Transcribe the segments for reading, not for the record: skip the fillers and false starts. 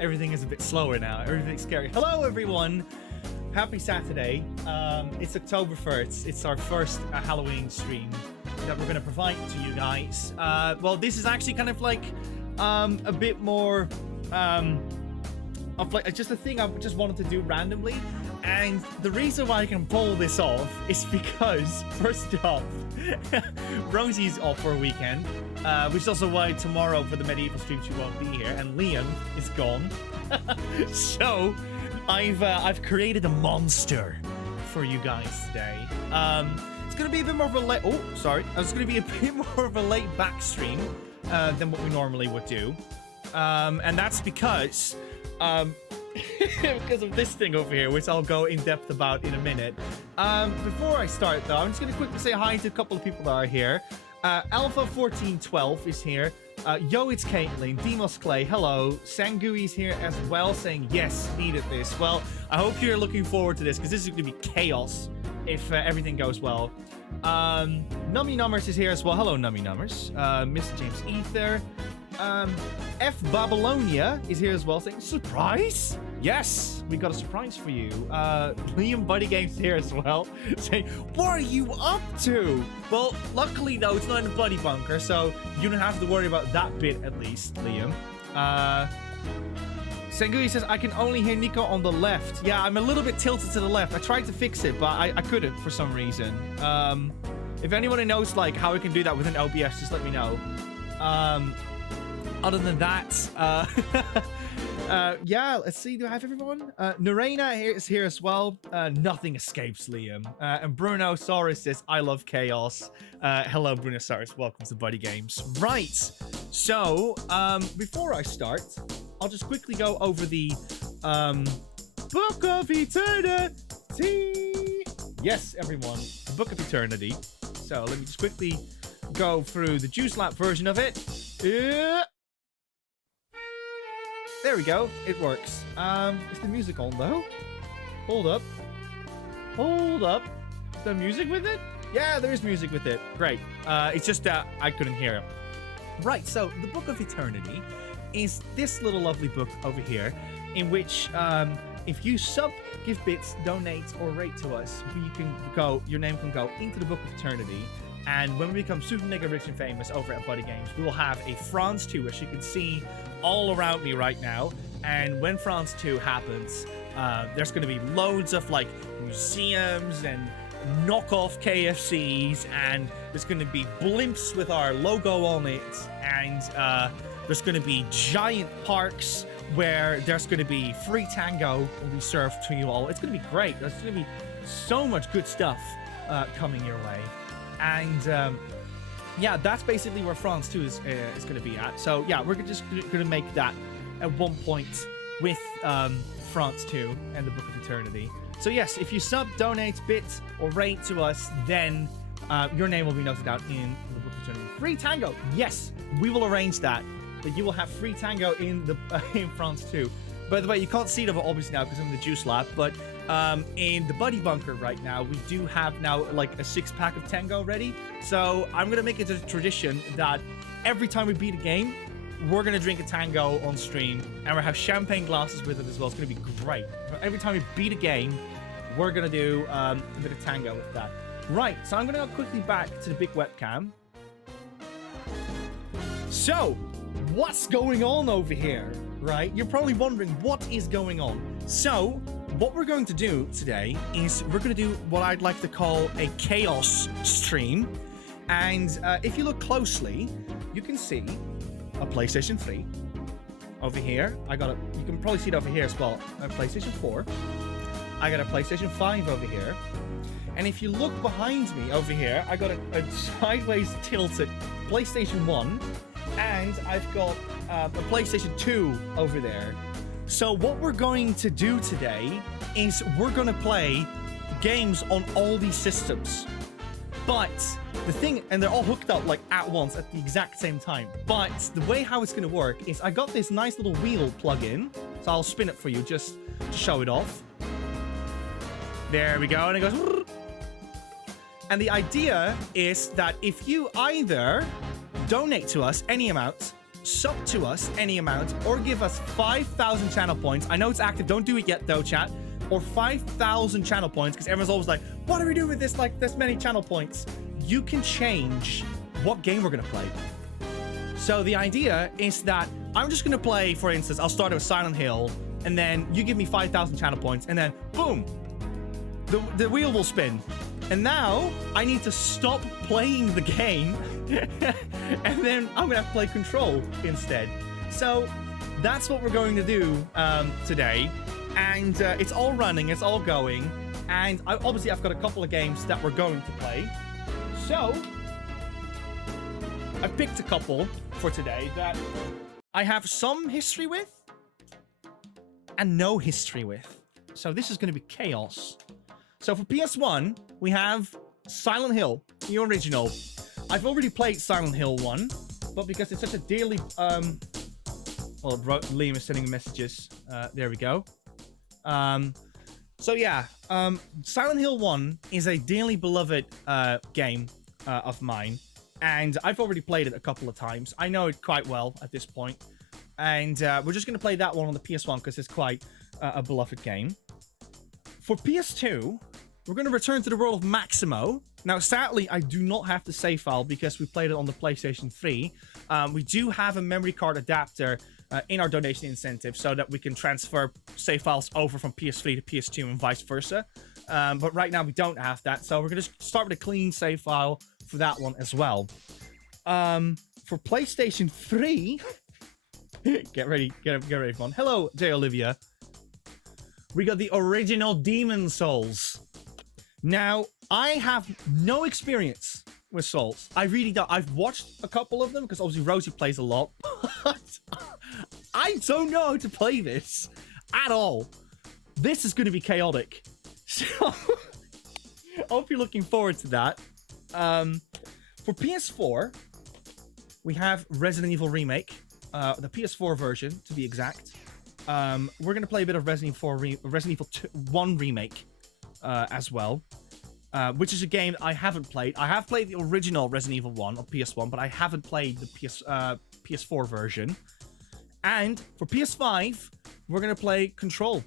Everything is a bit slower now. Everything's scary. Hello, everyone. Happy Saturday. It's October 1st. It's our first Halloween stream that we're going to provide to you guys. Well, this is actually kind of like a bit more of like just a thing I just wanted to do randomly. And the reason why I can pull this off is because, first off, Rosie's off for a weekend, which is also why tomorrow for the medieval stream she won't be here, and Liam is gone. So I've created a monster for you guys today. It's gonna be a bit more of a late. Oh, sorry. It's gonna be a bit more of a late back stream than what we normally would do, and that's because because of this thing over here, which I'll go in depth about in a minute. Before I start, though, I'm just gonna quickly say hi to a couple of people that are here. Alpha1412 is here. Yo, it's Caitlin. Demos Clay, hello. Sangui's here as well, saying yes, needed this. Well, I hope you're looking forward to this, because this is going to be chaos if everything goes well. Nummy Numbers is here as well. Hello, Nummy Numbers. Mr. James Ether. F Babylonia is here as well, saying surprise. Yes, we got a surprise for you. Liam Buddy Games here as well, saying, what are you up to? Well, luckily though, it's not in the Buddy Bunker, so you don't have to worry about that bit at least, Liam. Sengui says, I can only hear Nico on the left. Yeah, I'm a little bit tilted to the left. I tried to fix it, but I couldn't for some reason. If anyone knows like how I can do that within OBS, just let me know. Other than that, yeah, let's see. Do I have everyone? Narena is here as well. Nothing escapes Liam. And Bruno Saurus says, I love chaos. Hello, Bruno Saurus. Welcome to Buddy Games. Right. So, before I start, I'll just quickly go over the Book of Eternity. Yes, everyone. The Book of Eternity. So, let me just quickly go through the Juice Lap version of it. There we go. It works. Is the music on though? Hold up. Hold up. The music with it? Yeah, there is music with it. Great. It's just that I couldn't hear it. Right, so the Book of Eternity is this little lovely book over here in which if you sub, give bits, donate, or rate to us, your name can go into the Book of Eternity. And when we become super mega rich and famous over at Buddy Games, we will have a France 2, as you can see all around me right now. And when France 2 happens, there's going to be loads of like museums and knockoff KFCs, and there's going to be blimps with our logo on it, and there's going to be giant parks where there's going to be free tango will be served to you all. It's going to be great. There's going to be so much good stuff coming your way. And yeah, that's basically where France 2 is going to be at. So yeah, we're just going to make that at one point with France 2 and the Book of Eternity. So yes, if you sub, donate, bit, or rate to us, then your name will be noted out in the Book of Eternity. Free tango, yes, we will arrange that. But you will have free tango in the in France 2. By the way, you can't see them obviously now because I'm in the Juice Lab, but in the Buddy Bunker right now, we do have now like a 6-pack of tango ready. So I'm going to make it a tradition that every time we beat a game, we're going to drink a tango on stream, and we'll have champagne glasses with it as well. It's going to be great. Every time we beat a game, we're going to do a bit of tango with that. Right, so I'm going to go quickly back to the big webcam. So, what's going on over here? Right? You're probably wondering what is going on. So, what we're going to do today is we're going to do what I'd like to call a chaos stream. And if you look closely, you can see a PlayStation 3 over here. You can probably see it over here as well. A PlayStation 4. I got a PlayStation 5 over here. And if you look behind me over here, I got a sideways tilted PlayStation 1. And I've got a PlayStation 2 over there. So what we're going to do today is we're going to play games on all these systems. But the thing, and they're all hooked up like at once at the exact same time. But the way how it's going to work is I got this nice little wheel plug-in. So I'll spin it for you just to show it off. There we go. And it goes... And the idea is that if you either donate to us any amount, sub to us any amount or give us 5,000 channel points. I know it's active. Don't do it yet, though, chat. Or 5,000 channel points, because everyone's always like, what do we do with this, like, this many channel points? You can change what game we're going to play. So the idea is that I'm just going to play, for instance, I'll start with Silent Hill, and then you give me 5,000 channel points, and then, boom, the wheel will spin. And now I need to stop playing the game, and then I'm going to have to play Control instead. So that's what we're going to do today. And it's all running, it's all going. And obviously I've got a couple of games that we're going to play. So I picked a couple for today that I have some history with and no history with. So this is going to be chaos. So for PS1, we have Silent Hill, the original. I've already played Silent Hill 1, but because it's such a dearly... well, Liam is sending messages. There we go. So yeah, Silent Hill 1 is a dearly beloved game of mine, and I've already played it a couple of times. I know it quite well at this point, and we're just going to play that one on the PS1 because it's quite a beloved game. For PS2, we're going to return to the world of Maximo. Now, sadly, I do not have the save file because we played it on the PlayStation 3. We do have a memory card adapter in our donation incentive so that we can transfer save files over from PS3 to PS2 and vice versa. But right now we don't have that, so we're going to start with a clean save file for that one as well. For PlayStation 3, get ready, everyone. Hello, J. Olivia. We got the original Demon Souls. Now, I have no experience with Souls. I really don't. I've watched a couple of them because obviously Rosie plays a lot, but I don't know how to play this at all. This is going to be chaotic. So, I hope you're looking forward to that. For PS4, we have Resident Evil Remake, the PS4 version to be exact. We're going to play a bit of Resident Evil 1 Remake as well. Which is a game that I haven't played. I have played the original Resident Evil 1 on PS1, but I haven't played the PS4 version. And for PS5, we're going to play Control.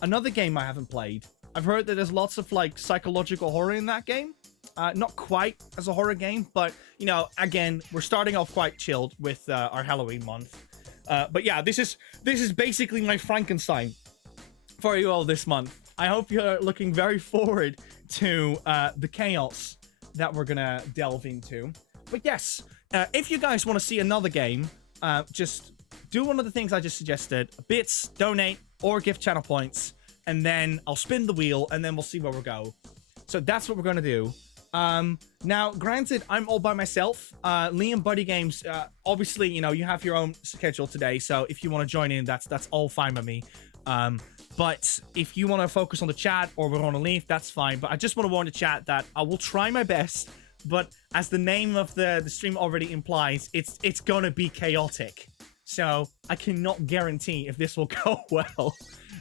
Another game I haven't played. I've heard that there's lots of like psychological horror in that game. Not quite as a horror game, but you know, again, we're starting off quite chilled with our Halloween month. But yeah, this is basically my Frankenstein for you all this month. I hope you're looking very forward to the chaos that we're gonna delve into. But yes, if you guys want to see another game, just do one of the things I just suggested: bits, donate, or gift channel points, and then I'll spin the wheel, and then we'll see where we go. So that's what we're gonna do. Now, granted, I'm all by myself. Liam Buddy Games, obviously, you know, you have your own schedule today, so if you want to join in, that's all fine by me. But if you want to focus on the chat or we want to leave, that's fine. But I just want to warn the chat that I will try my best, but as the name of the stream already implies, it's gonna be chaotic. So I cannot guarantee if this will go well.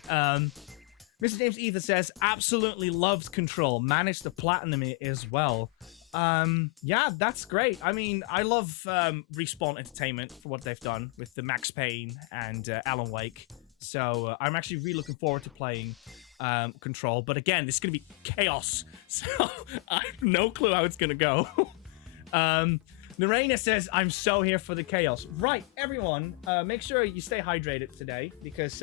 Mr. James Ether says, absolutely loves Control. Managed to platinum it as well. Yeah, that's great. I mean, I love Respawn Entertainment for what they've done with the Max Payne and Alan Wake. So I'm actually really looking forward to playing Control. But again, this is going to be chaos. So I have no clue how it's going to go. Narena says, I'm so here for the chaos. Right, everyone, make sure you stay hydrated today. Because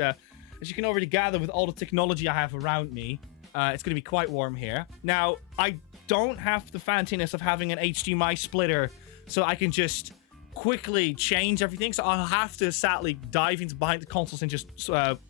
as you can already gather with all the technology I have around me, it's going to be quite warm here. Now, I don't have the fanciness of having an HDMI splitter. So I can just quickly change everything, so I'll have to sadly dive into behind the consoles and just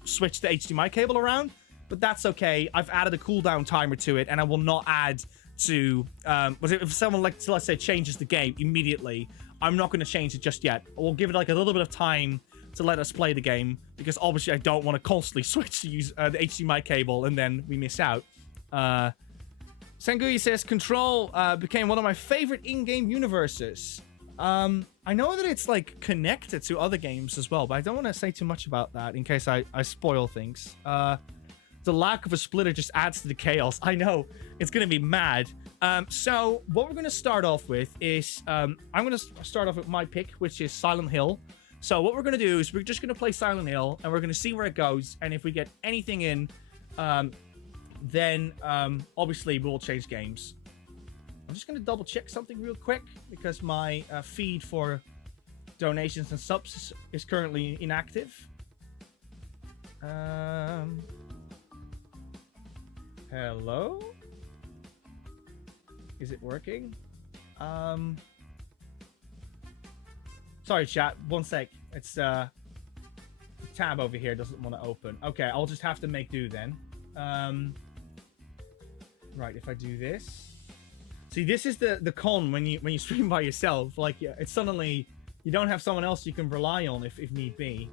switch the HDMI cable around, but that's okay. I've added a cooldown timer to it, and I will not add to if someone, like, let's say, changes the game immediately, I'm not going to change it just yet. We'll give it like a little bit of time to let us play the game, because obviously I don't want to constantly switch to use the HDMI cable and then we miss out. Sanguyi says, Control became one of my favorite in-game universes. I know that it's like connected to other games as well, but I don't want to say too much about that in case I spoil things. The lack of a splitter just adds to the chaos. I know, it's gonna be mad. So what we're going to start off with is I'm going to start off with my pick, which is Silent Hill. So what we're going to do is we're just going to play Silent Hill, and we're going to see where it goes. And if we get anything in, then obviously we'll change games. I'm just going to double check something real quick because my feed for donations and subs is currently inactive. Hello? Is it working? Sorry, chat. One sec. It's the tab over here doesn't want to open. Okay, I'll just have to make do then. Right, if I do this. See, this is the con when you stream by yourself. Like, it's suddenly you don't have someone else you can rely on if need be.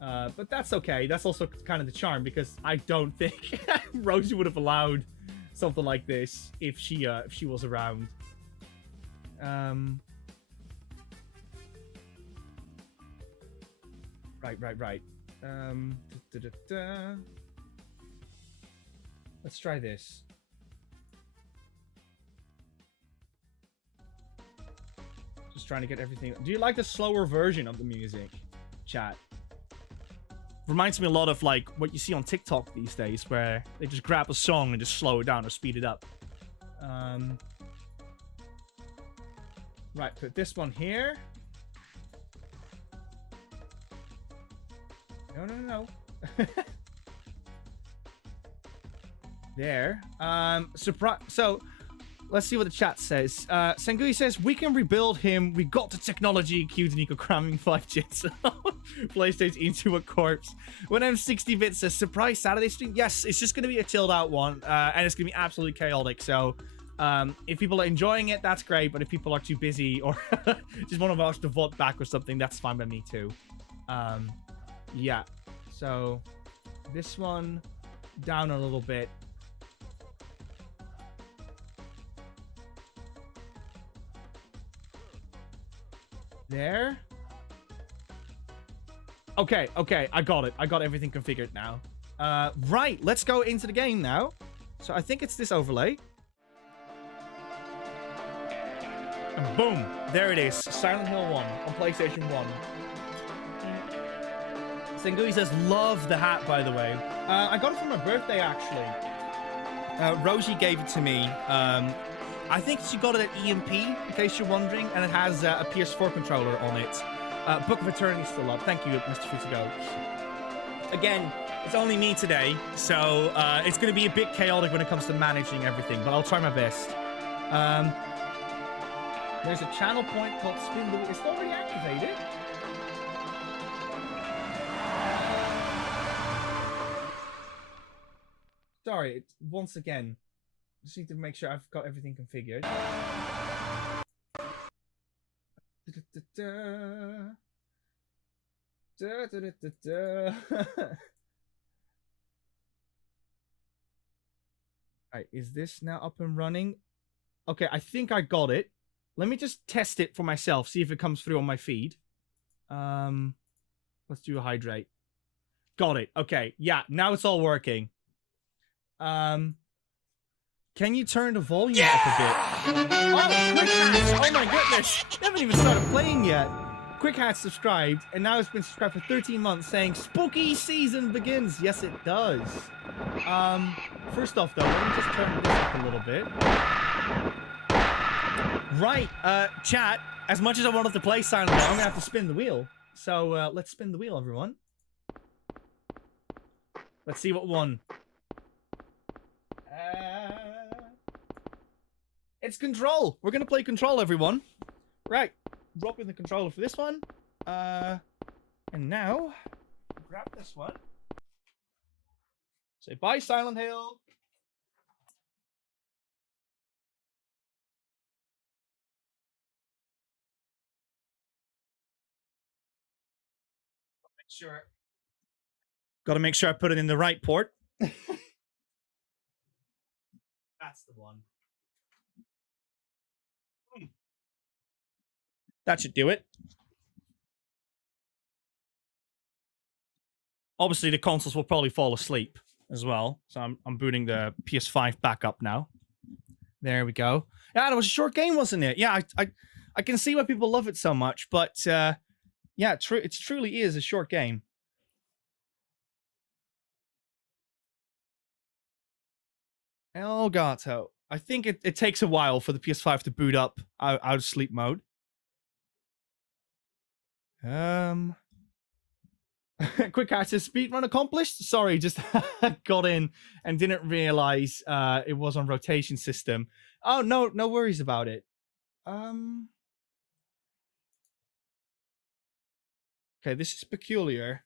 But that's okay. That's also kind of the charm, because I don't think Rosie would have allowed something like this if she was around. Right. Let's try this. Just trying to get everything. Do you like the slower version of the music, chat? Reminds me a lot of like what you see on TikTok these days, where they just grab a song and just slow it down or speed it up. Right, put this one here. No. There. Surprise. So, let's see what the chat says. Sangui says, we can rebuild him. We got the technology. Cue to Nico cramming 5 jits. PlayStation into a corpse. When I'm 60-bit says, surprise Saturday stream. Yes, it's just going to be a chilled out one. And it's going to be absolutely chaotic. So, if people are enjoying it, that's great. But if people are too busy or just want to watch the VOD back or something, that's fine by me too. Yeah. So, this one down a little bit. There. Okay, I got it. I got everything configured now. Right, let's go into the game now. So I think it's this overlay. And boom, there it is. Silent Hill 1 on PlayStation 1. Sengui says, love the hat, by the way. I got it for my birthday, actually. Rosie gave it to me. I think she got it at EMP, in case you're wondering, and it has a PS4 controller on it. Book of Eternity still up. Thank you, Mr. Futigo. Again, it's only me today, so it's going to be a bit chaotic when it comes to managing everything, but I'll try my best. There's a channel point called Spin the Wheel. It's already activated. Sorry, once again, just need to make sure I've got everything configured. Alright, is this now up and running? Okay, I think I got it. Let me just test it for myself, see if it comes through on my feed. Let's do a hydrate. Got it. Okay, yeah, now it's all working. Can you turn the volume up a bit? Oh, Quick Hats! Oh my goodness! I haven't even started playing yet. Quick Hats subscribed, and now it's been subscribed for 13 months, saying spooky season begins. Yes, it does. First off, though, let me just turn this up a little bit. Right, chat. As much as I wanted to play Silent Hill, I'm gonna have to spin the wheel. So let's spin the wheel, everyone. Let's see what won. It's Control. We're gonna play Control, everyone. Right, drop in the controller for this one. And now grab this one. Say bye, Silent Hill. Gotta make sure I put it in the right port. That's the one. That should do it. Obviously, the consoles will probably fall asleep as well. So I'm booting the PS5 back up now. There we go. Yeah, it was a short game, wasn't it? Yeah, I can see why people love it so much, but yeah, it truly is a short game. Elgato. I think it takes a while for the PS5 to boot up out of sleep mode. Quick access speedrun accomplished. Sorry, just got in and didn't realize it was on rotation system. Oh no worries about it. Okay, this is peculiar.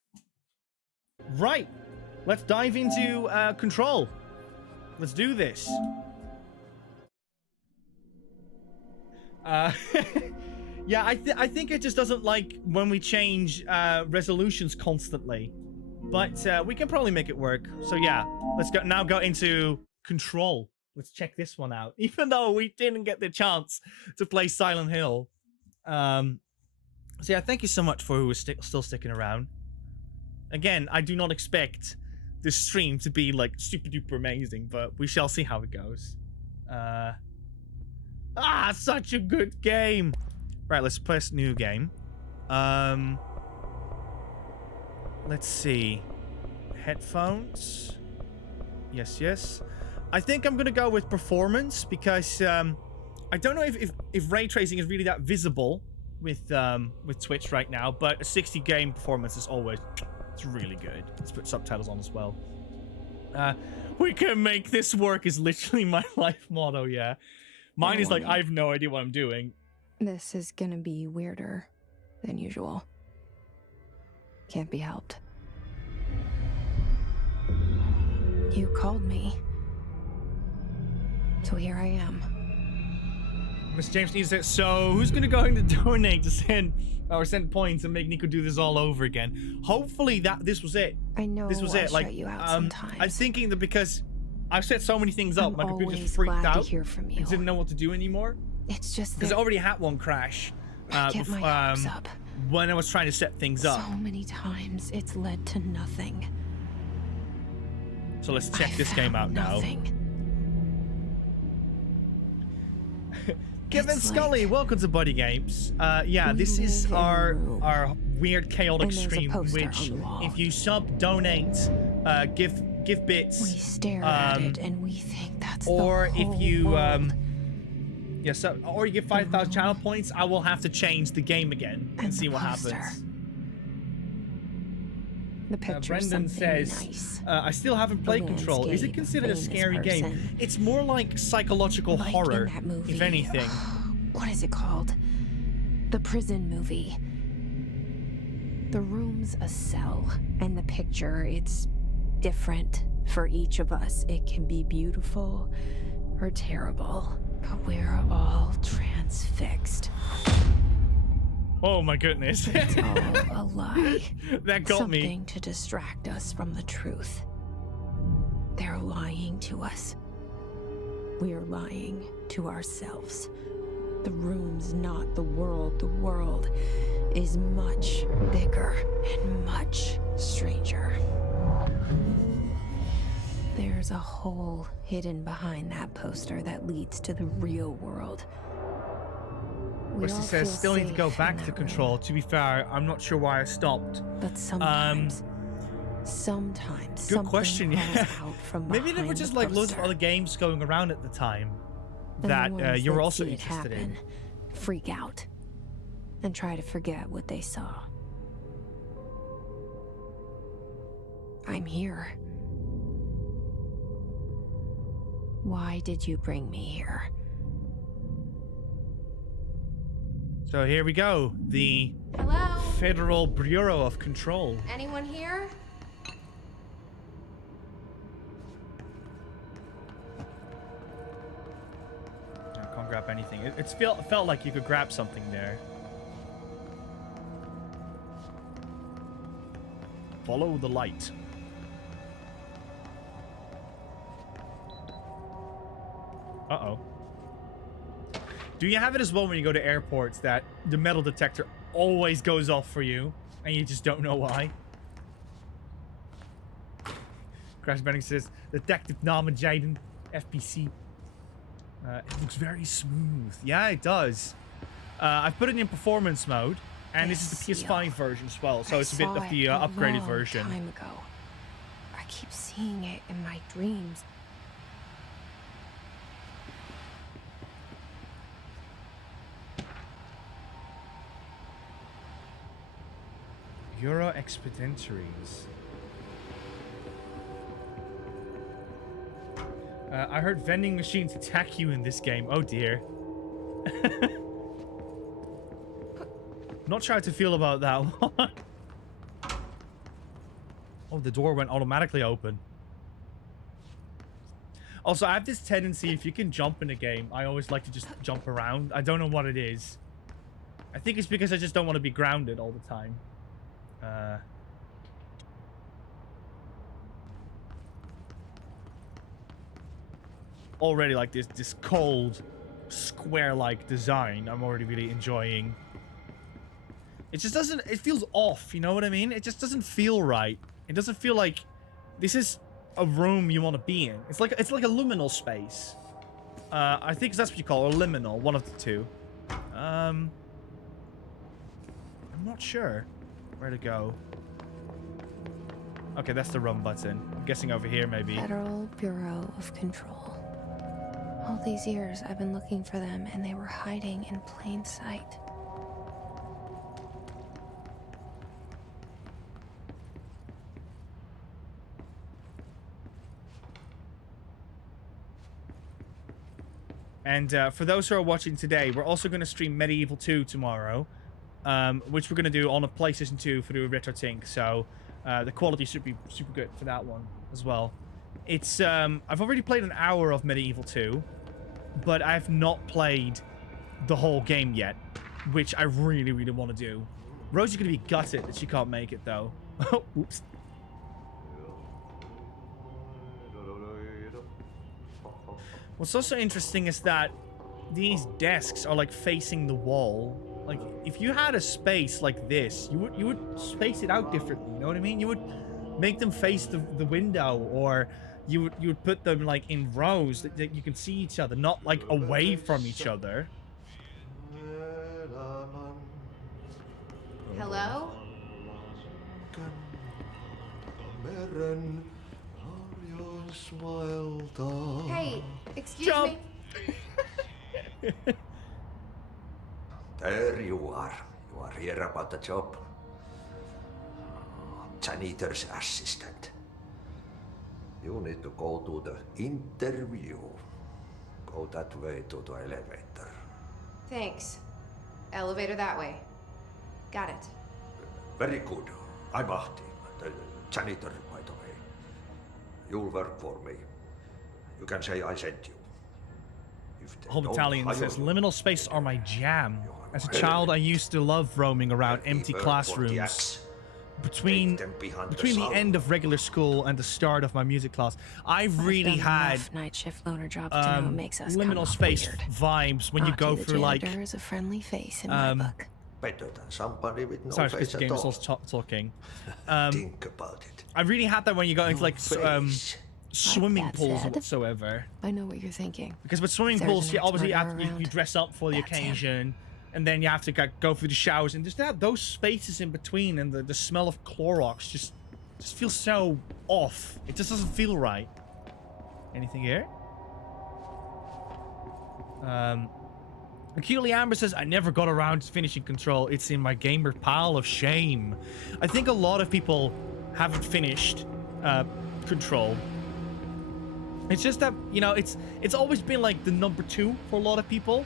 Right, let's dive into Control. Let's do this. Yeah, I think it just doesn't like when we change resolutions constantly, but we can probably make it work. So yeah, let's go into Control. Let's check this one out. Even though we didn't get the chance to play Silent Hill. So yeah, thank you so much for who is still sticking around. Again, I do not expect this stream to be like super duper amazing, but we shall see how it goes. Such a good game. Right, let's press new game. Let's see. Headphones. Yes. I think I'm gonna go with performance because I don't know if ray tracing is really that visible with Twitch right now, but a 60 game performance is always it's really good. Let's put subtitles on as well. We can make this work is literally my life motto, yeah. Mine is like, I have no idea what I'm doing. This is gonna be weirder than usual. Can't be helped. You called me. So here I am. Mr. James needs it. So who's gonna go to donate to send points and make Nico do this all over again? Hopefully this was it. I know this was it. Shut you out sometimes. I'm thinking that because I've set so many things up, my computer just freaked out to hear from you. and didn't know what to do anymore. It's just because I already had one crash. Get my hopes up. When I was trying to set things up. So many times it's led to nothing. So let's check this game out nothing. now. Kevin Scully, welcome to Buddy Games. Yeah, this is our weird chaotic stream, which if you sub, donate, give bits. We stare at it and we think that's or the whole if you world. yeah, so or you get 5,000 channel points, I will have to change the game again and see what happens. The picture Brendan says, nice. I still haven't played Control. Is it considered a scary game? It's more like psychological horror, if anything. What is it called? The prison movie. The room's a cell, and the picture, it's different for each of us. It can be beautiful or terrible, but we're all transfixed. Oh my goodness. It's all a lie. That got me. Something to distract us from the truth. They're lying to us. We're lying to ourselves. The room's not the world. The world is much bigger and much stranger. There's a hole hidden behind that poster that leads to the real world. Wesley says, still need to go back to Control. To be fair, I'm not sure why I stopped. But sometimes good question, yeah. Maybe there were just like loads of other games going around at the time that you were also interested in. Freak out and try to forget what they saw. I'm here. Why did you bring me here? So here we go. The Hello? Federal Bureau of Control. Anyone here? I can't grab anything. It felt like you could grab something there. Follow the light. Uh-oh. Do you have it as well when you go to airports that the metal detector always goes off for you and you just don't know why? Crash Benning says, Detective Norman Jaden, FPC. It looks very smooth. Yeah, it does. I've put it in performance mode, and this is the PS5 version as well, so it's a bit of the upgraded version. Time ago. I keep seeing it in my dreams. Euro Expedientaries. I heard vending machines attack you in this game. Oh dear. Not sure how to feel about that one. Oh, the door went automatically open. Also, I have this tendency, if you can jump in a game, I always like to just jump around. I don't know what it is. I think it's because I just don't want to be grounded all the time. Already like this cold square-like design I'm already really enjoying. It just doesn't, it feels off, you know what I mean? It just doesn't feel right. It doesn't feel like this is a room you want to be in. It's like a liminal space. I think that's what you call it, a liminal, one of the two. I'm not sure where to go. Okay, that's the run button. I'm guessing over here, maybe. Federal Bureau of Control. All these years I've been looking for them, and they were hiding in plain sight. And for those who are watching today, we're also going to stream Medieval 2 tomorrow, which we're going to do on a PlayStation 2 through a retro sync. So the quality should be super good for that one as well. It's I've already played an hour of Medieval 2, but I've not played the whole game yet, which I really, really want to do. Rosie's going to be gutted that she can't make it, though. Oops. What's also interesting is that these desks are like facing the wall. Like if you had a space like this, you would space it out differently. You know what I mean? You would make them face the window, or you would put them like in rows that you can see each other, not like away from each other. Hello? Hey, excuse me. There you are. You are here about the job. Janitor's assistant. You need to go to the interview. Go that way to the elevator. Thanks. Elevator that way. Got it. Very good. I'm Ahti, the janitor, by the way. You'll work for me. You can say I sent you. Home Italian says, liminal spaces are my jam. As a child, I used to love roaming around empty classrooms between the end of regular school and the start of my music class. I've really had night shift loner jobs to know what makes us liminal space vibes when you go through like is a friendly face in my book. Better than somebody with no sorry, face the at game is all. also talking. Think about it. I really had that when you go into like Face. swimming Like that pools said, whatsoever. I know what you're thinking. Because with swimming There's pools, an you obviously expert have to, you around. dress up for the That's him. occasion, and then you have to go through the showers, and just that those spaces in between, and the smell of Clorox just feels so off. It just doesn't feel right. Anything here? Acutely Amber says, I never got around to finishing Control. It's in my gamer pile of shame. I think a lot of people haven't finished Control. It's just that, you know, it's always been like the number 2 for a lot of people,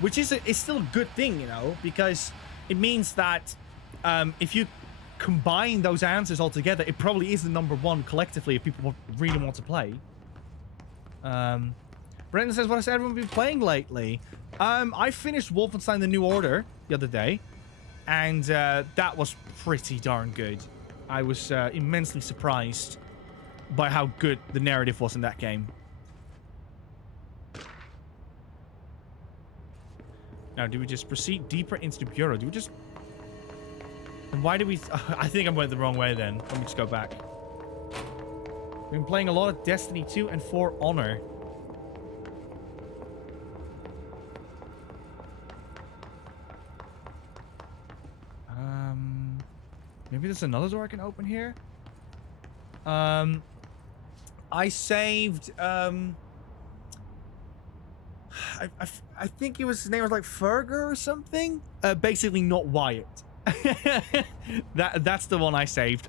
which is still a good thing, you know, because it means that if you combine those answers all together, it probably is the number 1 collectively if people really want to play. Brendan says, what has everyone been playing lately? I finished Wolfenstein The New Order the other day, and that was pretty darn good. I was immensely surprised by how good the narrative was in that game. Now, do we just proceed deeper into the bureau? Do we just... And why do we... I think I went the wrong way then. Let me just go back. We've been playing a lot of Destiny 2 and 4 Honor. Maybe there's another door I can open here. I saved, I think his name was like Ferger or something. Basically not Wyatt. That's the one I saved.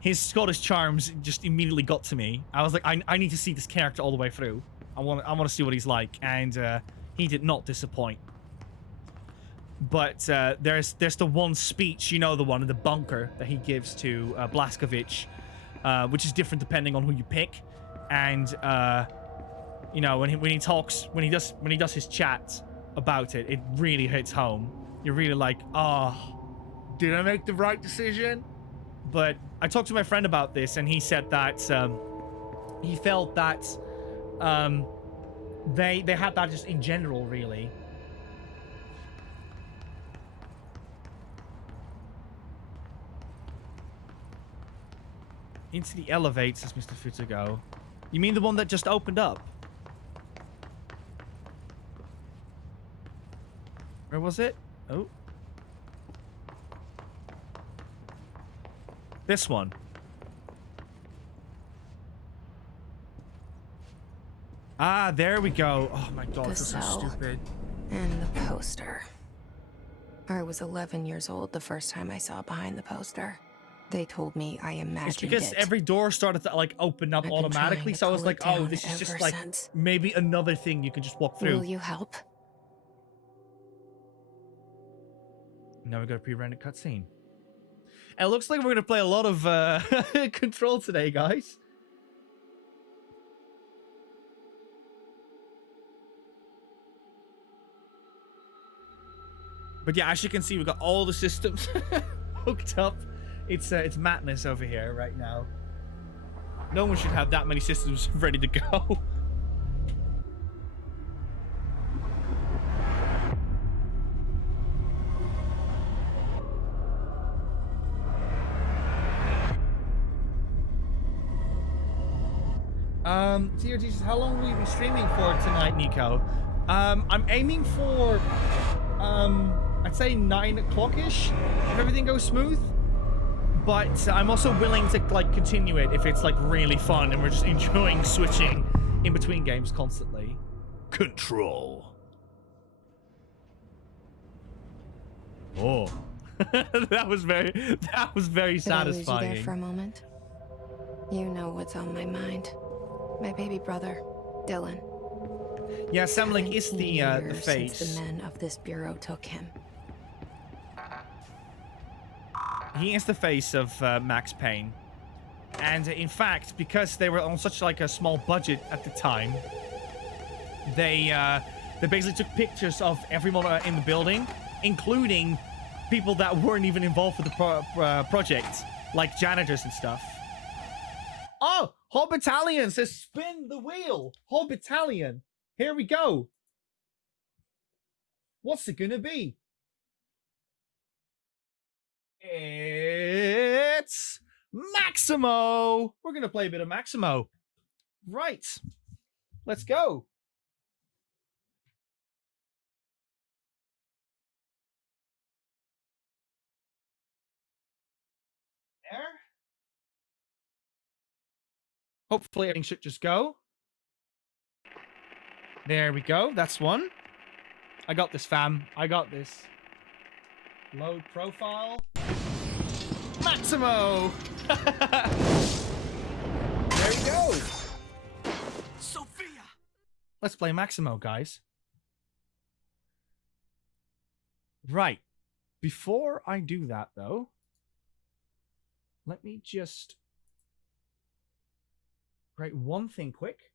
His Scottish charms just immediately got to me. I was like, I need to see this character all the way through. I want to see what he's like, and he did not disappoint. But there's the one speech, you know, the one in the bunker that he gives to Blazkowicz, which is different depending on who you pick. And you know, when he does his chat about it, it really hits home. You're really like, oh, did I make the right decision? But I talked to my friend about this, and he said that he felt that they had that just in general, really. Into the elevator, says Mr. Futago. You mean the one that just opened up? Where was it? Oh. This one. Ah, there we go. Oh my god, this is so stupid. And the poster. I was 11 years old the first time I saw behind the poster. They told me I imagined it's because it. every door started to like open up automatically, so I was like, oh, this is just like maybe another thing you can just walk through. Will you help? Now we got a pre-rendered cutscene. And it looks like we're gonna play a lot of Control today, guys. But yeah, as you can see, we've got all the systems hooked up. It's madness over here right now. No one should have that many systems ready to go. TRG says, how long will you be streaming for tonight, Nico? I'm aiming for, I'd say 9 o'clock-ish, if everything goes smooth. But I'm also willing to, like, continue it if it's, like, really fun and we're just enjoying switching in between games constantly. Control. Oh. that was very satisfying. Did I lose you there for a moment? You know what's on my mind. My baby brother, Dylan. Yeah, Semlink is the face. Since the men of this bureau took him. He is the face of Max Payne. And in fact, because they were on such like a small budget at the time, they basically took pictures of everyone in the building, including people that weren't even involved with the project, like janitors and stuff. Oh, whole battalion says spin the wheel. Whole battalion. Here we go. What's it gonna be? It's Maximo. We're gonna play a bit of Maximo. Right. Let's go. There. Hopefully everything should just go. There we go. That's one. I got this, fam. I got this. Load profile. Maximo! There you go. Sophia! Let's play Maximo, guys. Right. Before I do that, though, let me just write one thing quick.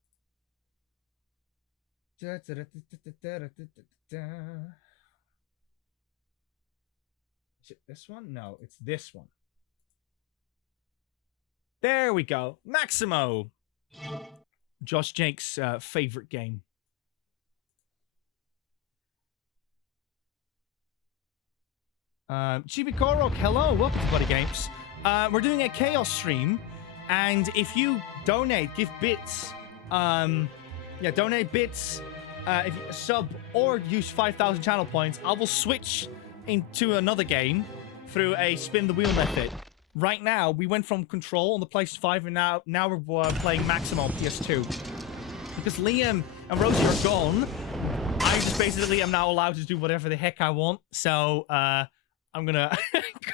Is it this one? No, it's this one. There we go. Maximo. Josh Jake's favorite game. Chibikorok, hello. Welcome to Buddy Games. We're doing a Chaos stream. And if you donate, give bits. Yeah, donate bits. If you sub or use 5,000 channel points, I will switch into another game through a spin the wheel method. right now, we went from Control on the PlayStation 5, and now we're playing Maximo on PS2. Because Liam and Rosie are gone, I just basically am now allowed to do whatever the heck I want. So, I'm gonna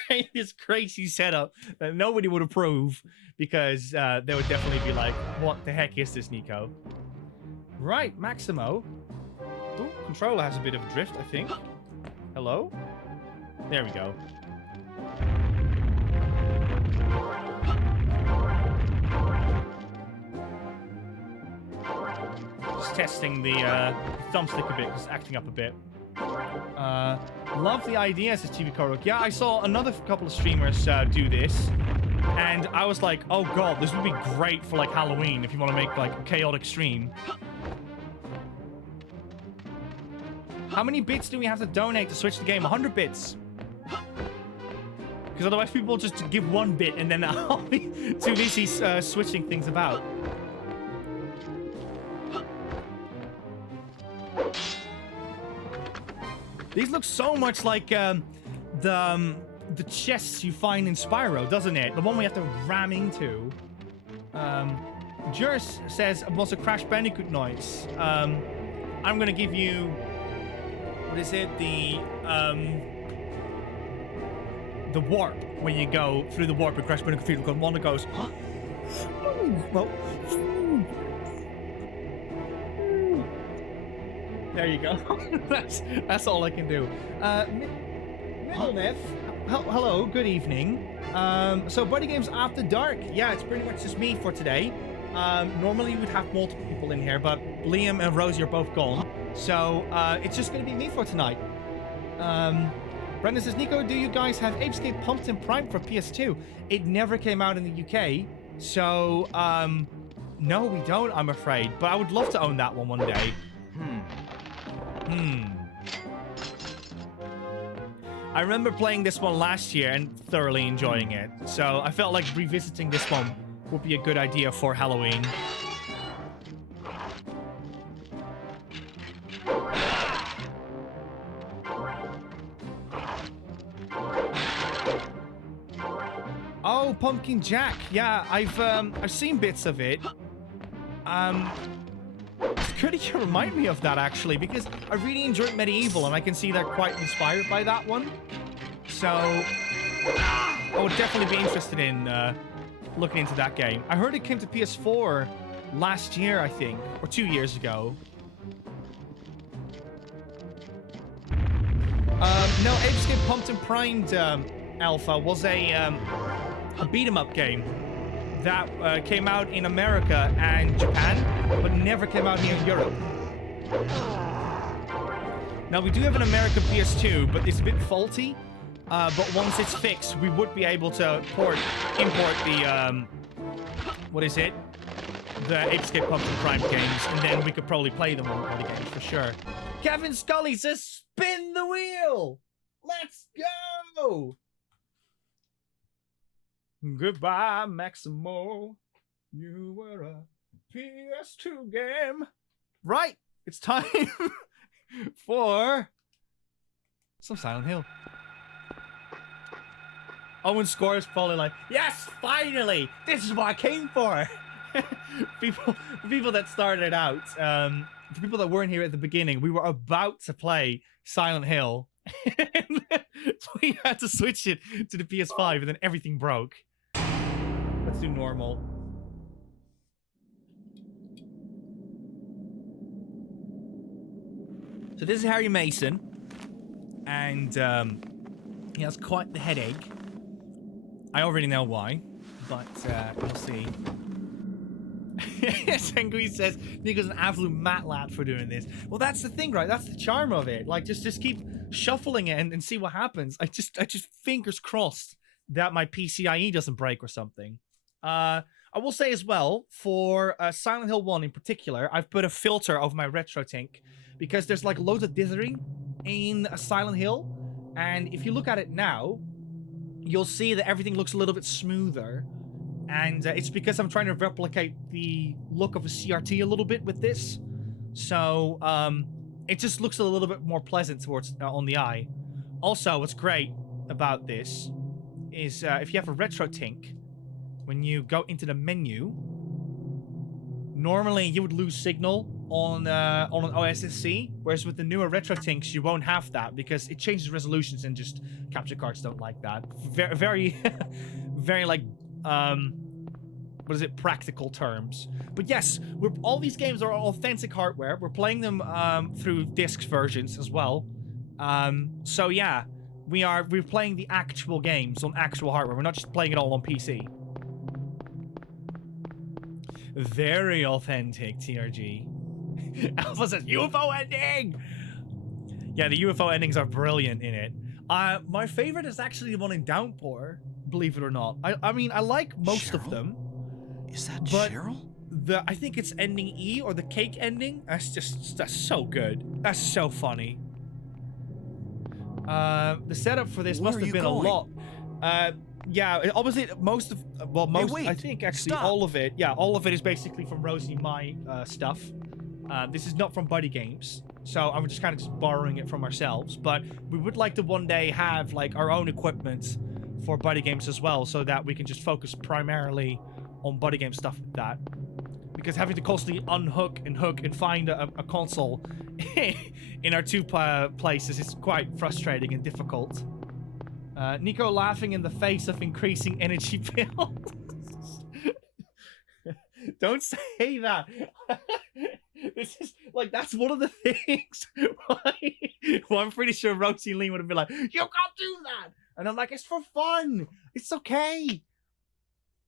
create this crazy setup that nobody would approve, because they would definitely be like, what the heck is this, Nico? Right, Maximo. Ooh, controller has a bit of a drift, I think. Hello? There we go. Just testing the thumbstick a bit, just acting up a bit. Love the idea, says TV Korok. Yeah, I saw another couple of streamers do this, and I was like, oh god, this would be great for like Halloween if you want to make like a chaotic stream. How many bits do we have to donate to switch the game? 100 bits. Because otherwise people just give 1 bit and then I'll be too busy switching things about. These look so much like the chests you find in Spyro, doesn't it? The one we have to ram into. Jurs says, what's a Crash Bandicoot noise? I'm gonna give you... What is it? The warp, when you go through the warp in Crash Bandicoot Field, because one that goes, well, there you go. that's all I can do. Middlenef, hello, good evening. So Buddy Games After Dark. Yeah, it's pretty much just me for today. Normally we'd have multiple people in here, but Liam and Rosie are both gone. So, it's just gonna be me for tonight. Brendan says, Nico, do you guys have Ape Escape Pumpkin Prime for PS2? It never came out in the UK. So, no, we don't, I'm afraid. But I would love to own that one day. I remember playing this one last year and thoroughly enjoying it. So, I felt like revisiting this one would be a good idea for Halloween. Oh, Pumpkin Jack. Yeah, I've seen bits of it. Could you remind me of that, actually? Because I really enjoyed Medieval, and I can see they're quite inspired by that one. So, I would definitely be interested in looking into that game. I heard it came to PS4 last year, I think, or 2 years ago. No, Ape Escape Pumpkin Primed Alpha was a beat-em-up game that came out in America and Japan, but never came out here in Europe. Now, we do have an American PS2, but it's a bit faulty. But once it's fixed, we would be able to import the, what is it? The Ape Escape Pumpkin Prime games, and then we could probably play them on the games for sure. Kevin Scully says, spin the wheel! Let's go! Goodbye, Maximo. You were a PS2 game. Right, it's time for some Silent Hill. Owen Score is probably like, yes, finally! This is what I came for! people that started out, the people that weren't here at the beginning, we were about to play Silent Hill. And we had to switch it to the PS5 and then everything broke. Let's do normal. So this is Harry Mason. And he has quite the headache. I already know why, but we'll see. Sengui says Nico's an absolute MacLeod for doing this. Well, that's the thing, right? That's the charm of it. Like, just keep shuffling it and see what happens. I just fingers crossed that my PCIe doesn't break or something. I will say as well, for Silent Hill 1 in particular, I've put a filter over my RetroTink because there's like loads of dithering in Silent Hill, and if you look at it now, you'll see that everything looks a little bit smoother. And it's because I'm trying to replicate the look of a CRT a little bit with this. So, it just looks a little bit more pleasant towards on the eye. Also, what's great about this is if you have a retro tink, when you go into the menu, normally you would lose signal on an OSSC, whereas with the newer retro tinks you won't have that because it changes resolutions and just capture cards don't like that. Very, very like what is it? Practical terms. But yes, all these games are authentic hardware. We're playing them through disc versions as well. So yeah, we're playing the actual games on actual hardware. We're not just playing it all on PC. Very authentic, TRG. Alpha says UFO ending. Yeah, the UFO endings are brilliant in it. My favorite is actually the one in Downpour. Believe it or not, I mean I like most of them. Is that but Cheryl? I think it's ending E or the cake ending. That's so good. That's so funny. The setup for this must have been a lot. Yeah, obviously most wait, I think actually stop. all of it. Yeah, all of it is basically from Rosie my stuff. This is not from Buddy Games, so I'm just kind of just borrowing it from ourselves. But we would like to one day have like our own equipment for Buddy Games as well, so that we can just focus primarily on Buddy Game stuff with that. Because having to constantly unhook and hook and find a console in our two places is quite frustrating and difficult. Nico laughing in the face of increasing energy bills. Don't say that. This is like, that's one of the things well, I'm pretty sure Rosie Lee would have been like, you can't do that. And I'm like, it's for fun. It's okay.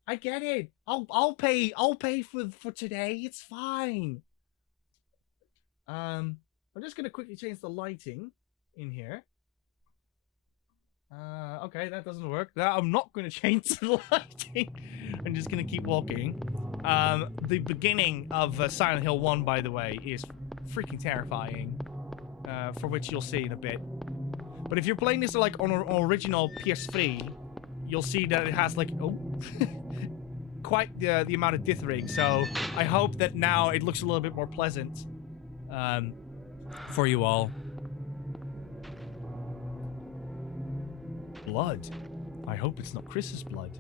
I get it. I'll pay for today. It's fine. I'm just gonna quickly change the lighting in here. Okay, that doesn't work. I'm not gonna change the lighting. I'm just gonna keep walking. The beginning of Silent Hill 1, by the way, is freaking terrifying. For which you'll see in a bit. But if you're playing this like on an original PS3, you'll see that it has like quite the amount of dithering. So I hope that now it looks a little bit more pleasant for you all. Blood. I hope it's not Chris's blood.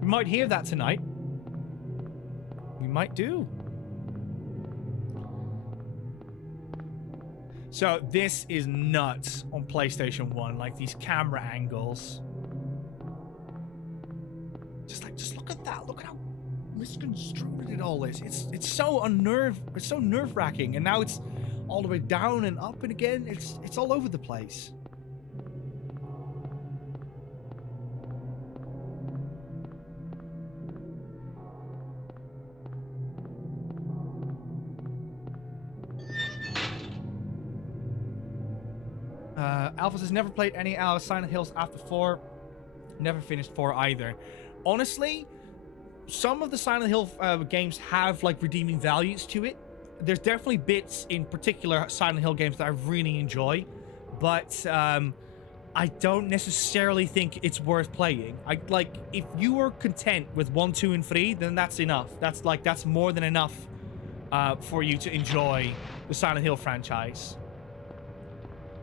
We might hear that tonight. We might do. So this is nuts on PlayStation 1, like these camera angles. Just look at that. Look at how misconstrued it all is. It's so nerve-wracking, and now it's all the way down and up and again. It's all over the place. Alpha says never played any Silent Hills after 4. Never finished 4 either. Honestly, some of the Silent Hill games have like redeeming values to it. There's definitely bits in particular Silent Hill games that I really enjoy, but I don't necessarily think it's worth playing. If you are content with 1, 2, and 3, then that's enough. That's more than enough for you to enjoy the Silent Hill franchise.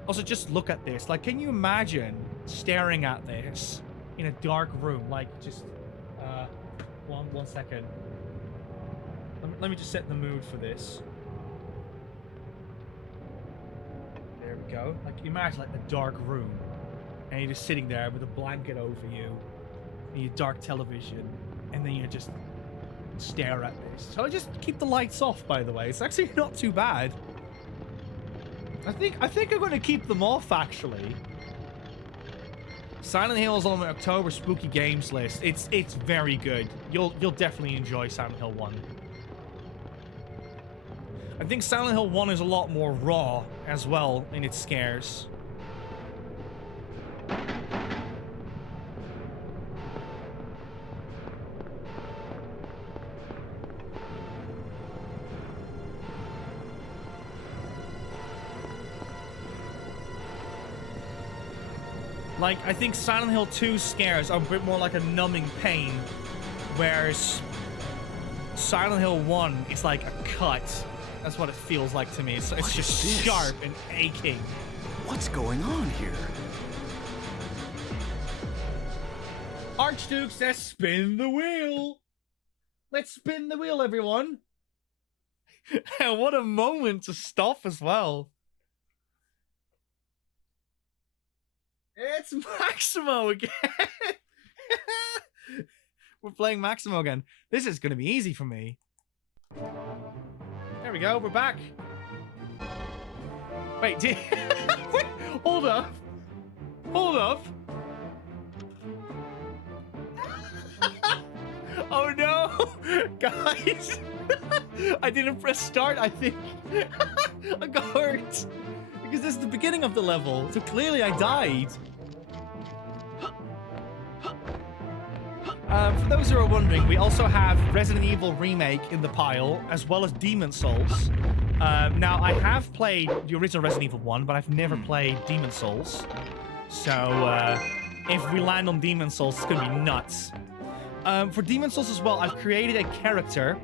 Also, just look at this. Like, can you imagine staring at this in a dark room? Like, just one second. Let me just set the mood for this. There we go. Like, imagine like a dark room, and you're just sitting there with a blanket over you, and your dark television, and then you just stare at this. So I just keep the lights off. By the way, it's actually not too bad. I think I'm going to keep them off, actually. Silent Hill is on my October spooky games list. It's very good. You'll definitely enjoy Silent Hill 1. I think Silent Hill 1 is a lot more raw as well in its scares. Like, I think Silent Hill 2 scares are a bit more like a numbing pain, whereas Silent Hill 1 is like a cut. That's what it feels like to me. It's just sharp and aching. What's going on here? Archduke says spin the wheel. Let's spin the wheel, everyone. And what a moment to stop as well. It's Maximo again. We're playing Maximo again. This is going to be easy for me. There we go. We're back. Wait, wait, hold up. Hold up. Oh no! Guys! I didn't press start, I think. I got hurt. Because this is the beginning of the level, so clearly I died. For those who are wondering, we also have Resident Evil Remake in the pile, as well as Demon Souls. Now, I have played the original Resident Evil 1, but I've never played Demon Souls. So, if we land on Demon Souls, it's gonna be nuts. For Demon Souls as well, I've created a character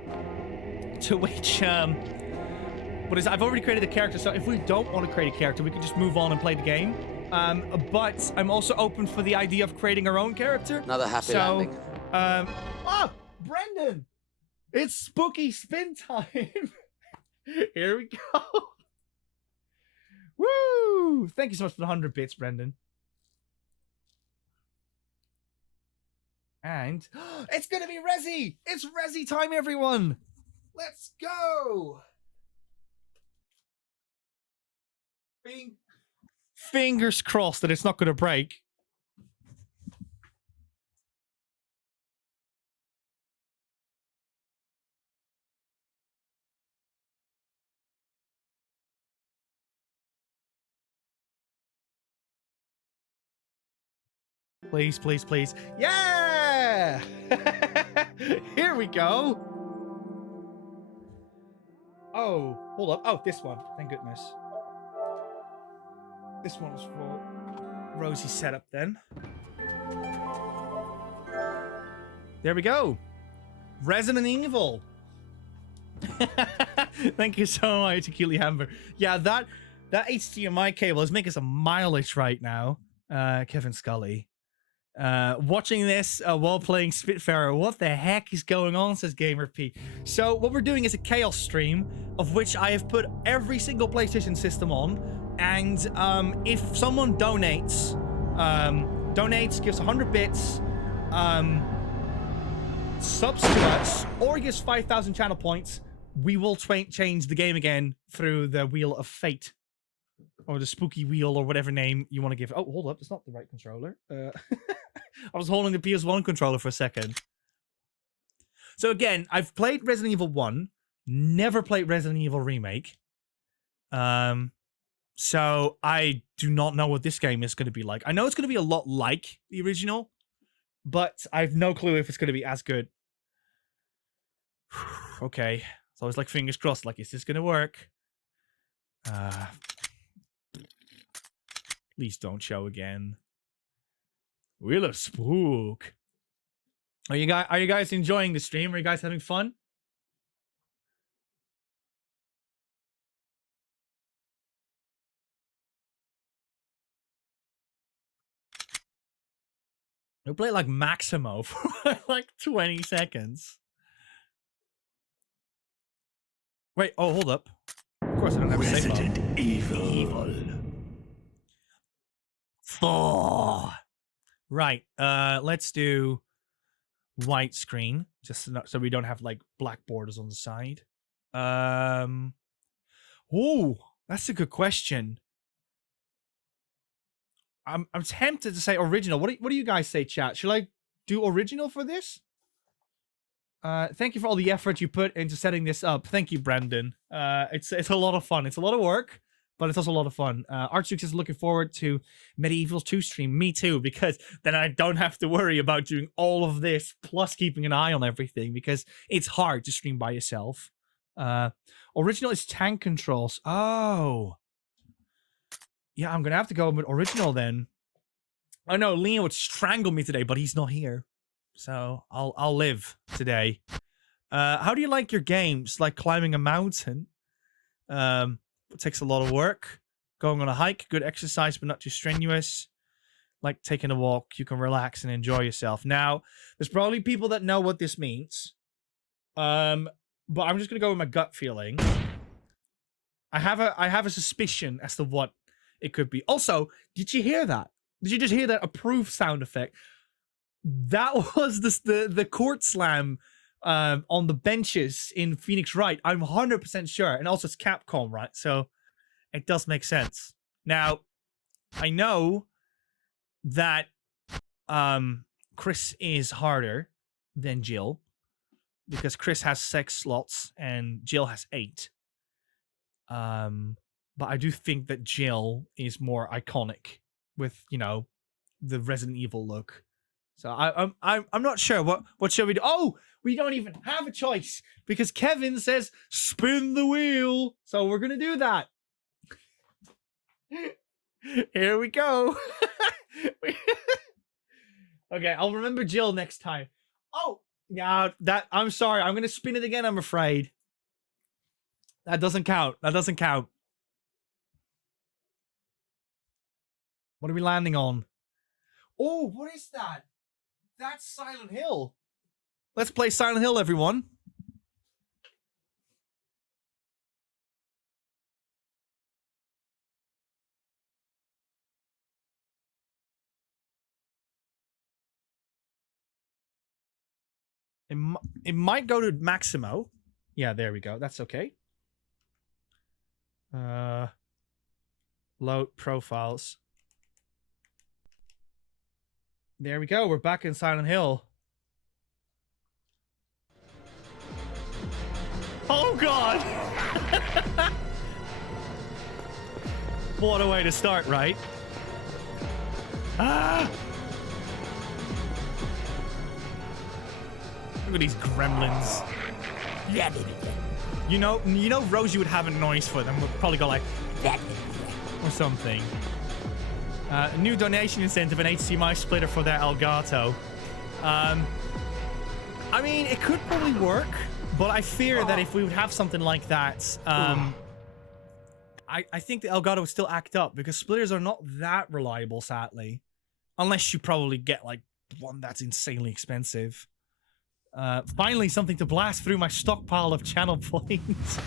to which, I've already created a character, so if we don't want to create a character, we can just move on and play the game. But I'm also open for the idea of creating our own character. Another happy landing. Oh, Brendan! It's spooky spin time! Here we go! Woo! Thank you so much for the 100 bits, Brendan. And it's gonna be Resi! It's Resi time, everyone! Let's go! Fingers crossed that it's not gonna break. Please, please, please. Yeah! Here we go. Oh, hold up. Oh, this one. Thank goodness. This one was for Rosie's setup then. There we go. Resident Evil. Thank you so much, Akili Hamber. Yeah, that HDMI cable is making some mileage right now. Kevin Scully. Watching this while playing Spitfire. What the heck is going on, says Gamer P. So what we're doing is a chaos stream of which I have put every single PlayStation system on, and if someone donates, gives 100 bits, subs to us, or gives 5,000 channel points, we will change the game again through the Wheel of Fate. Or the spooky wheel, or whatever name you want to give. Oh, hold up. It's not the right controller. I was holding the PS1 controller for a second. So again, I've played Resident Evil 1. Never played Resident Evil Remake. So I do not know what this game is going to be like. I know it's going to be a lot like the original, but I have no clue if it's going to be as good. Okay. It's always like fingers crossed. Like, is this going to work? Please don't show again. Wheel of Spook. Are you guys enjoying the stream? Are you guys having fun? We'll play like Maximo for like 20 seconds. Wait, oh, hold up. Of course I don't have a save file. Resident Evil. 4. Right, let's do widescreen, just so we don't have like black borders on the side. Oh, that's a good question. I'm tempted to say original. What do you guys say, chat? Should I do original for this? Thank you for all the effort you put into setting this up. Thank you, Brandon. It's a lot of fun. It's a lot of work, but it's also a lot of fun. Archduke is looking forward to Medieval 2 stream. Me too, because then I don't have to worry about doing all of this, plus keeping an eye on everything, because it's hard to stream by yourself. Original is tank controls. Oh. Yeah, I'm going to have to go with original then. I know, Liam would strangle me today, but he's not here. So I'll live today. How do you like your games? Like climbing a mountain? It takes a lot of work. Going on a hike, good exercise, but not too strenuous. like taking a walk. You can relax and enjoy yourself. Now, there's probably people that know what this means. But I'm just gonna go with my gut feeling. I have a suspicion as to what it could be. Also, did you hear that? Did you just hear that approved sound effect? That was the court slam on the benches in Phoenix Wright. I'm 100% sure. And also it's Capcom, right? So it does make sense. Now, I know that Chris is harder than Jill because Chris has 6 slots and Jill has 8. But I do think that Jill is more iconic with, you know, the Resident Evil look. So I'm not sure. What should we do? Oh, we don't even have a choice because Kevin says spin the wheel. So we're gonna do that. Here we go. Okay, I'll remember Jill next time. Oh, yeah, I'm sorry. I'm gonna spin it again, I'm afraid. That doesn't count. That doesn't count. What are we landing on? Oh, what is that? That's Silent Hill. Let's play Silent Hill, everyone. It might go to Maximo. Yeah, there we go. That's okay. Load profiles. There we go. We're back in Silent Hill. Oh, God! What a way to start, right? Ah! Look at these gremlins. You know, Rosie would have a noise for them. Would probably go like or something. A new donation incentive, an HDMI splitter for their Elgato. I mean, it could probably work, but I fear that if we would have something like that, I think the Elgato would still act up because splitters are not that reliable, sadly, unless you probably get like one that's insanely expensive. Finally, something to blast through my stockpile of channel points.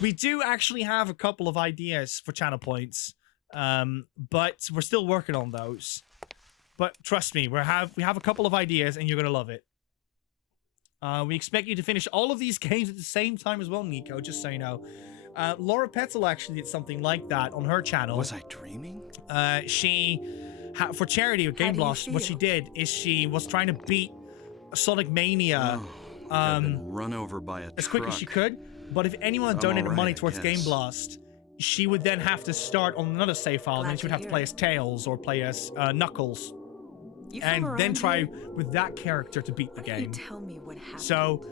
We do actually have a couple of ideas for channel points, but we're still working on those. But trust me, we have a couple of ideas, and you're gonna love it. We expect you to finish all of these games at the same time as well, Nico. Just so you know, Laura Petzel actually did something like that on her channel. Was I dreaming? For charity with Game Blast, what she did is she was trying to beat Sonic Mania run over by a as quick as she could, but if anyone donated money towards Game Blast, she would then have to start on another save file, and then she would have to play as Tails or play as Knuckles, and then try with that character to beat the game. Tell me what happened. So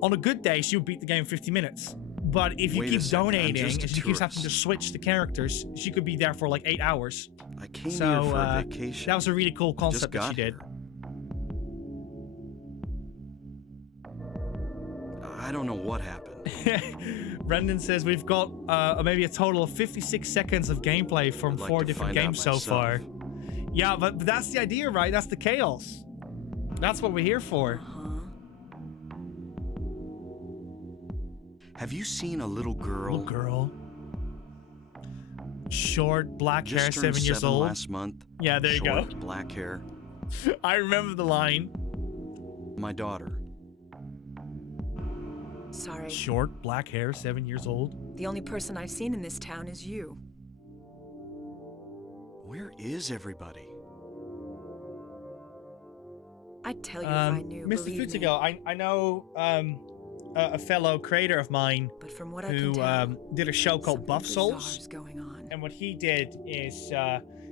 on a good day, she would beat the game in 50 minutes. But if you keep donating and she keeps having to switch the characters, she could be there for like 8 hours. I came here for a vacation. That was a really cool concept that she did. I don't know what happened. Brendan says we've got maybe a total of 56 seconds of gameplay from 4 different games so far. Yeah, but that's the idea, right? That's the chaos. That's what we're here for. Have you seen a little girl? Little girl. Short, black hair, Just turned 7 years old. last month. Yeah, there you go. Short, black hair. I remember the line. My daughter. Sorry. Short, black hair, 7 years old. The only person I've seen in this town is you. Where is everybody? I'd tell you if I knew, Mr. believe me. Futigo, I know a fellow creator of mine But from what I who can tell, did a show called something Buff bizarre Souls. is going on. And what he did is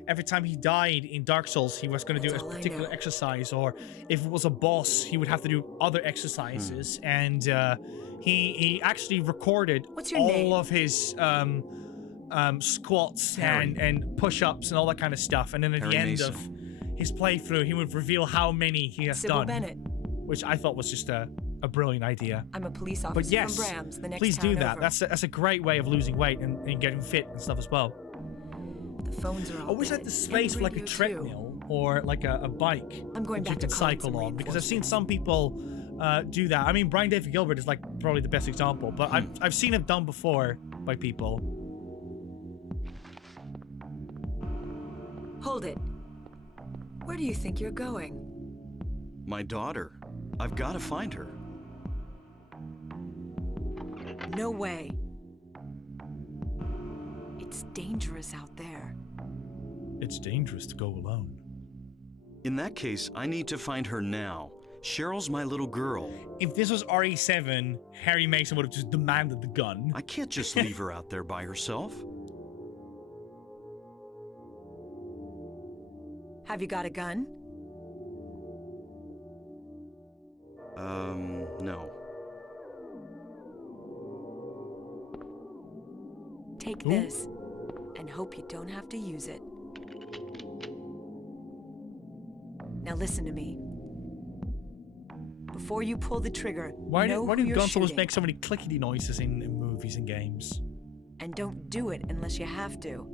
every time he died in Dark Souls, he was going to do That's a all I particular know. exercise, or if it was a boss, he would have to do other exercises. And he actually recorded What's your all name? of his squats and push-ups and all that kind of stuff. And then at Harry the end Mason. of his playthrough, he would reveal how many he has Sybil done, Bennett. which I thought was just a brilliant idea. I'm a police officer But yes, from Brams, the next please do town that. over. That's a great way of losing weight and getting fit and stuff as well. The phones are all I wish I had dead. the space for And like a radio, too. treadmill or like a bike I'm going that you back to can calling cycle some on, because I've seen reinforcements. some people do that. I mean, Brian David Gilbert is like probably the best example, but I've seen it done before by people. Hold it. Where do you think you're going? My daughter. I've got to find her. No way. It's dangerous out there. It's dangerous to go alone. In that case, I need to find her now. Cheryl's my little girl. If this was RE7, Harry Mason would have just demanded the gun. I can't just leave her out there by herself. Have you got a gun? No. Take this, and hope you don't have to use it. Now listen to me. Before you pull the trigger, Why know do who you're guns always shooting. make so many clickety noises in movies and games? And don't do it unless you have to.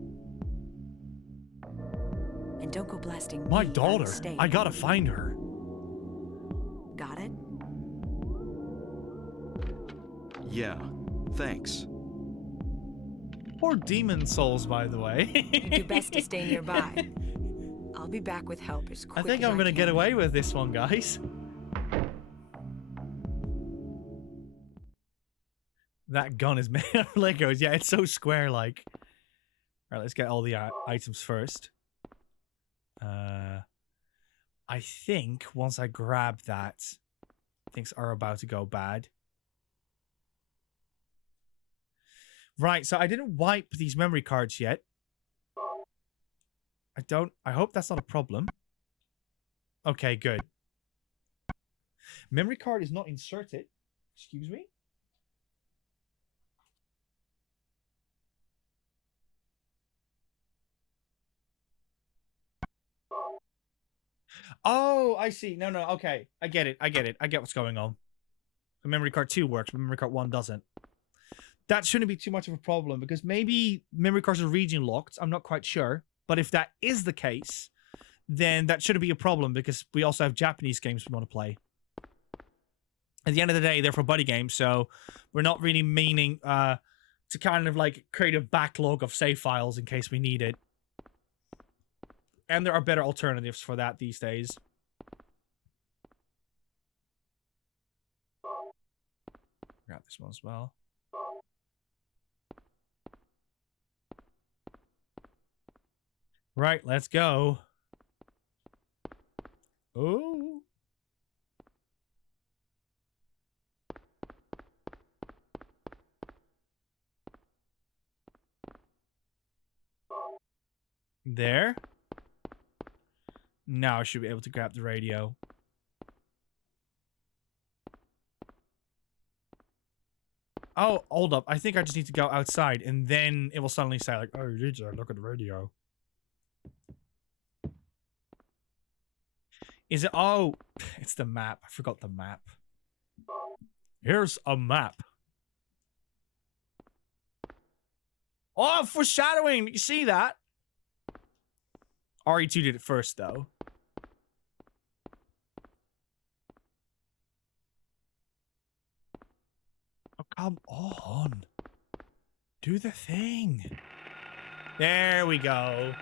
And don't go blasting My me by daughter. mistake. I gotta find her. Got it? Yeah, thanks. Poor Demon Souls, by the way. You do best to stay nearby. I'll be back with help as quick I think as I'm gonna can. get away with this one, guys. That gun is made of Legos. Yeah, it's so square-like. Alright, let's get all the items first. I think once I grab that, things are about to go bad. Right, so I didn't wipe these memory cards yet. I hope that's not a problem. Okay, good. Memory card is not inserted. Excuse me? Oh, I see. No, okay. I get it. I get what's going on. The memory card 2 works, but memory card 1 doesn't. That shouldn't be too much of a problem, because maybe memory cards are region locked. I'm not quite sure. But if that is the case, then that shouldn't be a problem, because we also have Japanese games we want to play. At the end of the day, they're for buddy games, so we're not really meaning to kind of like create a backlog of save files in case we need it. And there are better alternatives for that these days. Grab this one as well. Right, let's go. Oh. There. Now I should be able to grab the radio. Oh, hold up. I think I just need to go outside, and then it will suddenly say, like, oh, you need to look at the radio. Is it? Oh, it's the map. I forgot the map. Here's a map. Oh, foreshadowing! You see that? RE2 did it first, though. Oh, come on. Do the thing. There we go.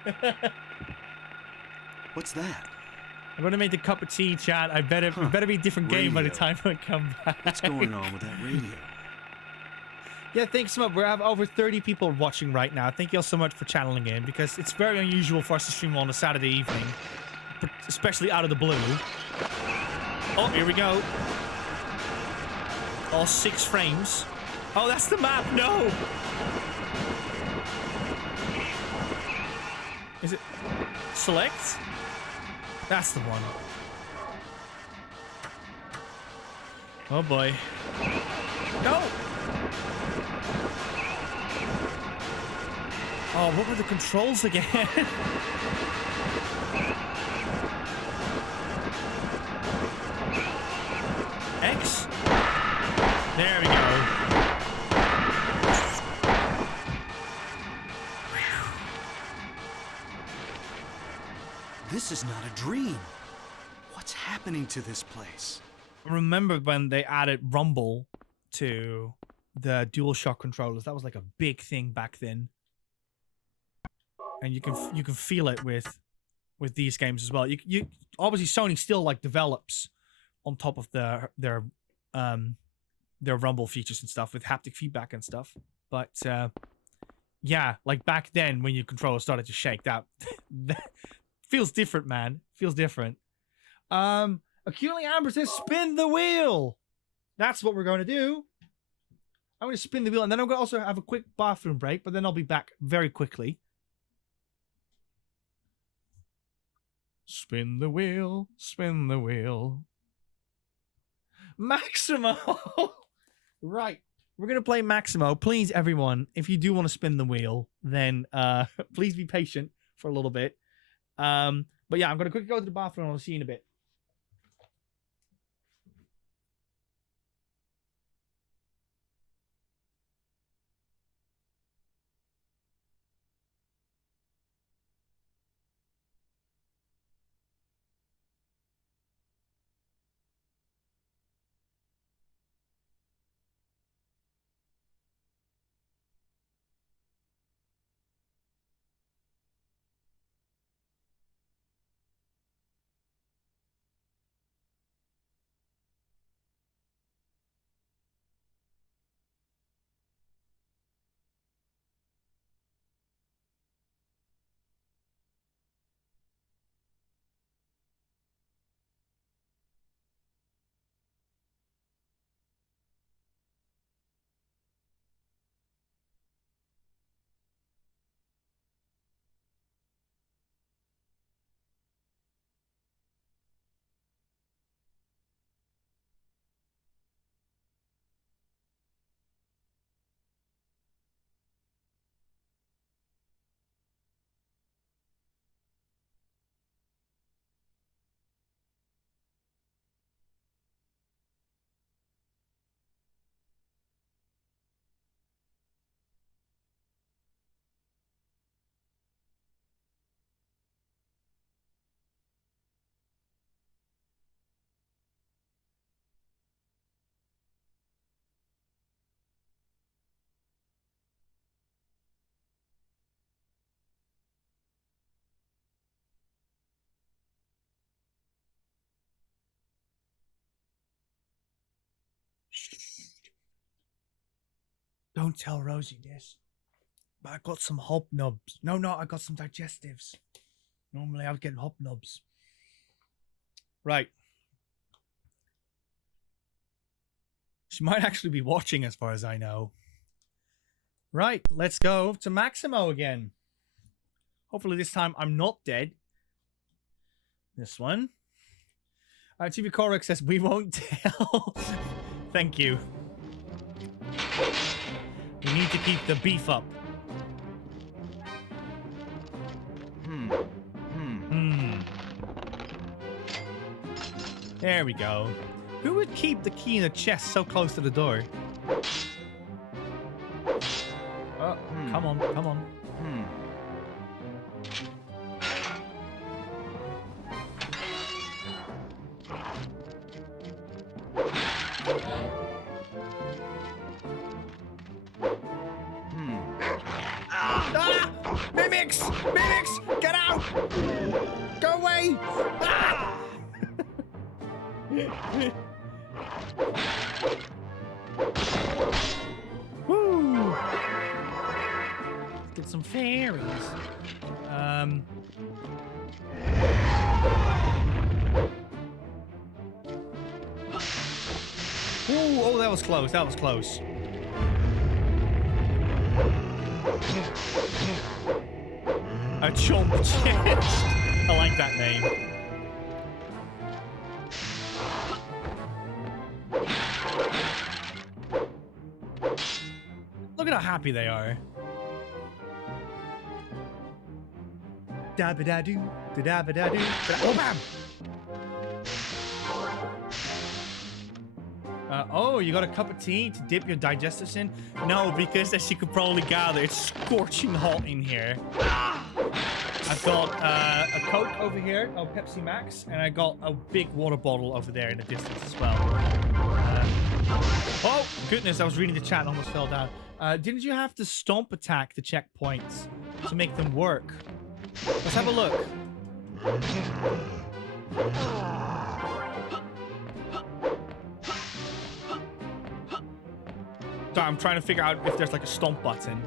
What's that? I'm gonna make the cup of tea, chat. It better be a different game by the Radio. time I come back. What's going on with that radio? Yeah, thanks so much. We have over 30 people watching right now. Thank you all so much for channeling in, because it's very unusual for us to stream on a Saturday evening, especially out of the blue. Oh, here we go. All 6 frames. Oh, that's the map. No. Is it select? That's the one. Oh boy. No. Oh, what were the controls again? X? There we go. This This is not a dream. What's happening to this place? Remember when they added rumble to the DualShock controllers? That was like a big thing back then. And you can feel it with these games as well. You obviously Sony still like develops on top of their rumble features and stuff with haptic feedback and stuff. But yeah, like back then when your controller started to shake, that feels different, man. Feels different. Acutely Amber says, spin the wheel. That's what we're going to do. I'm going to spin the wheel, and then I'm going to also have a quick bathroom break, but then I'll be back very quickly. Spin the wheel, spin the wheel. Maximo! Right. We're going to play Maximo. Please, everyone, if you do want to spin the wheel, then please be patient for a little bit. But yeah, I'm going to quickly go to the bathroom, and I'll see you in a bit. Don't tell Rosie this, but I got some hobnobs. No, I got some digestives. Normally I was getting hobnobs. Right. She might actually be watching as far as I know. Right, let's go to Maximo again. Hopefully this time I'm not dead. This one. TV Correct says, we won't tell. Thank you. We need to keep the beef up. There we go. Who would keep the key in the chest so close to the door? Oh, come on, come on. Mimics! Mimics! Get out! Go away! Ah! Woo! Let's get some fairies. Ooh, oh, that was close. That was close. A chomp chest. I like that name. Look at how happy they are. Da-ba-da-doo, da-da-ba-da-doo, oh, bam! Oh, you got a cup of tea to dip your digestives in? No, because as you could probably gather, it's scorching hot in here. I've got a Coke over here, a Pepsi Max, and I got a big water bottle over there in the distance as well. Oh, goodness, I was reading the chat and almost fell down. Didn't you have to stomp attack the checkpoints to make them work? Let's have a look. So I'm trying to figure out if there's like a stomp button.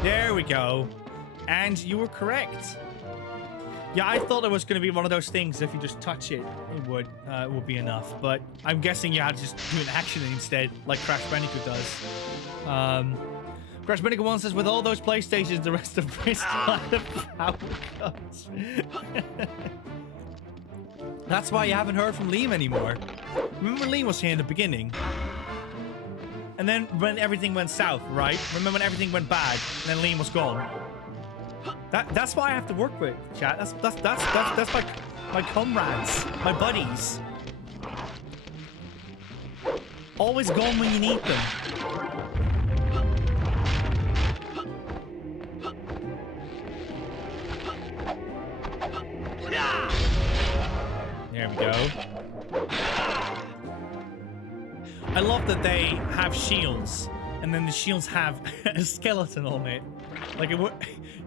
There we go. And you were correct. Yeah, I thought it was going to be one of those things. If you just touch it, it would be enough. But I'm guessing you had to just do an action instead, like Crash Bandicoot does. Crash Bandicoot 1 says, with all those PlayStations, the rest of Bristol had a power cut. That's why you haven't heard from Liam anymore. Remember when Liam was here in the beginning? And then when everything went south, right? Remember when everything went bad, and then Liam was gone? That's why I have to work with, chat. That's my comrades, my buddies. Always gone when you need them. There we go. I love that they have shields, and then the shields have a skeleton on it. Like it would.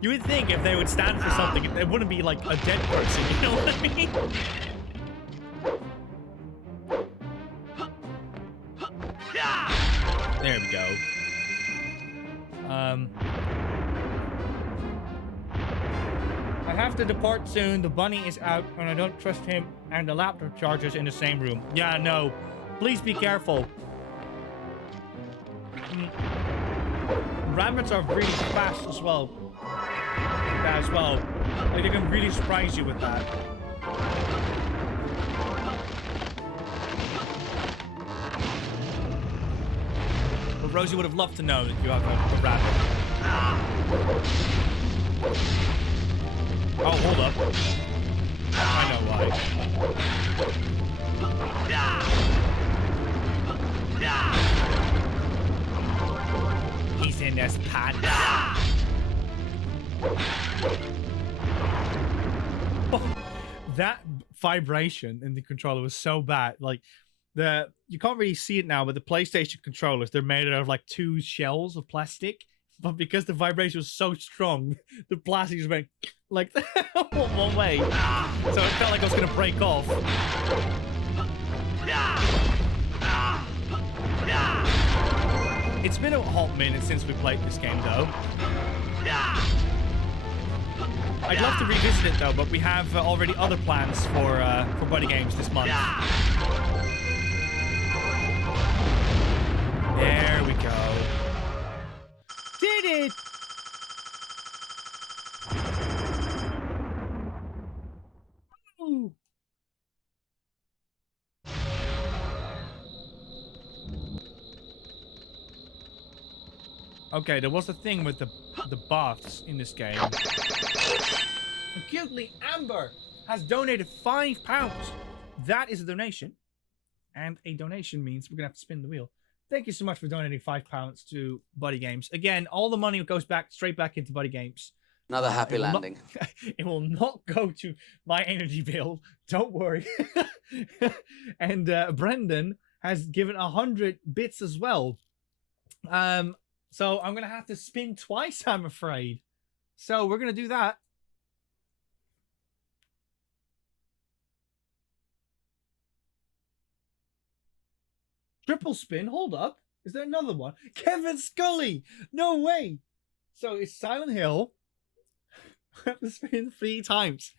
You would think if they would stand for something, it wouldn't be like a dead person, you know what I mean? There we go. I have to depart soon. The bunny is out, and I don't trust him and the laptop chargers in the same room. Yeah, no. Please be careful. Rabbits are really fast as well. Like, they can really surprise you with that. But Rosie would have loved to know that you have a rabbit. Oh, hold up. I know why. He's in this panda. Oh, that vibration in the controller was so bad. Like, you can't really see it now, but the PlayStation controllers, they're made out of like 2 shells of plastic. But because the vibration was so strong, the plastic just went like one way. So it felt like I was gonna break off. It's been a hot minute since we played this game, though. I'd love to revisit it, though, but we have already other plans for Buddy Games this month. There we go. Did it! Ooh. Okay, there was a thing with the buffs in this game. Acutely Amber has donated £5. That is a donation. And a donation means we're going to have to spin the wheel. Thank you so much for donating £5 to Buddy Games. Again, all the money goes straight back into Buddy Games. Another happy landing. It will not go to my energy bill. Don't worry. And Brendan has given 100 bits as well. So I'm going to have to spin twice, I'm afraid. So we're going to do that. Triple spin, hold up. Is there another one? Kevin Scully! No way! So it's Silent Hill. I have to spin 3 times.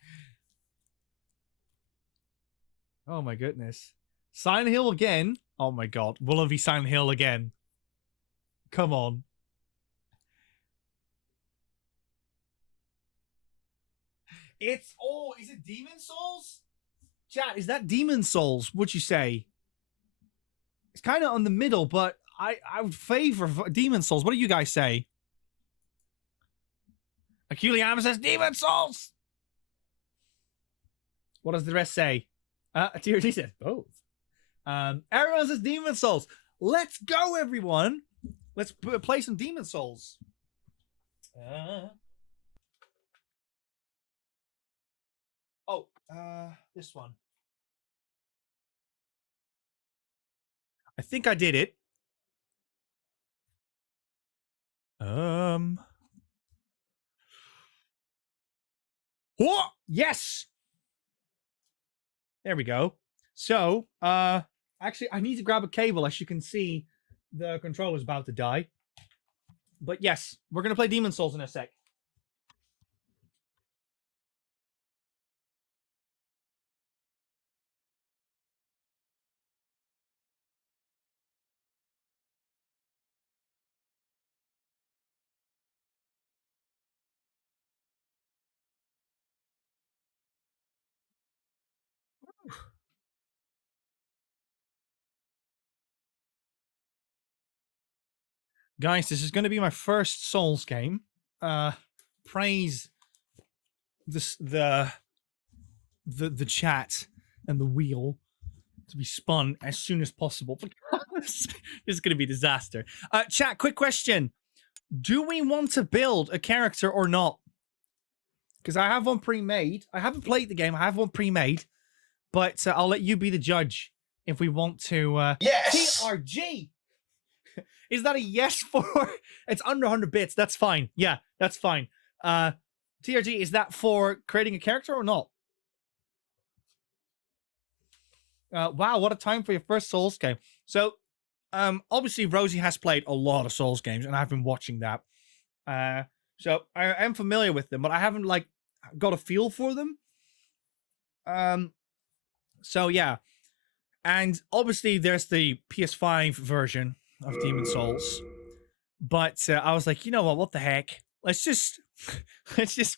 Oh my goodness. Silent Hill again. Oh my god. Will it be Silent Hill again? Come on. It's, oh, is it Demon Souls? Chat, is that Demon Souls, would you say? It's kind of on the middle, but I would favor Demon Souls. What do you guys say? Aculiam says Demon Souls. What does the rest say? TRT says both. Everyone says Demon Souls. Let's go, everyone. Let's play some Demon Souls. This one. I think I did it. What? Yes. There we go. So, actually, I need to grab a cable. As you can see, the controller's about to die. But yes, we're gonna play Demon Souls in a sec. Guys, this is going to be my first Souls game. Praise this the chat and the wheel to be spun as soon as possible. This is going to be a disaster. Chat, quick question. Do we want to build a character or not? Because I have one pre-made. I haven't played the game. I have one pre-made. But I'll let you be the judge if we want to... Yes! TRG! Is that a yes for... It's under 100 bits. That's fine. Yeah, that's fine. TRG, is that for creating a character or not? Wow, what a time for your first Souls game. So, obviously, Rosie has played a lot of Souls games, and I've been watching that. So, I am familiar with them, but I haven't, like, got a feel for them. So, yeah. And, obviously, there's the PS5 version of Demon Souls. But I was like, you know what the heck? Let's just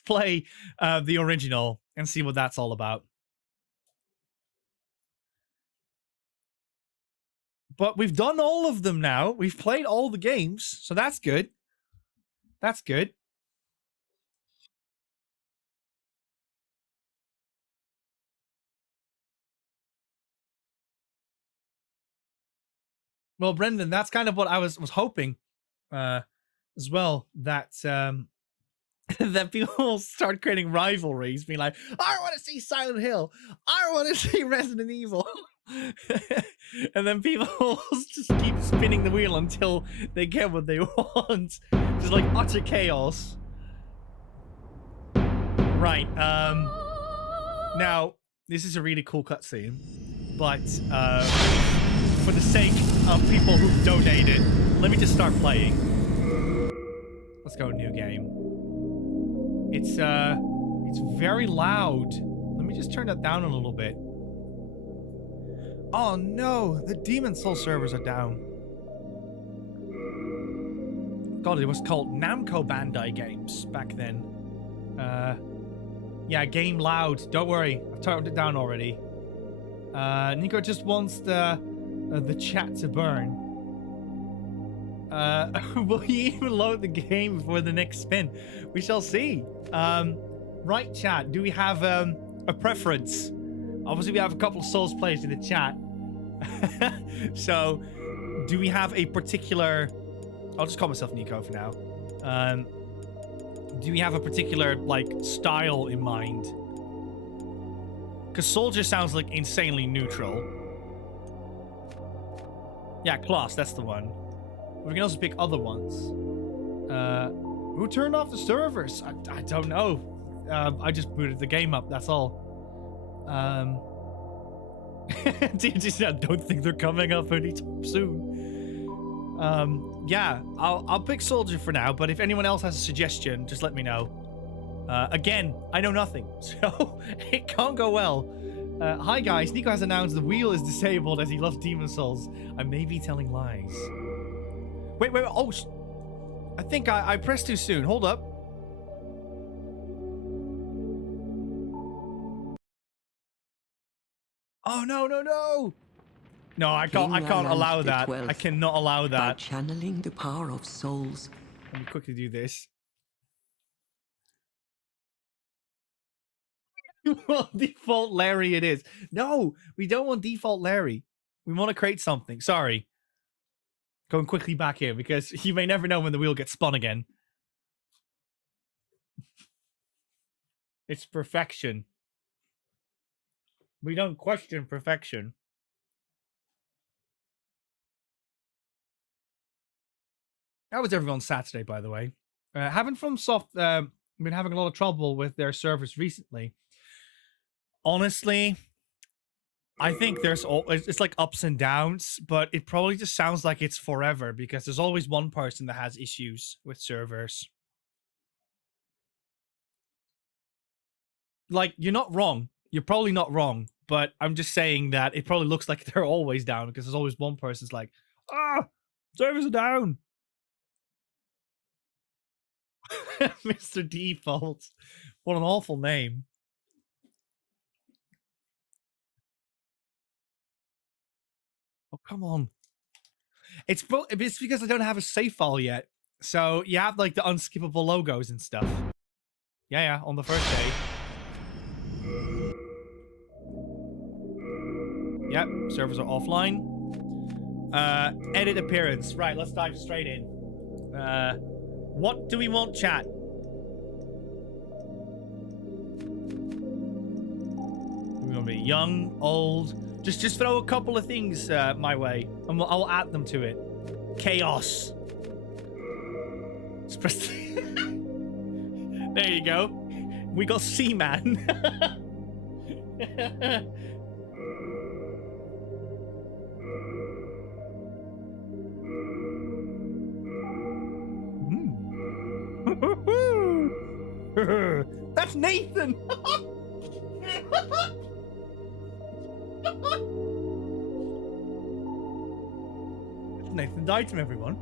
play the original and see what that's all about. But we've done all of them now. We've played all the games, so that's good. That's good. Well, Brendan, that's kind of what I was hoping as well, that that people start creating rivalries, being like, I want to see Silent Hill, I want to see Resident Evil. And then people just keep spinning the wheel until they get what they want. Just like utter chaos. Right, now, this is a really cool cutscene, but for the sake of people who've donated, let me just start playing. Let's go, new game. It's very loud. Let me just turn that down a little bit. Oh no, the Demon Soul servers are down. God, it was called Namco Bandai Games back then. Yeah, game loud. Don't worry, I've turned it down already. Nico just wants the chat to burn. Will he even load the game before the next spin? We shall see. Right, chat, do we have a preference? Obviously, we have a couple of Souls players in the chat. So, do we have a particular... I'll just call myself Nico for now. Do we have a particular, like, style in mind? Because Soldier sounds like insanely neutral. Yeah, Klaus, that's the one. We can also pick other ones. Who turned off the servers? I don't know. I just booted the game up, that's all. I don't think they're coming up anytime soon. Yeah, I'll pick Soldier for now, but if anyone else has a suggestion, just let me know. Again, I know nothing, so it can't go well. Hi guys, Nico has announced the wheel is disabled as he loves Demon Souls. I may be telling lies. Wait, oh, I think I pressed too soon. Hold up. Oh, no. No, I can't allow that. I cannot allow that. By channeling the power of souls. Let me quickly do this. Well, default Larry it is. No, we don't want default Larry. We want to create something. Sorry. Going quickly back in because you may never know when the wheel gets spun again. It's perfection. We don't question perfection. How was everyone Saturday, by the way? Having FromSoft been having a lot of trouble with their servers recently. Honestly, I think it's like ups and downs, but it probably just sounds like it's forever because there's always one person that has issues with servers. Like, you're not wrong. You're probably not wrong, but I'm just saying that it probably looks like they're always down because there's always one person's like, servers are down. Mr. Default. What an awful name. Oh, come on. It's because I don't have a save file yet. So you have like the unskippable logos and stuff. Yeah, on the first day. Yep, servers are offline. Edit appearance. Right, let's dive straight in. What do we want, chat? Do we want to be young, old? Just throw a couple of things my way, and I'll add them to it. Chaos. Just press there you go. We got Seaman. That's Nathan. Nathan died from everyone.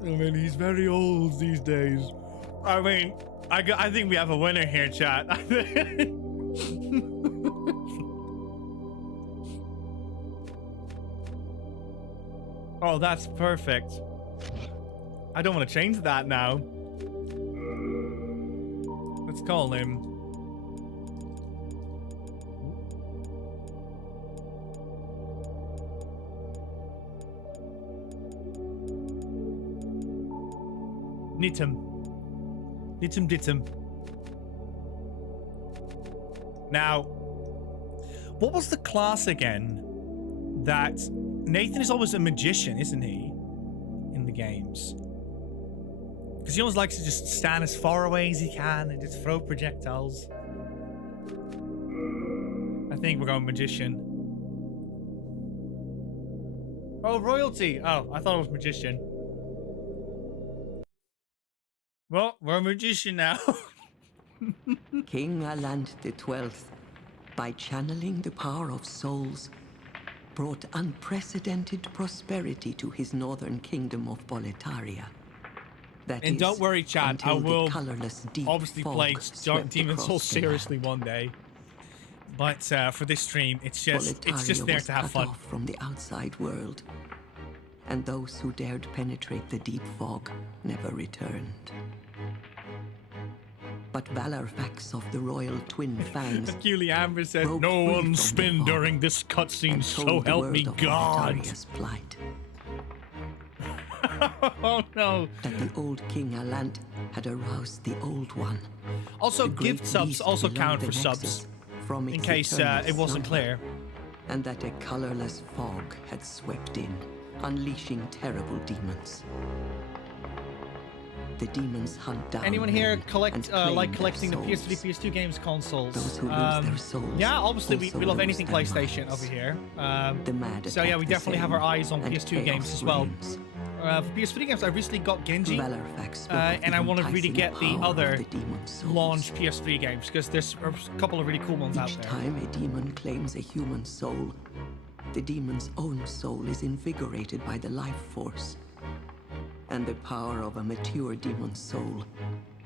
I mean, he's very old these days. I mean, I think we have a winner here, chat. Oh, that's perfect. I don't want to change that now. Let's call him. Nitum. Nitum Ditum. Now, what was the class again? That Nathan is always a magician, isn't he? In the games. Because he always likes to just stand as far away as he can and just throw projectiles. I think we're going magician. Oh, royalty. Oh, I thought it was magician. Well, we're a magician now. King Alant XII, by channeling the power of souls, brought unprecedented prosperity to his northern kingdom of Boletaria. And don't worry, chat, I will obviously play Demon's Souls seriously one day. But for this stream, it's just there to have fun. From the outside world, and those who dared penetrate the deep fog never returned. But Valorfax of the royal twin fangs. Culie Amber said, "No one spin during this cutscene, so help me God." Plight. Oh no! That the old King Alant had aroused the old one. Also, gift subs also count for subs, in case it wasn't clear. And that a colorless fog had swept in, unleashing terrible demons. The demons hunt down. Anyone here collecting the PS3, PS2 games consoles? Those who lose their souls. Yeah, obviously we love anything PlayStation over here. So yeah, we definitely have our eyes on PS2 games as well. For PS3 games, I recently got Genji, and I want to really get the other launch PS3 games because there's a couple of really cool ones out there. Each time a demon claims a human soul, the demon's own soul is invigorated by the life force. And the power of a mature demon's soul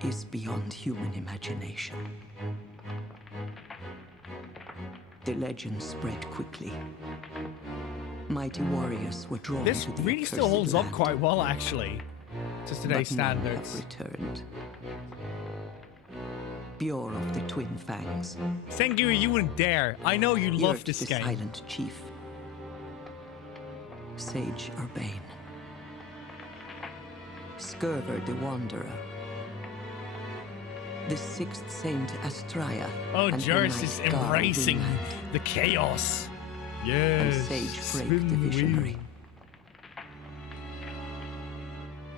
is beyond human imagination. The legend spread quickly. Mighty warriors were drawn This to the really still accursed holds up land, quite well, actually, to today's but none standards. have returned. Pure of the twin fangs. Sengu, you wouldn't dare. I know you love Yurt this the game. silent chief. Sage Urbane. Skurver the Wanderer. The sixth saint Astraea. Oh, and her Jers night is guard, embracing Vinland, the chaos. and Yes. Sage Frigg spin the wheel. Visionary.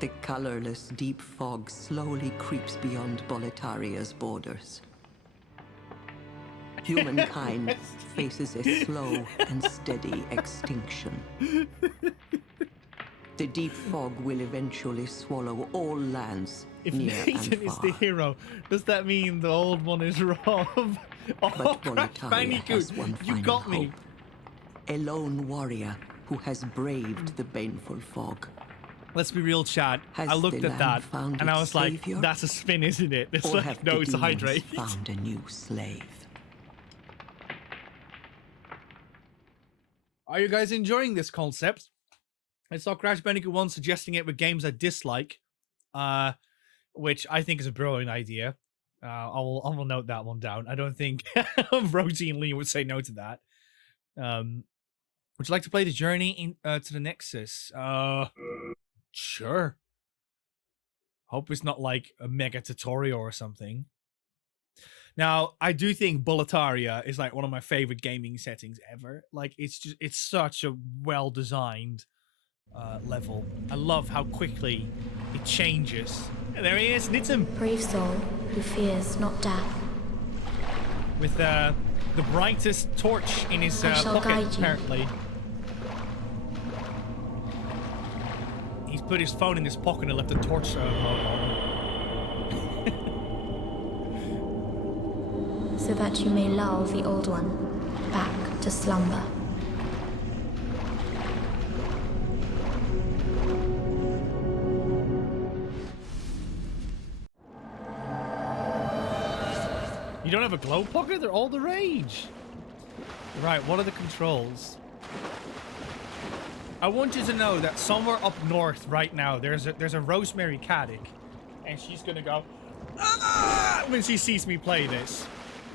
The colorless deep fog slowly creeps beyond Boletaria's borders. Humankind faces a slow and steady extinction. The deep fog will eventually swallow all lands If near Nathan and is far. the hero, does that mean the old one is Rob? Oh, But Crash Boletaria Bandicoot, has one you final got me. hope. A lone warrior who has braved the baneful fog. Let's be real, chat. Has I looked the at that land found and I its was like, savior? that's a spin, isn't it? It's Or like, have no, the it's a demons hydrate. found a new slave? Are you guys enjoying this concept? I saw Crash Bandicoot 1 suggesting it with games I dislike, which I think is a brilliant idea. I will note that one down. I don't think Rosie and Lee would say no to that. Would you like to play the journey to the Nexus? Sure. Hope it's not like a mega tutorial or something. Now, I do think Boletaria is like one of my favorite gaming settings ever. Like, it's such a well-designed level. I love how quickly it changes. And there he is, Nitzum, Brave soul who fears not death. with the brightest torch in his I shall pocket, guide you. apparently. He's put his phone in his pocket and left the torch mode on. So that you may lull the old one back to slumber. You don't have a glow pocket? They're all the rage. Right, what are the controls? I want you to know that somewhere up north right now, there's a Rosemary Caddick, and she's gonna go "Ah!" when she sees me play this.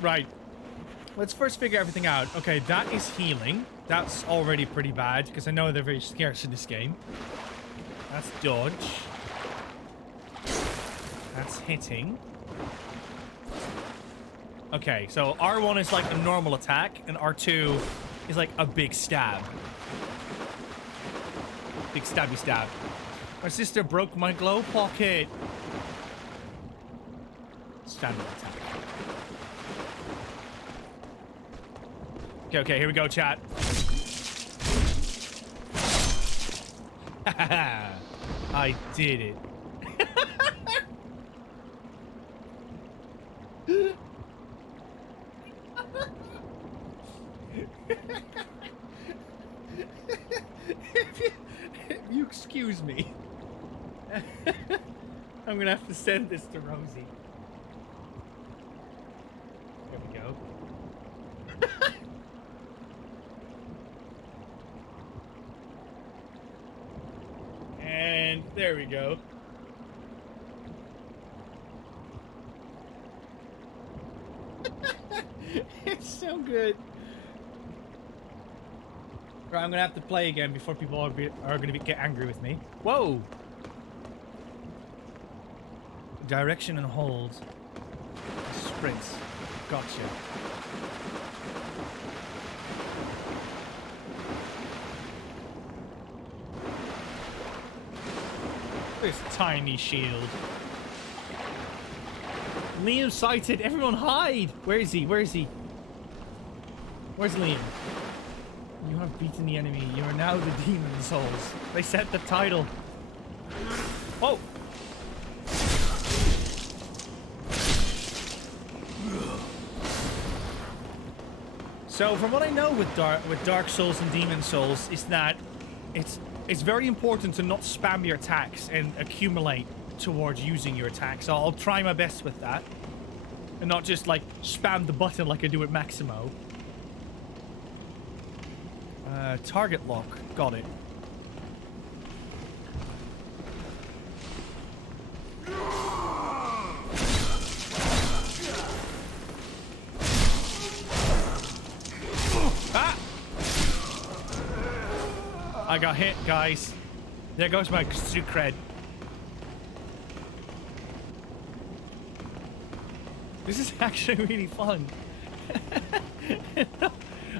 Right. Let's first figure everything out. Okay, that is healing. That's already pretty bad, because I know they're very scarce in this game. That's dodge. That's hitting. Okay, so R1 is like a normal attack, and R2 is like a big stab. Big stabby stab. My sister broke my glow pocket. Standard attack. Okay, here we go, chat. I did it. If you excuse me, I'm gonna have to send this to Rosie. There we go. And there we go. It's so good. Right, I'm gonna have to play again before people are gonna get angry with me. Whoa! Direction and hold. Sprints. Gotcha. This tiny shield. Liam sighted. Everyone hide. Where is he? Where is he? Where's Liam? You have beaten the enemy. You are now the demon souls. They set the title. Oh! So from what I know with Dark Souls and Demon Souls is that it's very important to not spam your attacks and accumulate towards using your attacks. So I'll try my best with that. And not just like spam the button like I do with Maximo. Target lock. Got it. Ah! I got hit, guys. There goes my suit cred. This is actually really fun.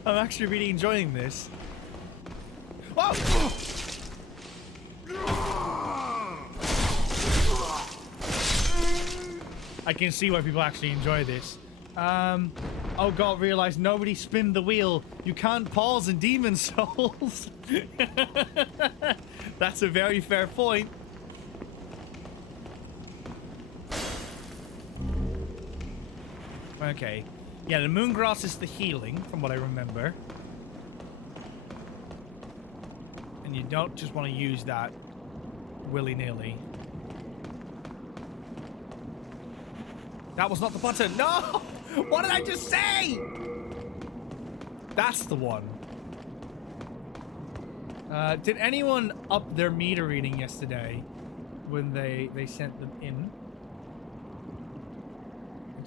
I'm actually really enjoying this. Whoa! I can see why people actually enjoy this. Oh god, realize nobody spin the wheel. You can't pause in Demon Souls. That's a very fair point. Okay. Yeah, the moongrass is the healing, from what I remember. And you don't just want to use that willy-nilly. That was not the button. No! What did I just say? That's the one. Did anyone up their meter reading yesterday when they sent them in?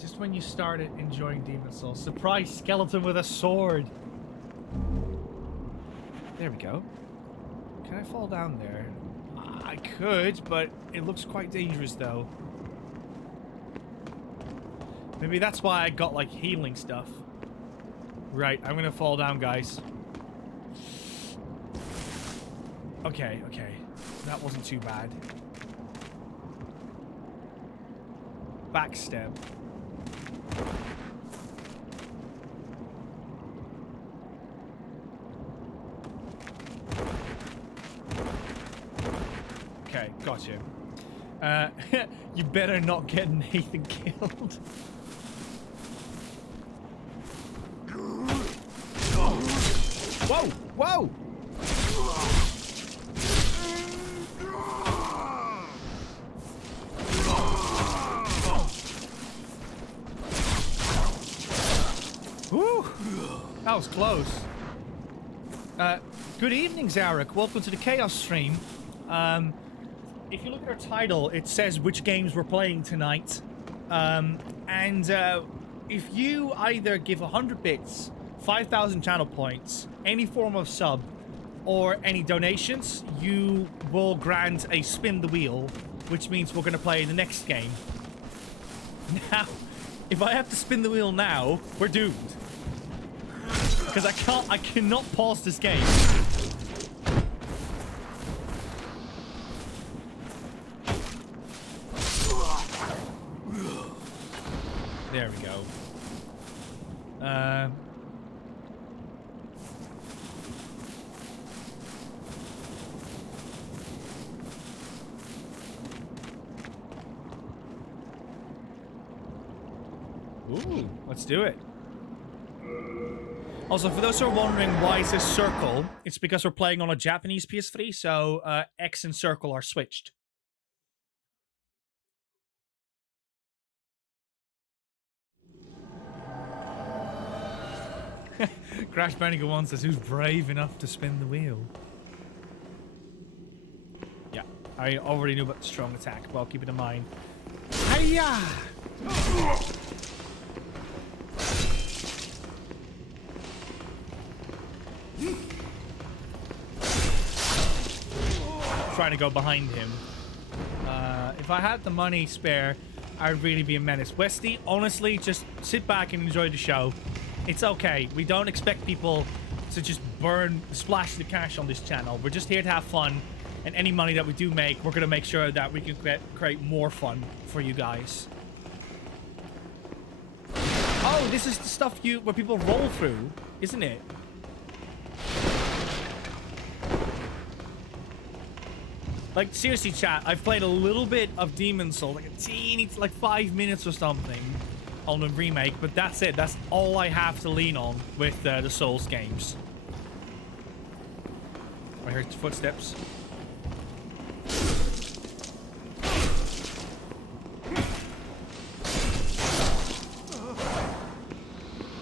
Just when you started enjoying Demon Souls. Surprise skeleton with a sword. There we go. Can I fall down there? I could, but it looks quite dangerous though. Maybe that's why I got like healing stuff. Right, I'm gonna fall down, guys. Okay, okay. That wasn't too bad. Backstep. Okay, gotcha. You better not get Nathan killed. Whoa! Whoa! Woo! That was close. Good evening, Zarek. Welcome to the Chaos stream. If you look at our title, it says which games we're playing tonight. If you either give 100 bits, 5,000 channel points, any form of sub, or any donations, you will grant a spin the wheel, which means we're going to play the next game. Now, if I have to spin the wheel now, we're doomed. Because I cannot pause this game. There we go. Ooh, let's do it. Also, for those who are wondering why it says circle, it's because we're playing on a Japanese PS3, so X and circle are switched. Crash Bandicoot 1 says, who's brave enough to spin the wheel? Yeah, I already knew about the strong attack. Well, keep it in mind. Hiya! Trying to go behind him. If I had the money spare, I'd really be a menace. Westy, honestly, just sit back and enjoy the show. It's okay. We don't expect people to just splash the cash on this channel. We're just here to have fun, and any money that we do make, we're gonna make sure that we can create more fun for you guys. Oh, this is the stuff where people roll through, isn't it? Like, seriously, chat, I've played a little bit of Demon Souls, like a teeny, like 5 minutes or something on the remake, but that's it. That's all I have to lean on with the Souls games. I heard footsteps.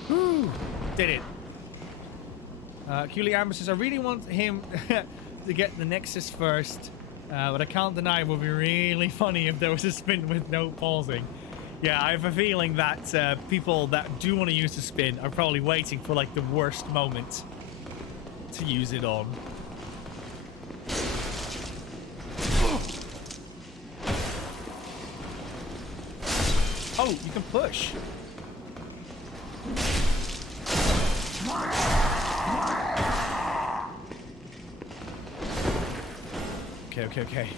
Whew, did it. Cooley Amber says, I really want him to get the Nexus first, but I can't deny it would be really funny if there was a spin with no pausing. Yeah, I have a feeling that people that do want to use the spin are probably waiting for like the worst moment to use it on. Oh, you can push. Okay, okay, okay.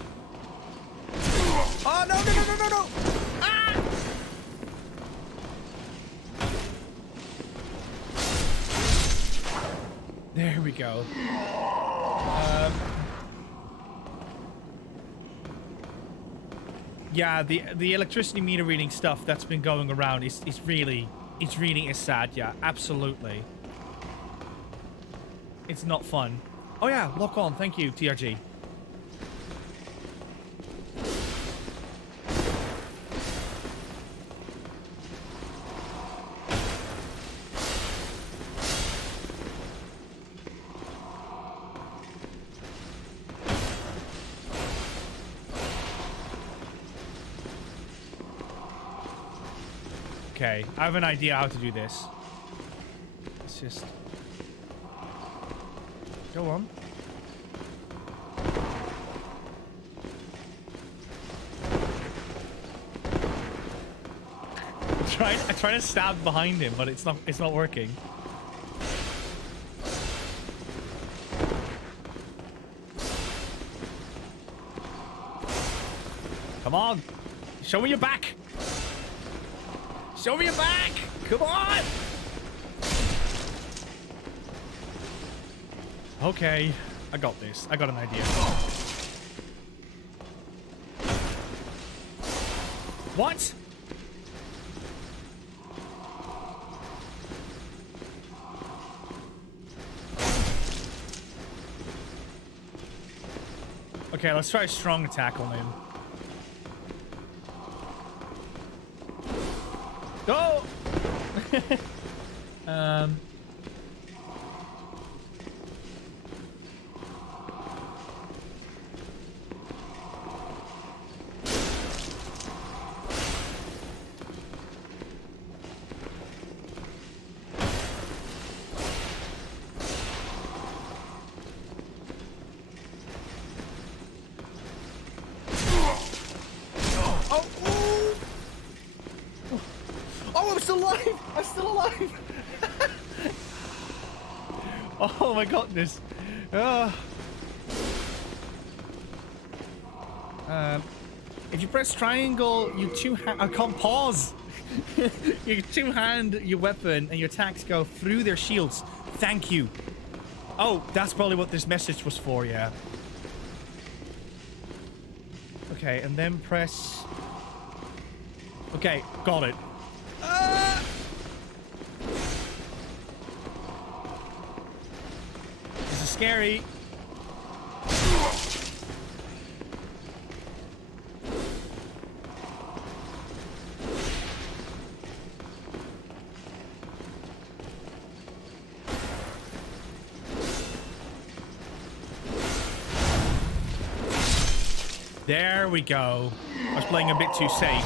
Oh, no, no, no, no, no, no! Ah! There we go. Yeah, the electricity meter reading stuff that's been going around is really sad. Yeah, absolutely. It's not fun. Oh yeah, lock on. Thank you, TRG. Okay, I have an idea how to do this. Let's just go on. I try to stab behind him, but it's not working. Come on, show me your back. Show me your back! Come on! Okay, I got this. I got an idea. What? Okay, let's try a strong attack on him. Go! Oh my goodness. If you press triangle, you two-hand... I can't pause. You two-hand your weapon and your attacks go through their shields. Thank you. Oh, that's probably what this message was for, yeah. Okay, and then press... Okay, got it. This is scary. There we go. I was playing a bit too safe.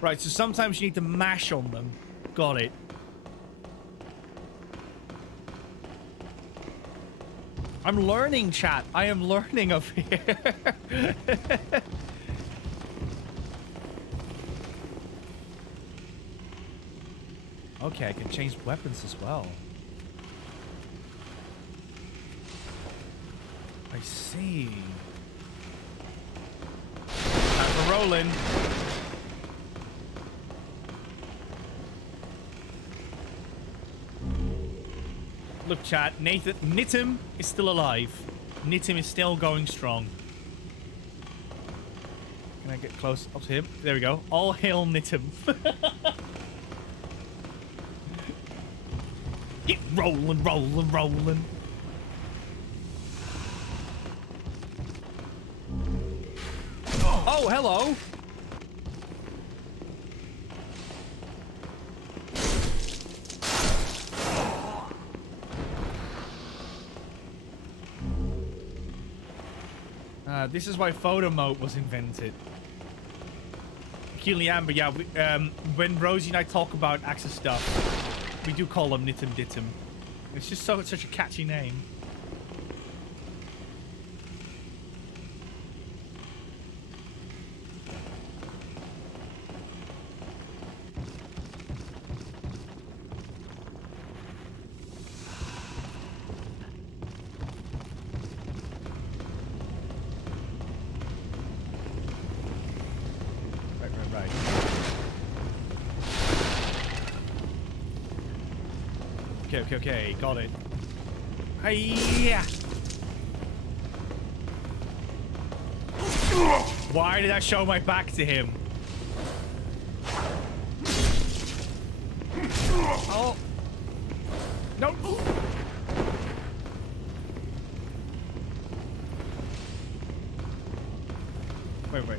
Right, so sometimes you need to mash on them. Got it. I'm learning, chat. I am learning over here. Okay, I can change weapons as well. I see. Time for rolling. Look, chat, Nitim is still alive. Nitim is still going strong. Can I get close up to him? There we go. All hail Nitim. Get rolling, rolling, rolling. Oh, hello. This is why photo mode was invented. Kilian, but yeah, when Rosie and I talk about Axis stuff, we do call him Nitum Ditum. It's just such a catchy name. Right. Okay, got it. Hiya! Why did I show my back to him? Oh! No! Wait.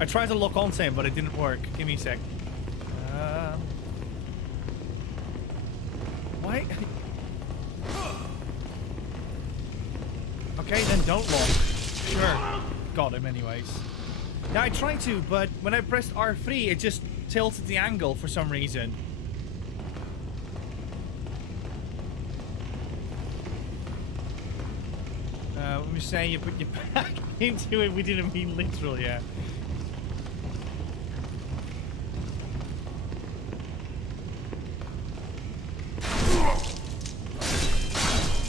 I tried to lock onto him, but it didn't work. Give me a sec. Why? Okay, then don't lock. Sure. Got him anyways. Yeah, I tried to, but when I pressed R3, it just tilted the angle for some reason. When we say you put your back into it, we didn't mean literal, yeah.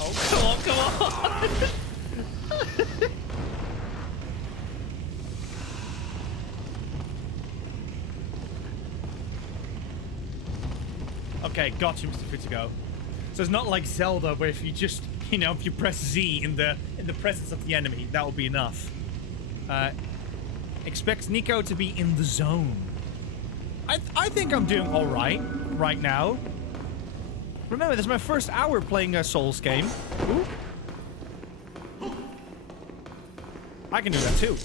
Oh, come on! Okay, got you, Mr. Fitzigo. So it's not like Zelda, where if you just, if you press Z in the presence of the enemy, that will be enough. Expect Nico to be in the zone. I think I'm doing all right now. Remember, this is my first hour playing a Souls game. Ooh. I can do that too.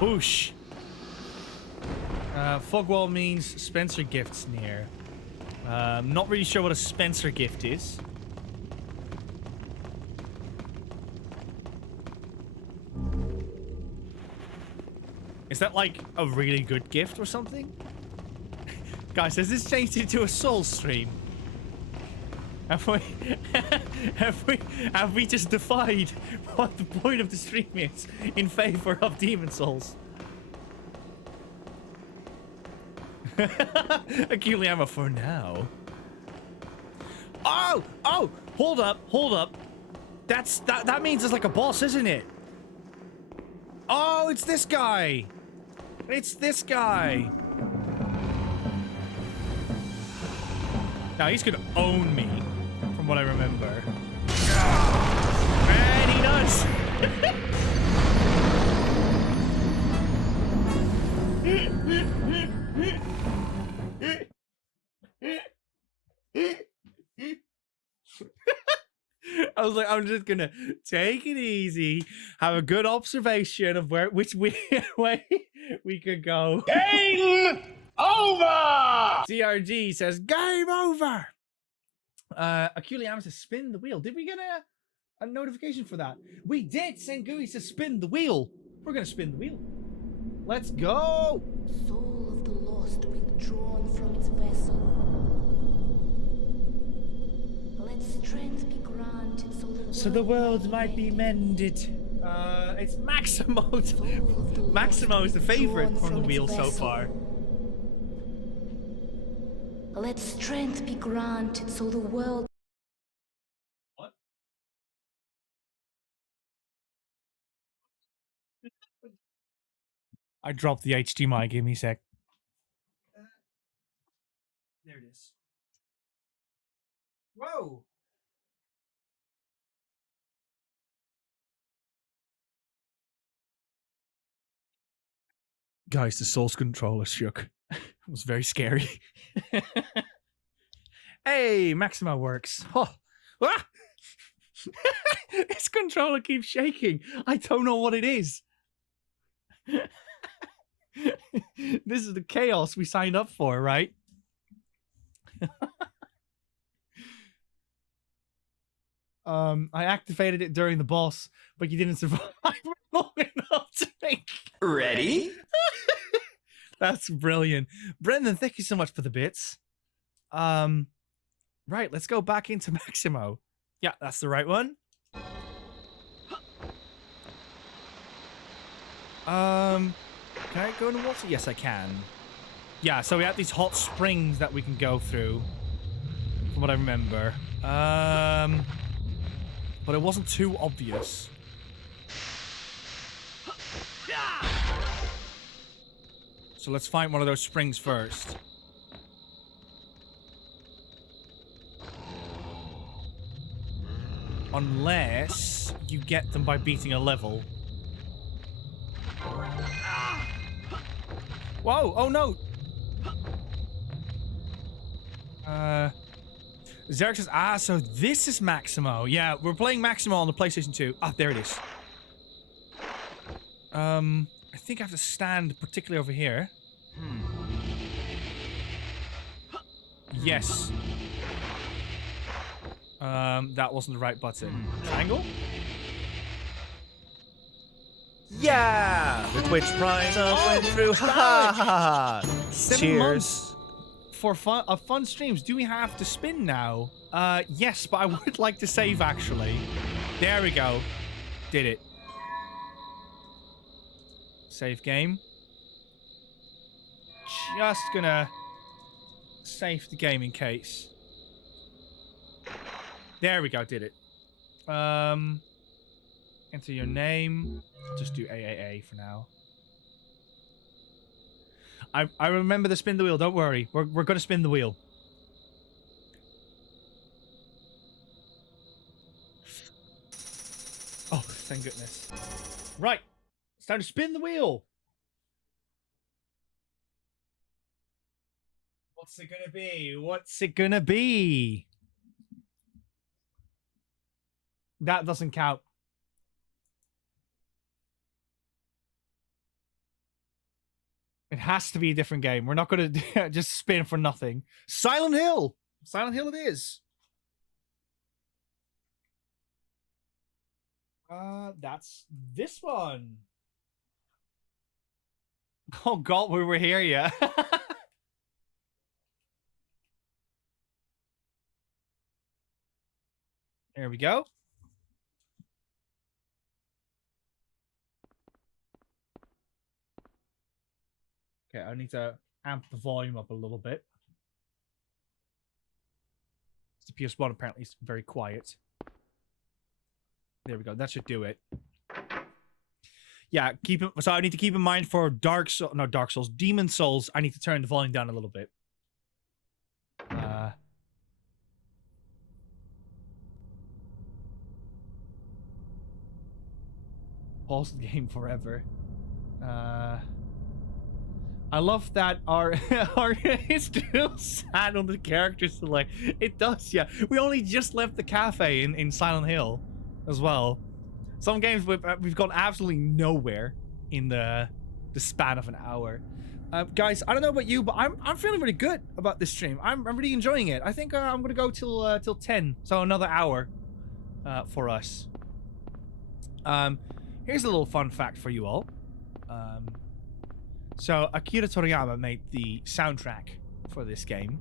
Whoosh. Fogwall means Spencer gifts near. Not really sure what a Spencer gift is. Is that like a really good gift or something? Guys, has this changed into a Soul stream? Have we just defied what the point of the stream is in favor of Demon Souls? Akiliama for now. Oh! Hold up. That means it's like a boss, isn't it? Oh, it's this guy. Now he's gonna own me, from what I remember. And he does. I was like, I'm just gonna take it easy, have a good observation of which way we could go. Game over! CRG says, game over! Akiliam says, spin the wheel. Did we get a notification for that? We did! Sengui says, spin the wheel. We're gonna spin the wheel. Let's go! Soul of the lost withdrawn from its vessel. Let strength be granted so the world might be mended. It's Maximo. Maximo is the favorite from the wheel so far. Let strength be granted so the world. What? I dropped the HDMI. Give me a sec. There it is. Whoa! Guys, the Souls controller shook. It was very scary. Hey, Maximo works. Oh. Ah! This controller keeps shaking. I don't know what it is. This is the chaos we signed up for, right? I activated it during the boss, but you didn't survive long enough to make. Ready? That's brilliant. Brendan, thank you so much for the bits. Right, let's go back into Maximo. Yeah, that's the right one. Can I go in the water? Yes, I can. Yeah, so we have these hot springs that we can go through, from what I remember. But it wasn't too obvious. So let's find one of those springs first. Unless you get them by beating a level. Whoa! Oh no! Zarek says, so this is Maximo. Yeah, we're playing Maximo on the PlayStation 2. Ah, there it is. I think I have to stand particularly over here. Yes. That wasn't the right button. Triangle? Yeah! The Twitch Prime went through. Ha ha ha! 7 months for fun streams. Do we have to spin now? Yes, but I would like to save actually. There we go. Did it. Save game. Just gonna save the game in case. There we go, did it. Enter your name. Just do AAA for now. I remember to spin the wheel, don't worry. We're gonna spin the wheel. Oh, thank goodness. Right. It's time to spin the wheel. What's it gonna be? What's it gonna be? That doesn't count. It has to be a different game. We're not going to just spin for nothing. Silent Hill! Silent Hill it is. That's this one. Oh god, we were here, yeah. There we go. Okay, I need to amp the volume up a little bit. The PS1 apparently is very quiet. There we go. That should do it. Yeah, keep it. So I need to keep in mind for Dark Souls, Demon Souls. I need to turn the volume down a little bit. Pause the game forever. I love that our it's still sad on the characters select. It does, yeah. We only just left the cafe in Silent Hill as well. Some games we've gone absolutely nowhere in the span of an hour. Guys, I don't know about you, but I'm feeling really good about this stream. I'm really enjoying it. I think I'm gonna go till 10, so another hour for us. Here's a little fun fact for you all. So Akira Toriyama made the soundtrack for this game,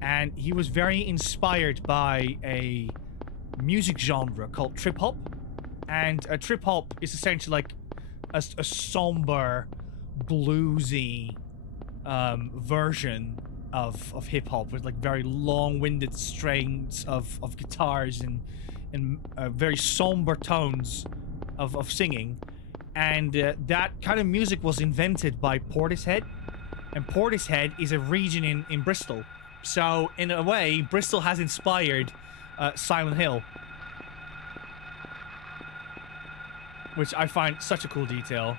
and he was very inspired by a music genre called trip hop. And a trip hop is essentially like a somber, bluesy version of hip hop with like very long-winded strings of guitars and very somber tones of singing. And that kind of music was invented by Portishead. And Portishead is a region in Bristol. So, in a way, Bristol has inspired Silent Hill. Which I find such a cool detail.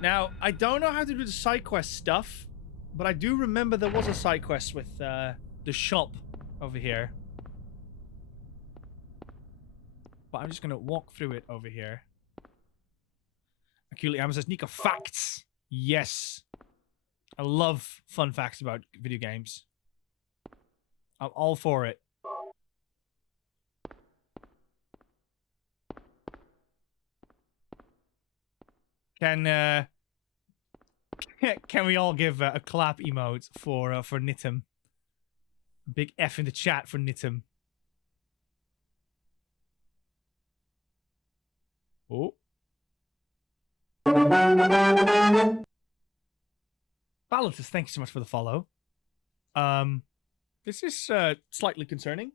Now, I don't know how to do the side quest stuff. But I do remember there was a side quest with the shop over here. But I'm just going to walk through it over here. Acutely Amma says, Nico, facts! Yes. I love fun facts about video games. I'm all for it. Can we all give a clap emote for Nitim? Big F in the chat for Nitim. Oh. Palatus, thank you so much for the follow. This is slightly concerning.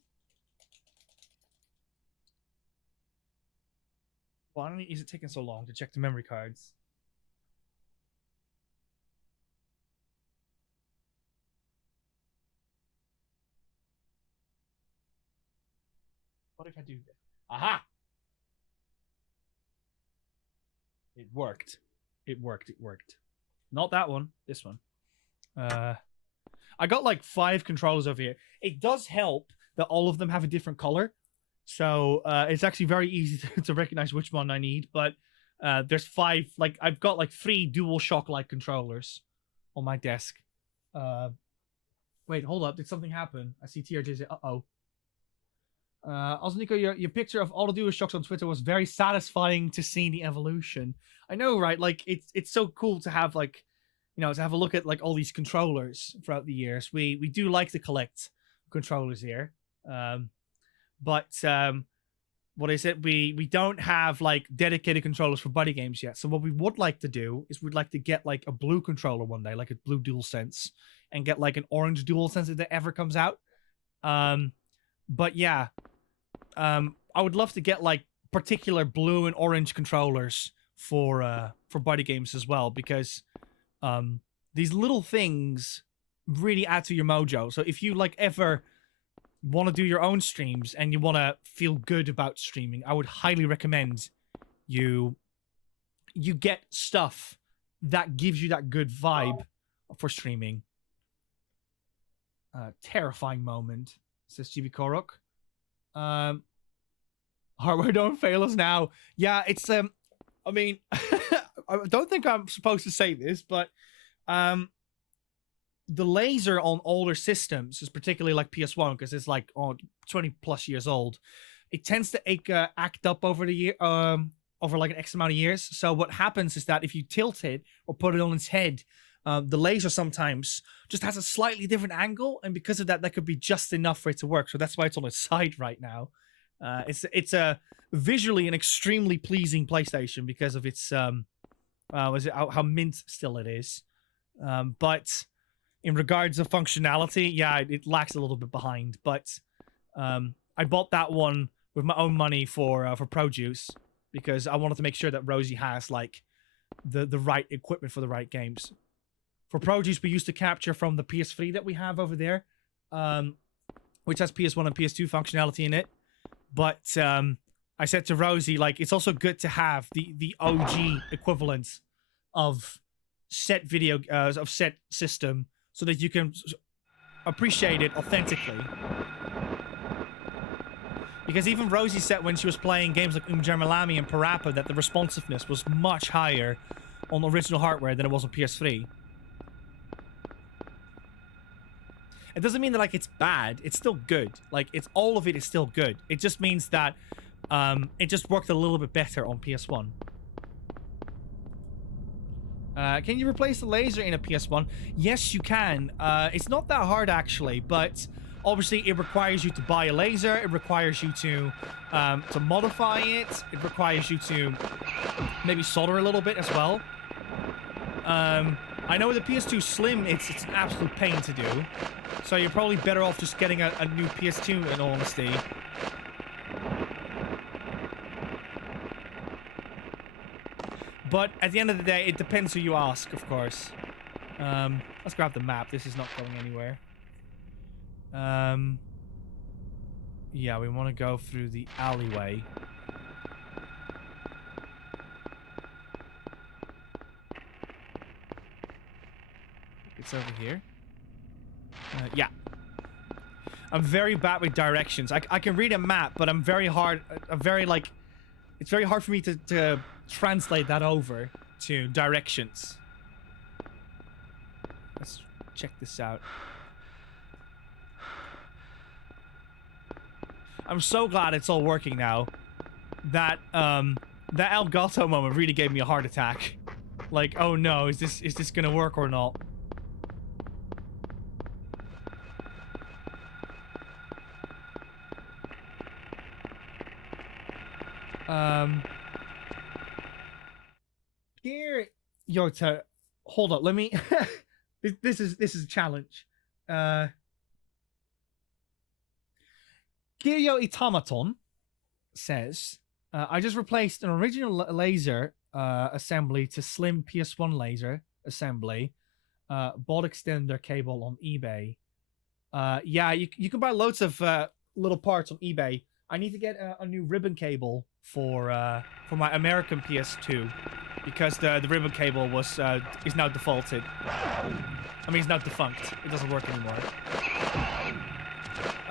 Why is it taking so long to check the memory cards? What if I do this? Aha! It worked. It worked. It worked. Not that one. This one. I got like 5 controllers over here. It does help that all of them have a different color. So it's actually very easy to recognize which one I need. But there's 5, like I've got like 3 DualShock-like controllers on my desk. Wait, hold up. Did something happen? I see TRJ say, uh-oh. Also, Nico, your picture of all the DualShocks on Twitter was very satisfying to see the evolution. I know, right? Like, it's so cool to have, like, you know, to have a look at, like, all these controllers throughout the years. We do like to collect controllers here. But what I said, we don't have, like, dedicated controllers for buddy games yet. So what we would like to do is we'd like to get, like, a blue controller one day, like a blue DualSense, and get, like, an orange DualSense if that ever comes out. But yeah, I would love to get like particular blue and orange controllers for buddy games as well, because these little things really add to your mojo. So if you like ever want to do your own streams and you want to feel good about streaming, I would highly recommend you get stuff that gives you that good vibe for streaming. Terrifying moment. Says GB Korok. Hardware don't fail us now. Yeah, it's I mean, I don't think I'm supposed to say this, but the laser on older systems is particularly like PS1 because it's like 20 plus years old. It tends to act up over the year, over like an X amount of years. So what happens is that if you tilt it or put it on its head, the laser sometimes just has a slightly different angle, and because of that, that could be just enough for it to work. So that's why it's on its side right now. It's a visually an extremely pleasing PlayStation because of its how mint still it is. But in regards of functionality, yeah, it lacks a little bit behind. But I bought that one with my own money for Produce because I wanted to make sure that Rosie has like the right equipment for the right games. For Produce, we used to capture from the PS3 that we have over there, which has PS1 and PS2 functionality in it. But I said to Rosie, like, it's also good to have the OG equivalent of set video, of set system, so that you can appreciate it authentically. Because even Rosie said when she was playing games like Umjermalami and Parappa that the responsiveness was much higher on original hardware than it was on PS3. It doesn't mean that like it's bad. It's still good. Like it's all of it is still good. It just means that it just worked a little bit better on PS1. Can you replace the laser in a PS1? Yes, you can. It's not that hard actually, but obviously it requires you to buy a laser. It requires you to modify it. It requires you to maybe solder a little bit as well. I know with the PS2 Slim, it's an absolute pain to do. So you're probably better off just getting a new PS2 in all honesty. But at the end of the day, it depends who you ask, of course. Let's grab the map. This is not going anywhere. Yeah, we want to go through the alleyway. It's over here. Yeah. I'm very bad with directions. I can read a map, but I'm very like... It's very hard for me to translate that over to directions. Let's check this out. I'm so glad it's all working now. That that Elgato moment really gave me a heart attack. Like, oh no, is this gonna work or not? Here, Yota, hold up. Let me. this is a challenge. Kiryo Itamaton says, I just replaced an original laser assembly to slim PS1 laser assembly. Bought extender cable on eBay. Yeah, you can buy loads of little parts on eBay. I need to get a new ribbon cable for my American PS2 because the ribbon cable was is now defaulted. I mean, it's now defunct. It doesn't work anymore.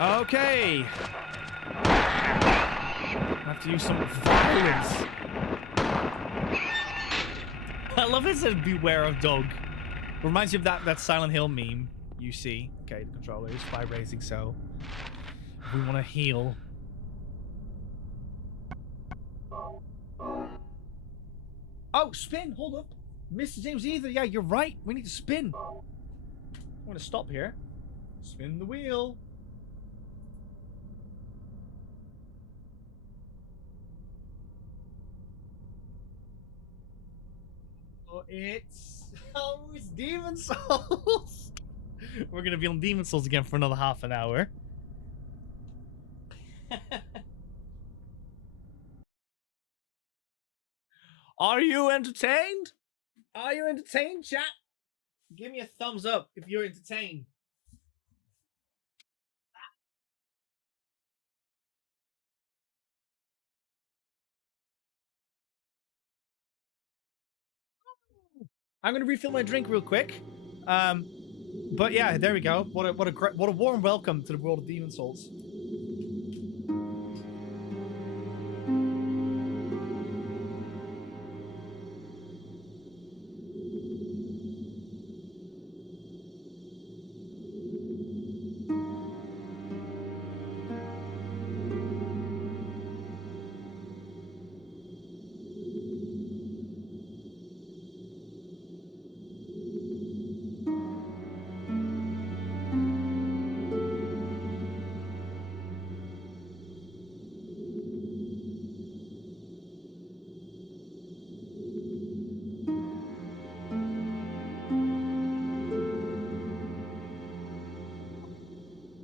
Okay. I have to use some violence. I love it says beware of dog. Reminds you of that Silent Hill meme you see. Okay, the controller is vibrating, so if we want to heal. Oh, spin! Hold up. Mr. James Ether, yeah, you're right. We need to spin. I'm going to stop here. Spin the wheel. Oh, it's Demon Souls. We're going to be on Demon Souls again for another half an hour. Are you entertained? Are you entertained, chat? Give me a thumbs up if you're entertained. I'm gonna refill my drink real quick. But yeah, there we go. What a warm welcome to the world of Demon Souls.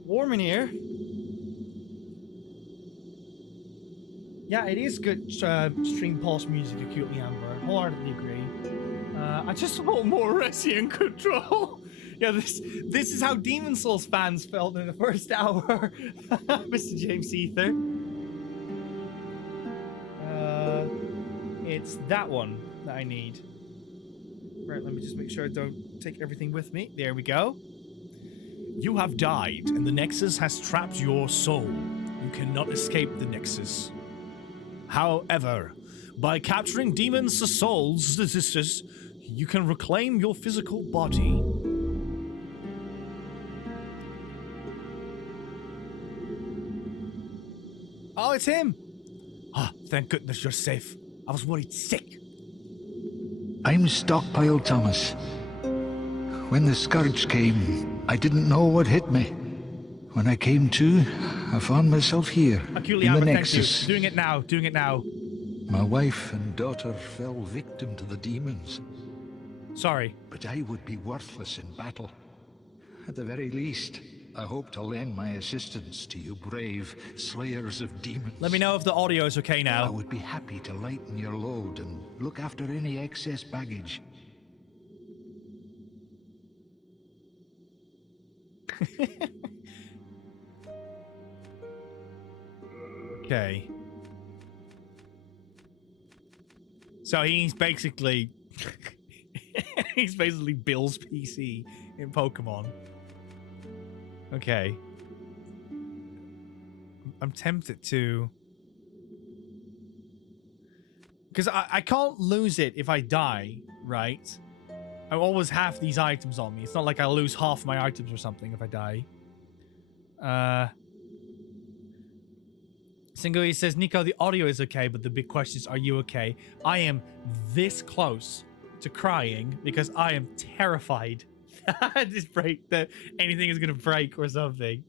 Warm in here. Yeah, it is good stream pulse music, acutely Amber. Wholeheartedly agree. I just want more Resident Control. Yeah, this is how Demon Souls fans felt in the first hour. Mr. James Ether. It's that one that I need. Right, let me just make sure I don't take everything with me. There we go. You have died, and the Nexus has trapped your soul. You cannot escape the Nexus. However, by capturing demons' souls, you can reclaim your physical body. Oh, it's him! Ah, thank goodness you're safe. I was worried sick. I'm Stockpile Thomas. When the scourge came, I didn't know what hit me. When I came to, I found myself here, Acutely in the Amber, Nexus. thank you. Doing it now. My wife and daughter fell victim to the demons. Sorry. But I would be worthless in battle. At the very least, I hope to lend my assistance to you brave slayers of demons. Let me know if the audio is okay now. I would be happy to lighten your load and look after any excess baggage. Okay. So he's basically he's basically Bill's PC in Pokemon. Okay. I'm tempted to, because I can't lose it if I die, right? I always have these items on me. It's not like I lose half my items or something if I die. Single says, Nico, the audio is okay, but the big question is, are you okay? I am this close to crying because I am terrified that anything is going to break or something.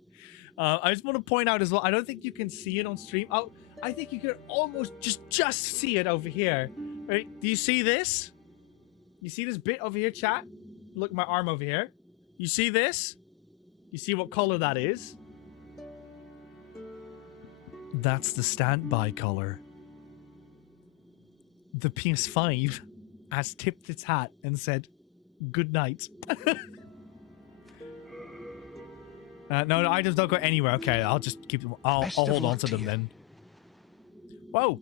I just want to point out as well, I don't think you can see it on stream. Oh, I think you can almost just see it over here. Right? Do you see this? You see this bit over here, chat? Look, my arm over here. You see this? You see what color that is? That's the standby color. The PS5 has tipped its hat and said, good night. No, items don't go anywhere. Okay, I'll just keep them. I'll hold on to them then. Whoa.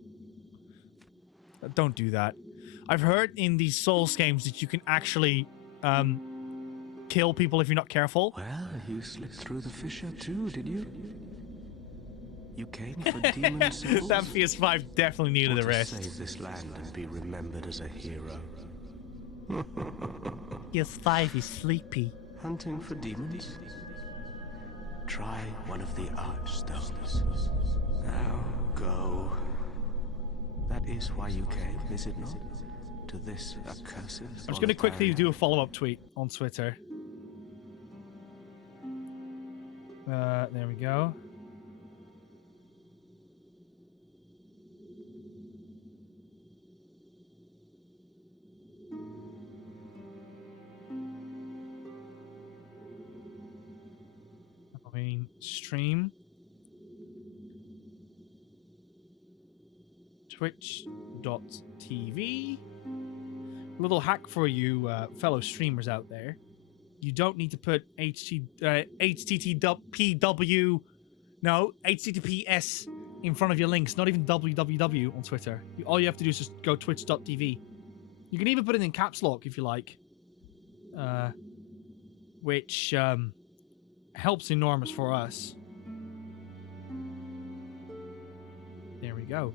Don't do that. I've heard in these Souls games that you can actually kill people if you're not careful. Well, you slipped through the fissure too, did you? You came for demon souls? That PS5 definitely needed a rest. Save this land and be remembered as a hero. PS5 is sleepy. Hunting for demons? Try one of the archstones. Now go. That is why you came, is it not? To this accursed. I'm just going to quickly do a follow-up tweet on Twitter. There we go. Stream twitch.tv. Little hack for you fellow streamers out there. You don't need to put HTTPS in front of your links, not even www on Twitter. All you have to do is just go twitch.tv. You can even put it in caps lock if you like, which helps enormous for us. There we go.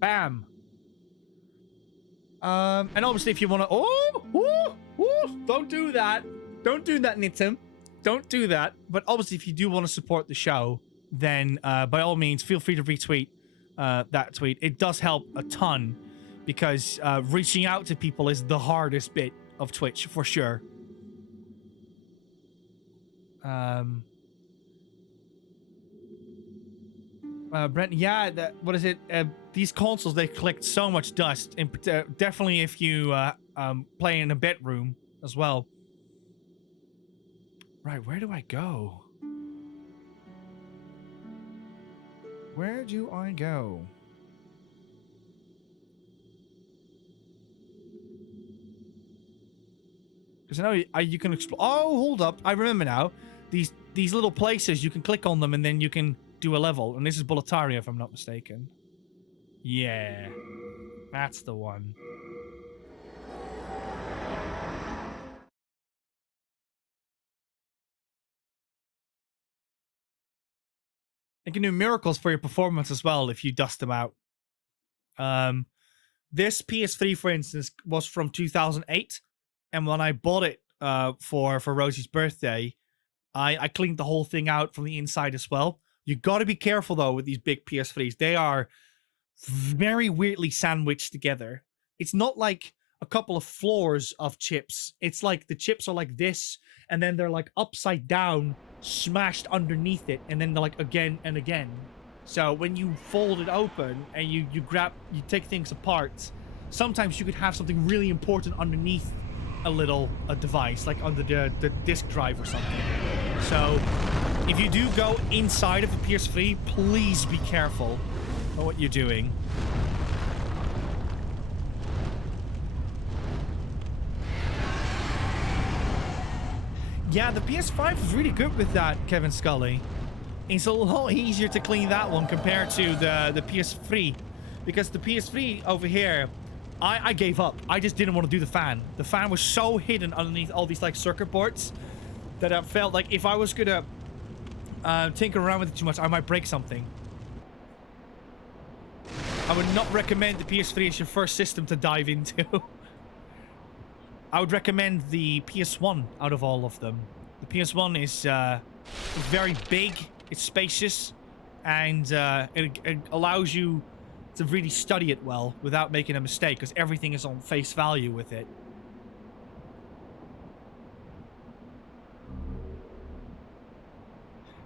Bam. And obviously if you want to... Don't do that. Don't do that, Nitim. Don't do that. But obviously if you do want to support the show, then by all means, feel free to retweet that tweet. It does help a ton because reaching out to people is the hardest bit of Twitch for sure. Brent, yeah, what is it? These consoles, they collect so much dust, and definitely if you play in a bedroom as well. Right, where do I go? Where do I go? Because I know you can explore. Oh, hold up! I remember now. These little places, you can click on them and then you can do a level. And this is Boletaria, if I'm not mistaken. Yeah, that's the one. It can do miracles for your performance as well if you dust them out. This PS3, for instance, was from 2008. And when I bought it for Rosie's birthday, I cleaned the whole thing out from the inside as well. You got to be careful, though, with these big PS3s. They are very weirdly sandwiched together. It's not like a couple of floors of chips. It's like the chips are like this, and then they're like upside down, smashed underneath it, and then they're like again and again. So when you fold it open and you take things apart, sometimes you could have something really important underneath a device, like under the disk drive or something. So if you do go inside of a PS3, please be careful of what you're doing. Yeah, the PS5 is really good with that, Kevin Scully. It's a lot easier to clean that one compared to the PS3, because the PS3 over here, I gave up. I just didn't want to do the fan. The fan was so hidden underneath all these like circuit boards that I felt like if I was gonna tinker around with it too much, I might break something. I would not recommend the PS3 as your first system to dive into. I would recommend the PS1 out of all of them. The PS1 is It's very big, it's spacious, and it allows you to really study it well without making a mistake, because everything is on face value with it.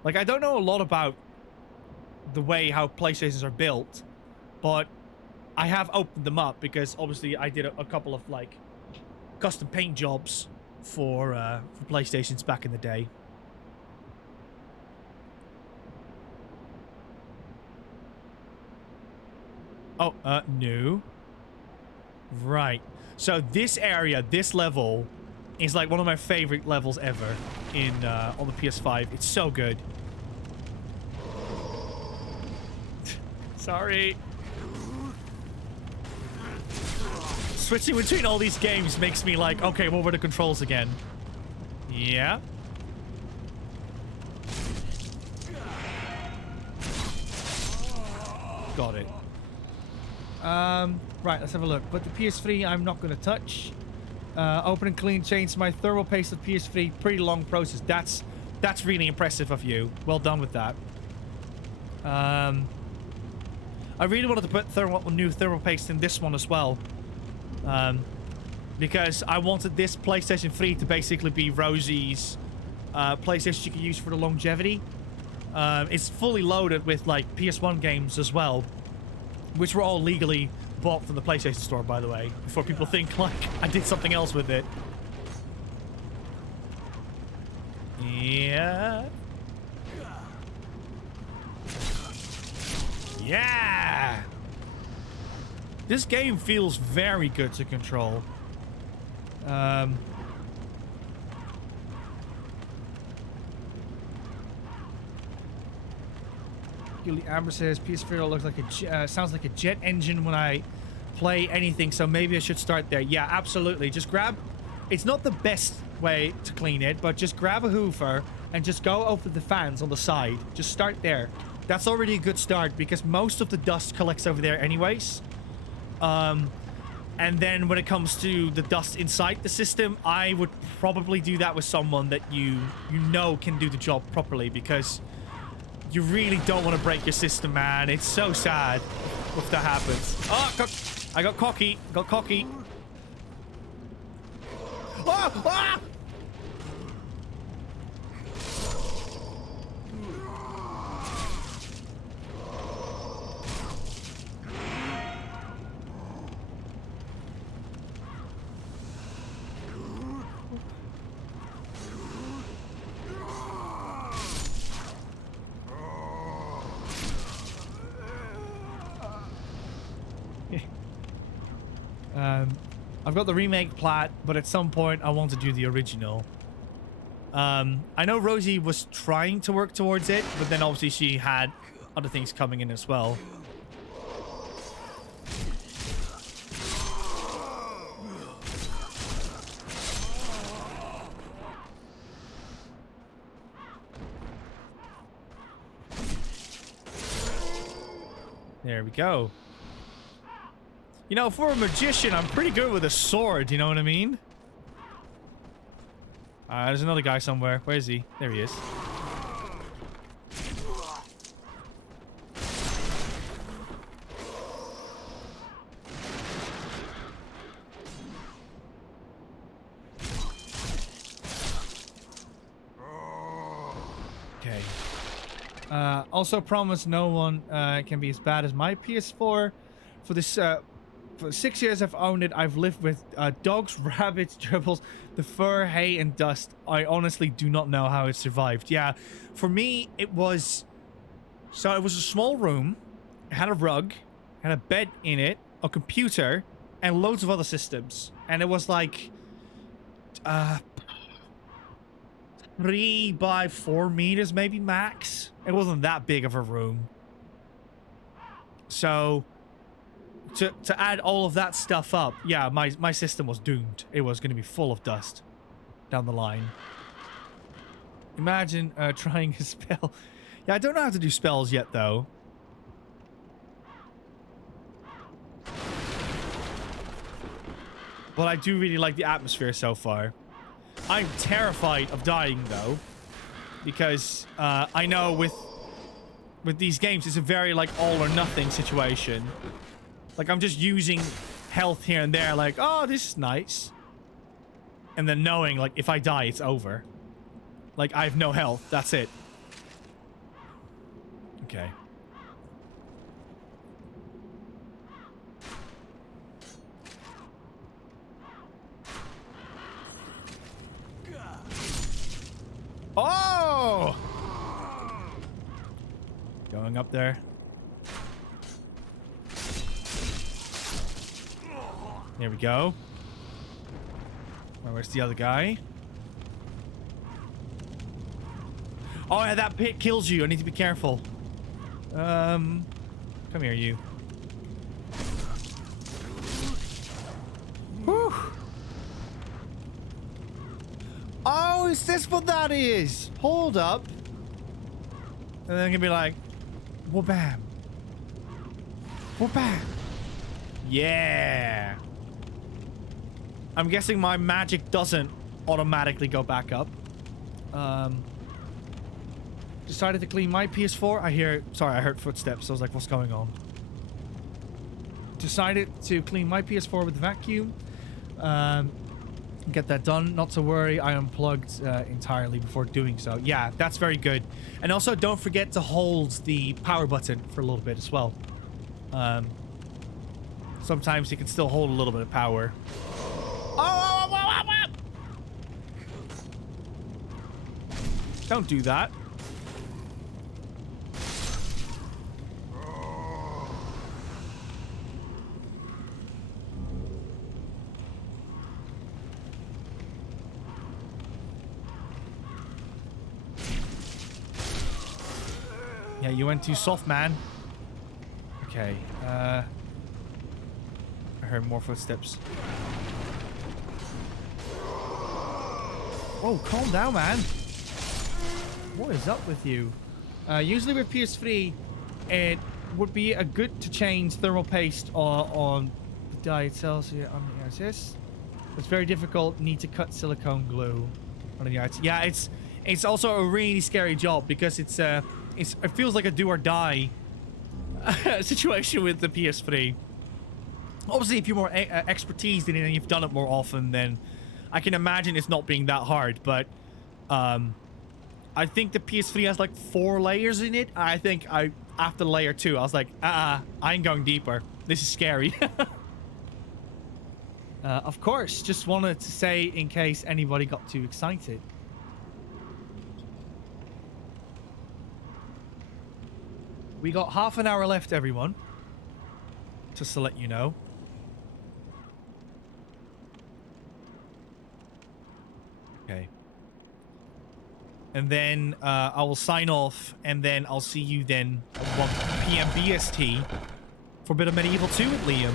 Like, I don't know a lot about the way how PlayStations are built, but I have opened them up because obviously I did a couple of like custom paint jobs for PlayStations back in the day. Oh, no. Right. So this area, this level, is like one of my favorite levels ever in on the PS5. It's so good. Sorry. Switching between all these games makes me like, okay, what were the controls again? Yeah. Got it. Right, let's have a look. But the PS3, I'm not going to touch. Open and clean, change my thermal paste of PS3. Pretty long process. That's really impressive of you. Well done with that. I really wanted to put new thermal paste in this one as well. Because I wanted this PlayStation 3 to basically be Rosie's PlayStation you can use for the longevity. It's fully loaded with like PS1 games as well, which were all legally bought from the PlayStation Store, by the way, before people think like I did something else with it. Yeah. Yeah! This game feels very good to control. Amber says PS4 looks like a sounds like a jet engine when I play anything, so maybe I should start there. Yeah, absolutely. Just grab. It's not the best way to clean it, but just grab a Hoover and just go over the fans on the side. Just start there. That's already a good start because most of the dust collects over there anyways. And then when it comes to the dust inside the system, I would probably do that with someone that you know can do the job properly, because you really don't want to break your system, man. It's so sad if that happens. Oh, I got cocky. Got cocky. Oh, ah! I've got the remake plat, but at some point I want to do the original. I know Rosie was trying to work towards it, but then obviously she had other things coming in as well. There we go. You know, for a magician, I'm pretty good with a sword, you know what I mean? There's another guy somewhere. Where is he? There he is. Okay. Also promise no one can be as bad as my PS4. For this, for 6 years I've owned it, I've lived with dogs, rabbits, gerbils, the fur, hay, and dust. I honestly do not know how it survived. Yeah, for me, it was... So it was a small room. It had a rug, had a bed in it, a computer, and loads of other systems. And it was like... 3 by 4 meters, maybe max. It wasn't that big of a room. So... To add all of that stuff up, yeah, my system was doomed. It was going to be full of dust down the line. Imagine trying a spell. Yeah, I don't know how to do spells yet, though. But I do really like the atmosphere so far. I'm terrified of dying, though. because I know with these games, it's a very like all or nothing situation. Like I'm just using health here and there, like, oh, this is nice. And then knowing like if I die, it's over. Like I have no health. That's it. Okay. Oh! Going up there. There we go. Where's the other guy? Oh, yeah, that pit kills you. I need to be careful. Come here, you. Whew. Oh, is this what that is? Hold up. And then it can be like, wha-bam. Wha-bam. Yeah. I'm guessing my magic doesn't automatically go back up. Decided to clean my PS4. Sorry, I heard footsteps. I was like, what's going on? Decided to clean my PS4 with the vacuum. Get that done. Not to worry, I unplugged entirely before doing so. Yeah, that's very good. And also, don't forget to hold the power button for a little bit as well. Sometimes you can still hold a little bit of power. Oh! Don't do that. Yeah, you went too soft, man. Okay, I heard more footsteps. Whoa, calm down, man. What is up with you? Usually with PS3, it would be a good to change thermal paste on the die itself. So on the RSS. It's very difficult. Need to cut silicone glue on the RSS. Yeah, it's also a really scary job because it feels like a do or die situation with the PS3. Obviously, if you're more expertise in it and you've done it more often, then I can imagine it's not being that hard. But I think the PS3 has like 4 layers in it. I think after layer 2, I was like, I ain't going deeper. This is scary. Of course, just wanted to say in case anybody got too excited. We got half an hour left, everyone. Just to let you know. Okay. And then I will sign off, and then I'll see you then at 1 p.m. BST for a bit of Medieval 2 with Liam.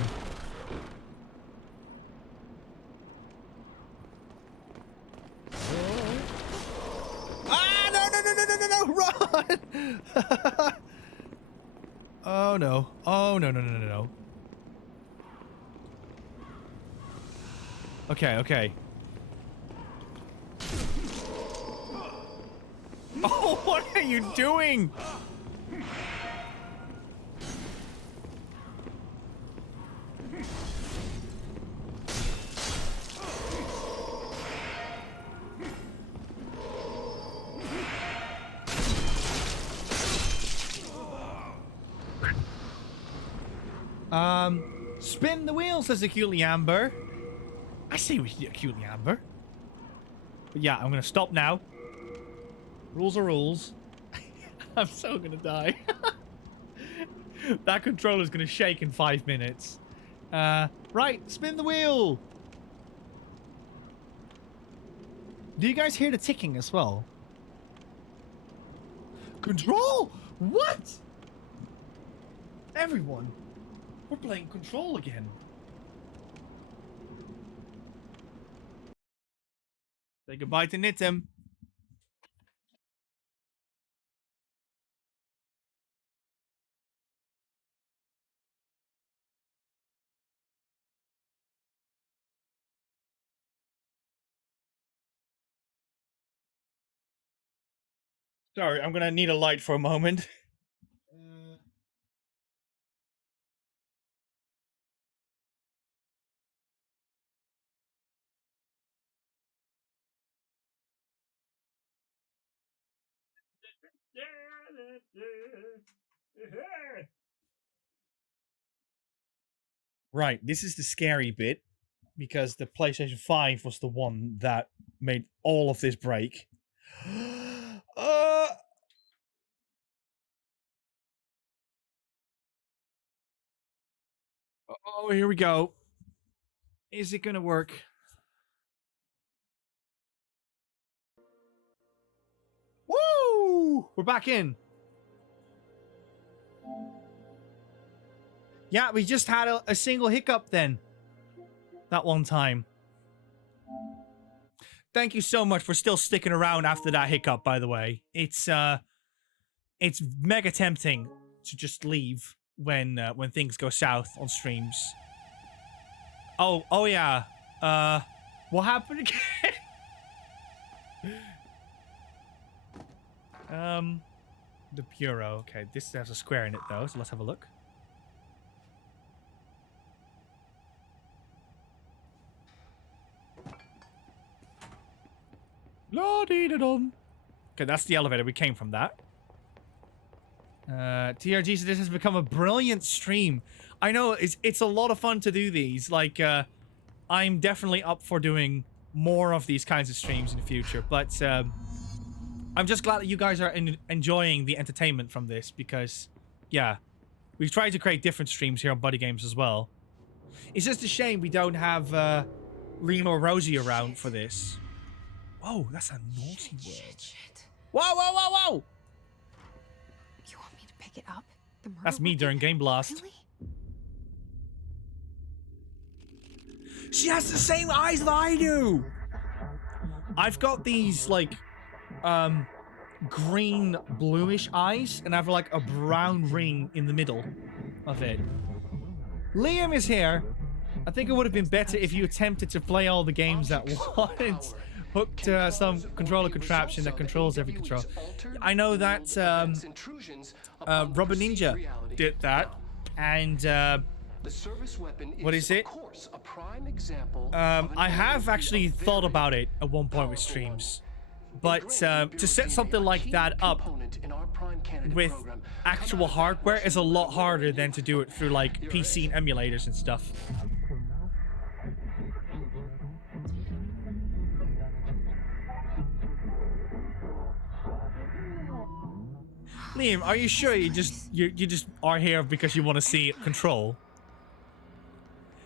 Ah, no, run! Oh, no. Oh, no. Okay. Oh, what are you doing? Spin the wheel, says Acutely Amber. I say we should do Acutely Amber. But yeah, I'm gonna stop now. Rules are rules. I'm so gonna die. That controller's gonna shake in 5 minutes. Right, spin the wheel. Do you guys hear the ticking as well? Control? What? Everyone, we're playing Control again. Say goodbye to Nitim. Sorry, I'm gonna need a light for a moment. Right, this is the scary bit, because the PlayStation 5 was the one that made all of this break. Oh, here we go. Is it gonna work? Woo! We're back in. Yeah, we just had a single hiccup then. That one time. Thank you so much for still sticking around after that hiccup, by the way. It's mega tempting to just leave when things go south on streams. Oh yeah. What happened again? The bureau. Okay, this has a square in it though, so let's have a look. La-dee-da-dum. Okay, that's the elevator. We came from that. TRG says this has become a brilliant stream. I know, it's a lot of fun to do these. Like, I'm definitely up for doing more of these kinds of streams in the future. But, I'm just glad that you guys are enjoying the entertainment from this. Because, yeah, we've tried to create different streams here on Buddy Games as well. It's just a shame we don't have, Liam or Rosie around for this. Whoa, that's a naughty word. Shit. Whoa, whoa, whoa, whoa! You want me to pick it up? The murder That's me weapon? during Game Blast. Really? She has the same eyes that I do! I've got these, like, green, bluish eyes, and I have, like, a brown ring in the middle of it. Liam is here. I think it would have been better if you attempted to play all the games at once. Hooked to some controller contraption that controls every control. I know that Rubber Ninja did that, and what is it? I have actually thought about it at one point with streams, but to set something like that up with actual hardware is a lot harder than to do it through like PC and emulators and stuff. Liam, are you sure you just are here because you want to see Control?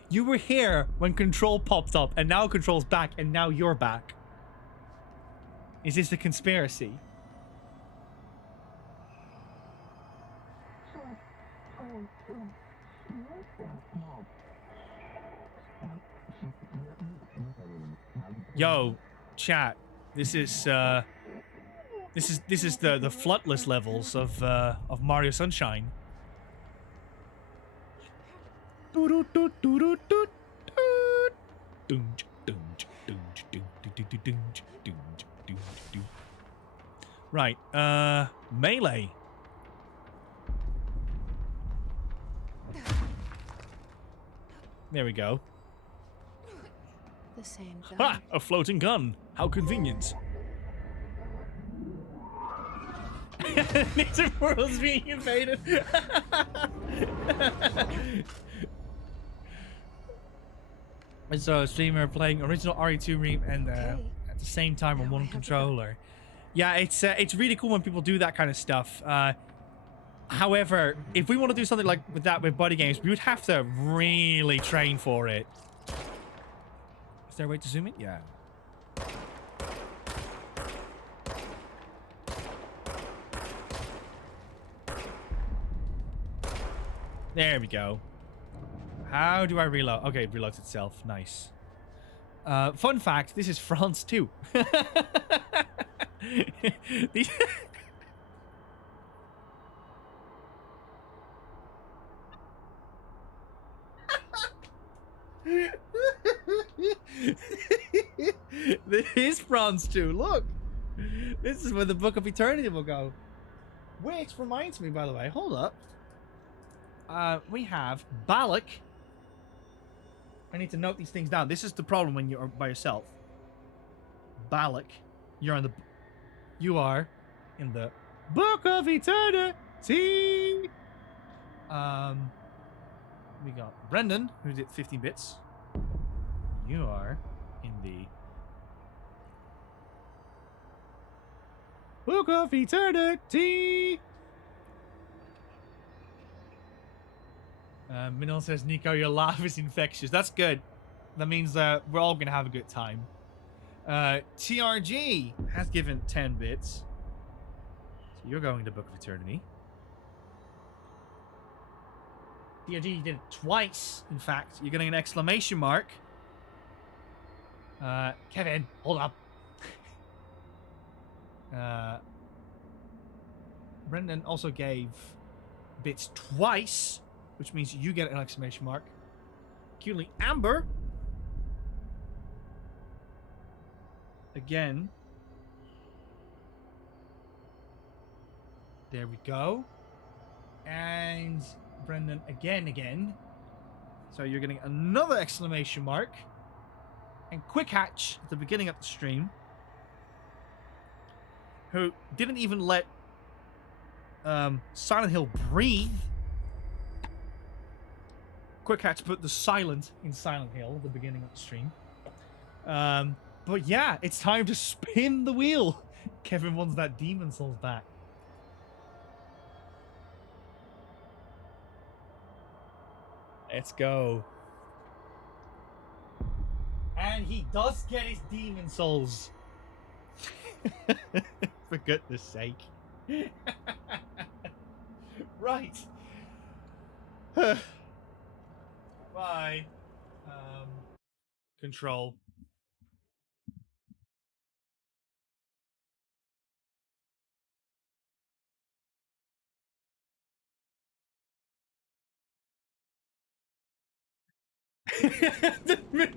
You were here when Control popped up, and now Control's back, and now you're back. Is this a conspiracy? Yo, chat. This is the floodless levels of Mario Sunshine. Right, melee. There we go. The same gun. Ha! A floating gun. How convenient. Nature world's being invaded. I saw a streamer playing original RE2 Remake and at the same time on one controller. Yeah, it's really cool when people do that kind of stuff. However, if we want to do something like with that with Buddy Games, we would have to really train for it. Is there a way to zoom in? Yeah. There we go. How do I reload? Okay, it reloads itself. Nice. Fun fact, this is France too. This is France too. Look. This is where the Book of Eternity will go. Which reminds me, by the way, hold up. We have Balak. I need to note these things down. This is the problem when you're by yourself. Balak, you are in the Book of Eternity. We got Brendan, who did 15 bits. You are in the Book of Eternity. Minil says, Nico, your laugh is infectious. That's good. That means we're all going to have a good time. TRG has given 10 bits. So you're going to Book of Eternity. TRG did it twice, in fact. You're getting an exclamation mark. Kevin, hold up. Brendan also gave bits twice, which means you get an exclamation mark. Cutely Amber. Again. There we go. And Brendan again. So you're getting another exclamation mark. And Quick Hatch at the beginning of the stream, who didn't even let Silent Hill breathe. Quick Hatch put the silent in Silent Hill at the beginning of the stream. But yeah, it's time to spin the wheel. Kevin wants that Demon Souls back. Let's go. And he does get his Demon Souls. For goodness sake. Right. Bye. Control.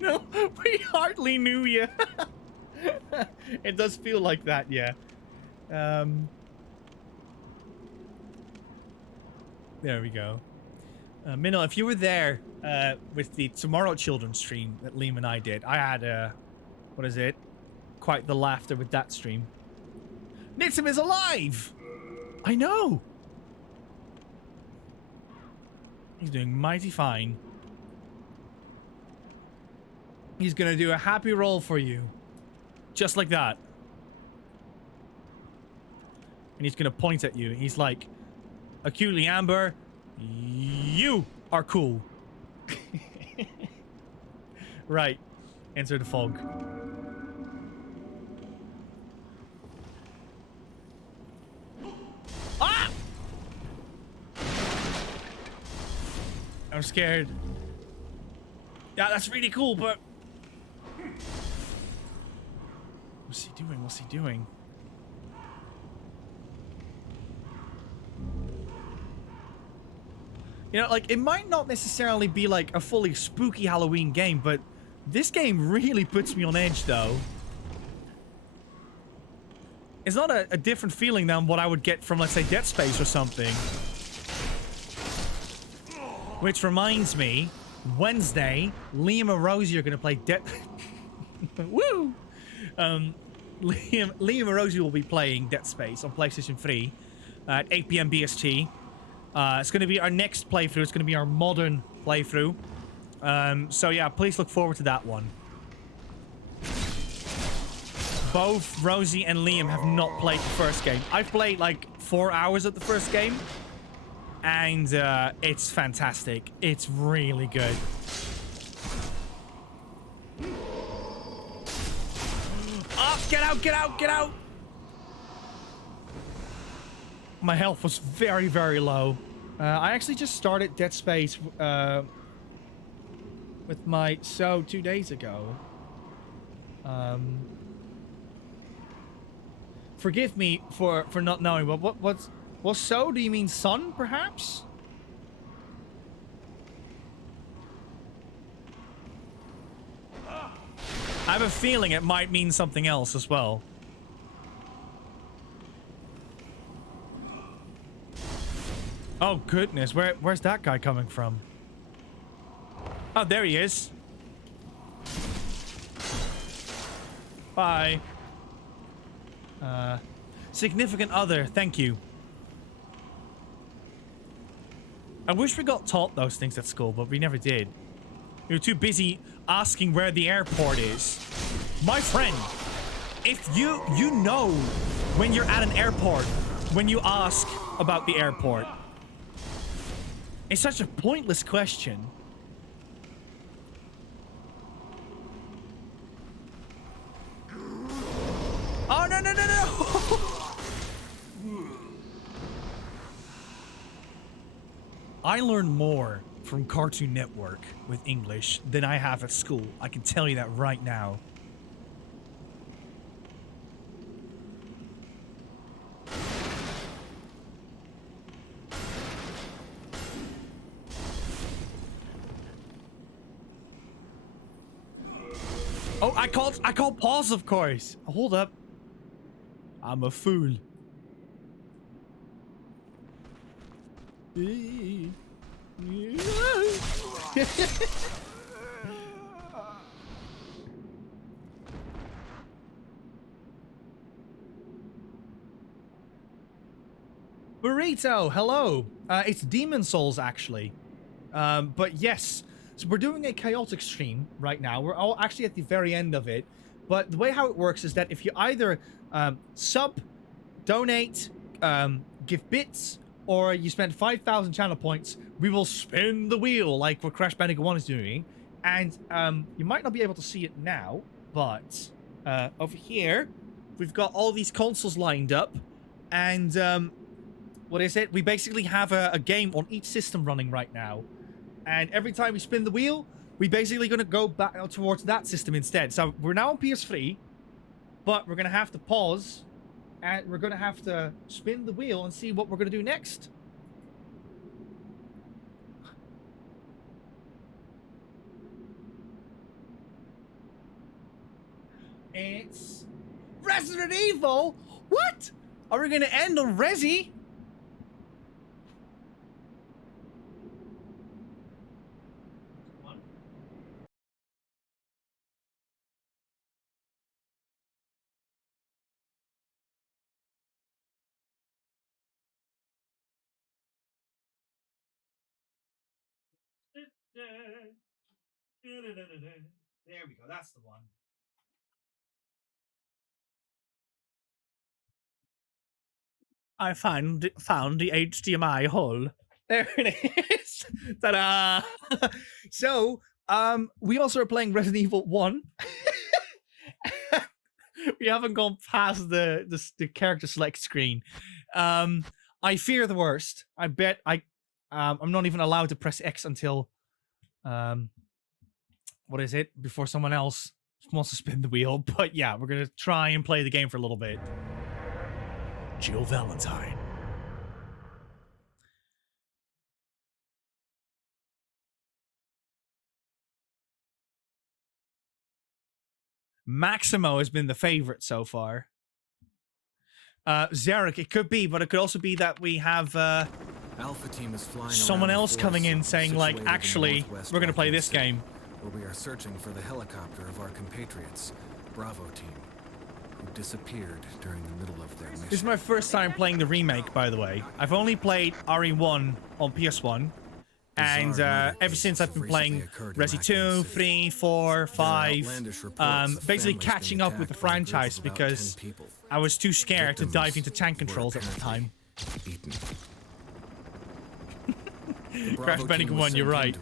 No, we hardly knew you. It does feel like that, yeah. There we go. Minnow, if you were there with the Tomorrow Children stream that Liam and I did, I had, what is it? Quite the laughter with that stream. Nixon is alive! I know! He's doing mighty fine. He's gonna do a happy roll for you. Just like that. And he's gonna point at you. He's like, acutely Amber, you are cool. Right. Enter the fog. Ah! I'm scared. Yeah, that's really cool, but... What's he doing? What's he doing? You know, like, it might not necessarily be, like, a fully spooky Halloween game, but this game really puts me on edge, though. It's not a different feeling than what I would get from, let's say, Dead Space or something. Which reminds me, Wednesday, Liam and Rosie are going to play Dead... Woo! Liam and Rosie will be playing Dead Space on PlayStation 3 at 8 PM BST. It's going to be our next playthrough. It's going to be our modern playthrough. So yeah, please look forward to that one. Both Rosie and Liam have not played the first game. I've played like 4 hours of the first game. And it's fantastic. It's really good. Oh, get out, get out, get out! My health was very, very low. I actually just started Dead Space with my So 2 days ago. Forgive me for not knowing, but what's So? Do you mean son, perhaps? I have a feeling it might mean something else as well. Oh goodness, where's that guy coming from? Oh, there he is. Bye. Significant other, thank you. I wish we got taught those things at school, but we never did. We were too busy asking where the airport is. My friend, if you know when you're at an airport, when you ask about the airport. It's such a pointless question. Oh, no, no, no, no! I learn more from Cartoon Network with English than I have at school. I can tell you that right now. Oh, I called pause, of course. Hold up. I'm a fool. Burrito, hello. It's Demon Souls, actually. But yes, so we're doing a chaotic stream right now. We're all actually at the very end of it. But the way how it works is that if you either sub, donate, give bits, or you spend 5,000 channel points, we will spin the wheel like what Crash Bandicoot 1 is doing. And you might not be able to see it now, but over here, we've got all these consoles lined up. And what is it? We basically have a game on each system running right now. And every time we spin the wheel, we're basically going to go back towards that system instead. So we're now on PS3, but we're going to have to pause, and we're going to have to spin the wheel and see what we're going to do next. It's Resident Evil? What? Are we going to end on Resi? There we go, that's the one. I found the HDMI hole. There it is. Ta-da! So, we also are playing Resident Evil 1. We haven't gone past the character select screen. I fear the worst. I bet I'm not even allowed to press X until what is it? Before someone else wants to spin the wheel. But yeah, we're gonna try and play the game for a little bit. Jill Valentine. Maximo has been the favorite so far. Zarek, it could be, but it could also be that we have Alpha team is flying someone else coming in saying, like, actually, we're going to play this game. Where we are searching for the helicopter of our compatriots, Bravo team, who disappeared during the middle of their mission. This is my first time playing the remake, by the way. I've only played RE1 on PS1. And ever since I've been playing Resi 2, 3, 4, 5, basically catching up with the franchise because I was too scared to dive into tank controls at the time. Crash Bandicoot 1, you're right.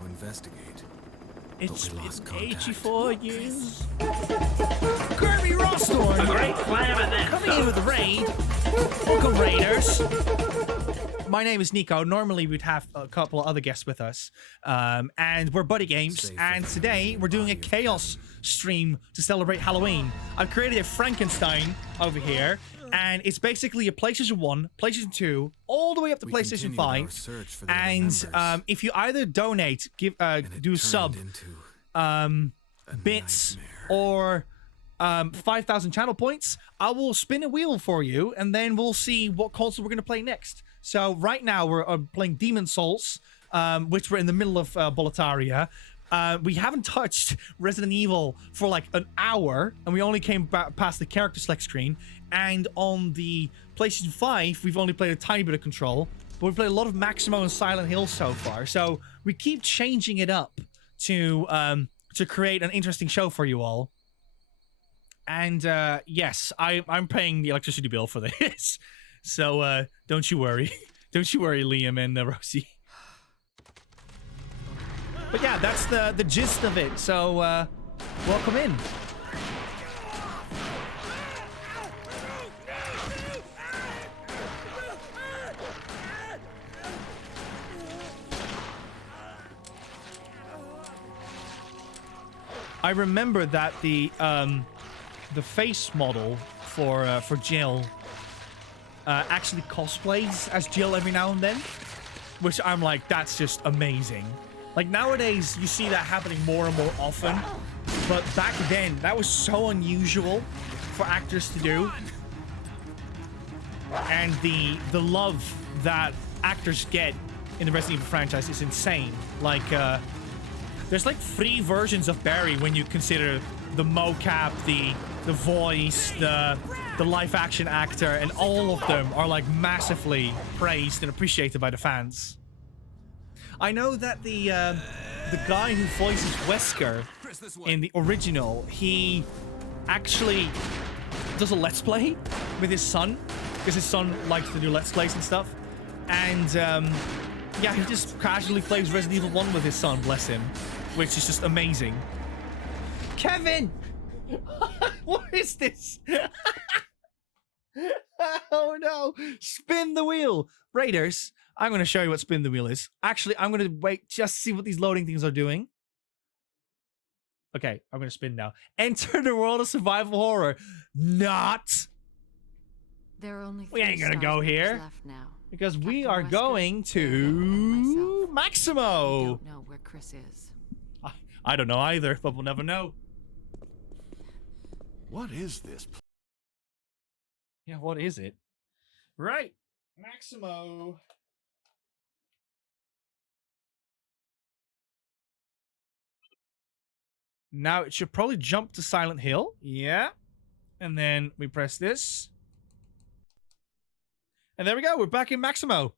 It's been 84 years. Kirby Rossthorn! A great plan coming in with the raid. Welcome, Raiders. My name is Nico. Normally we'd have a couple of other guests with us. And we're Buddy Games. And today we're doing a Chaos stream to celebrate Halloween. I've created a Frankenstein over here. And it's basically a PlayStation 1, PlayStation 2, all the way up to PlayStation 5. And if you either donate, do sub, bits, or 5,000 channel points, I will spin a wheel for you, and then we'll see what console we're going to play next. So right now we're playing Demon Souls, which we're in the middle of Boletaria. We haven't touched Resident Evil for like an hour, and we only came past the character select screen. And on the PlayStation 5, we've only played a tiny bit of Control, but we've played a lot of Maximo and Silent Hill so far. So we keep changing it up to create an interesting show for you all. And yes, I'm paying the electricity bill for this. So don't you worry. Don't you worry, Liam and Rosie. But yeah, that's the gist of it. So welcome in. I remember that the face model for Jill actually cosplays as Jill every now and then, which I'm like, that's just amazing. Like nowadays, you see that happening more and more often, but back then that was so unusual for actors to do, and the love that actors get in the Resident Evil franchise is insane. Like there's like 3 versions of Barry when you consider the mocap, the voice, the live action actor, and all of them are like massively praised and appreciated by the fans. I know that the guy who voices Wesker in the original, he actually does a Let's Play with his son, because his son likes to do Let's Plays and stuff. And yeah, he just casually plays Resident Evil 1 with his son, bless him, which is just amazing. Kevin! What is this? Oh no! Spin the wheel! Raiders, I'm going to show you what spin the wheel is. Actually, I'm going to wait just to see what these loading things are doing. Okay, I'm going to spin now. Enter the world of survival horror. Not! There are only we ain't going to go here. Left now. Because Captain we are Wesker, going to Maximo. I don't know where Chris is. I don't know either, but we'll never know. What is this? Yeah, what is it? Right, Maximo. Now it should probably jump to Silent Hill. Yeah. And then we press this. And there we go. We're back in Maximo.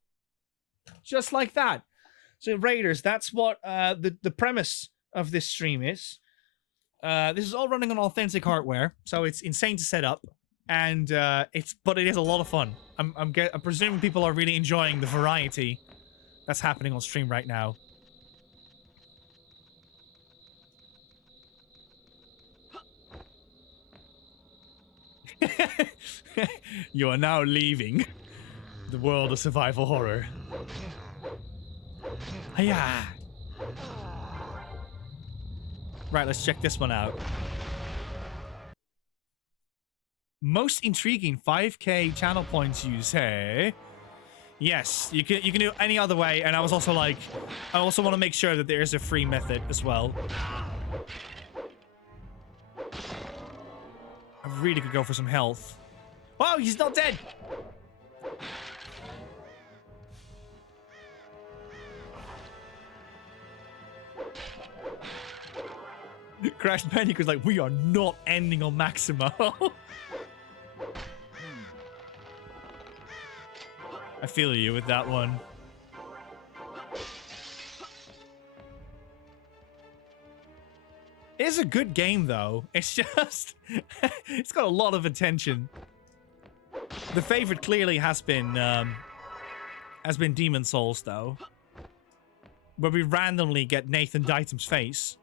Just like that. So Raiders, that's what the premise of this stream is. This is all running on authentic hardware, so it's insane to set up, and but it is a lot of fun. I'm presuming people are really enjoying the variety that's happening on stream right now. You are now leaving the world of survival horror. Hiya! Right, let's check this one out. Most intriguing 5k channel points you say. Yes, you can do it any other way, and I was also like, I also want to make sure that there is a free method as well. I really could go for some health. Oh, he's not dead! Crash Bandicoot's like, we are not ending on Maximo. I feel you with that one. It is a good game, though. It's just... it's got a lot of attention. The favorite clearly has been Demon Souls, though. Where we randomly get Nathan Ditem's face.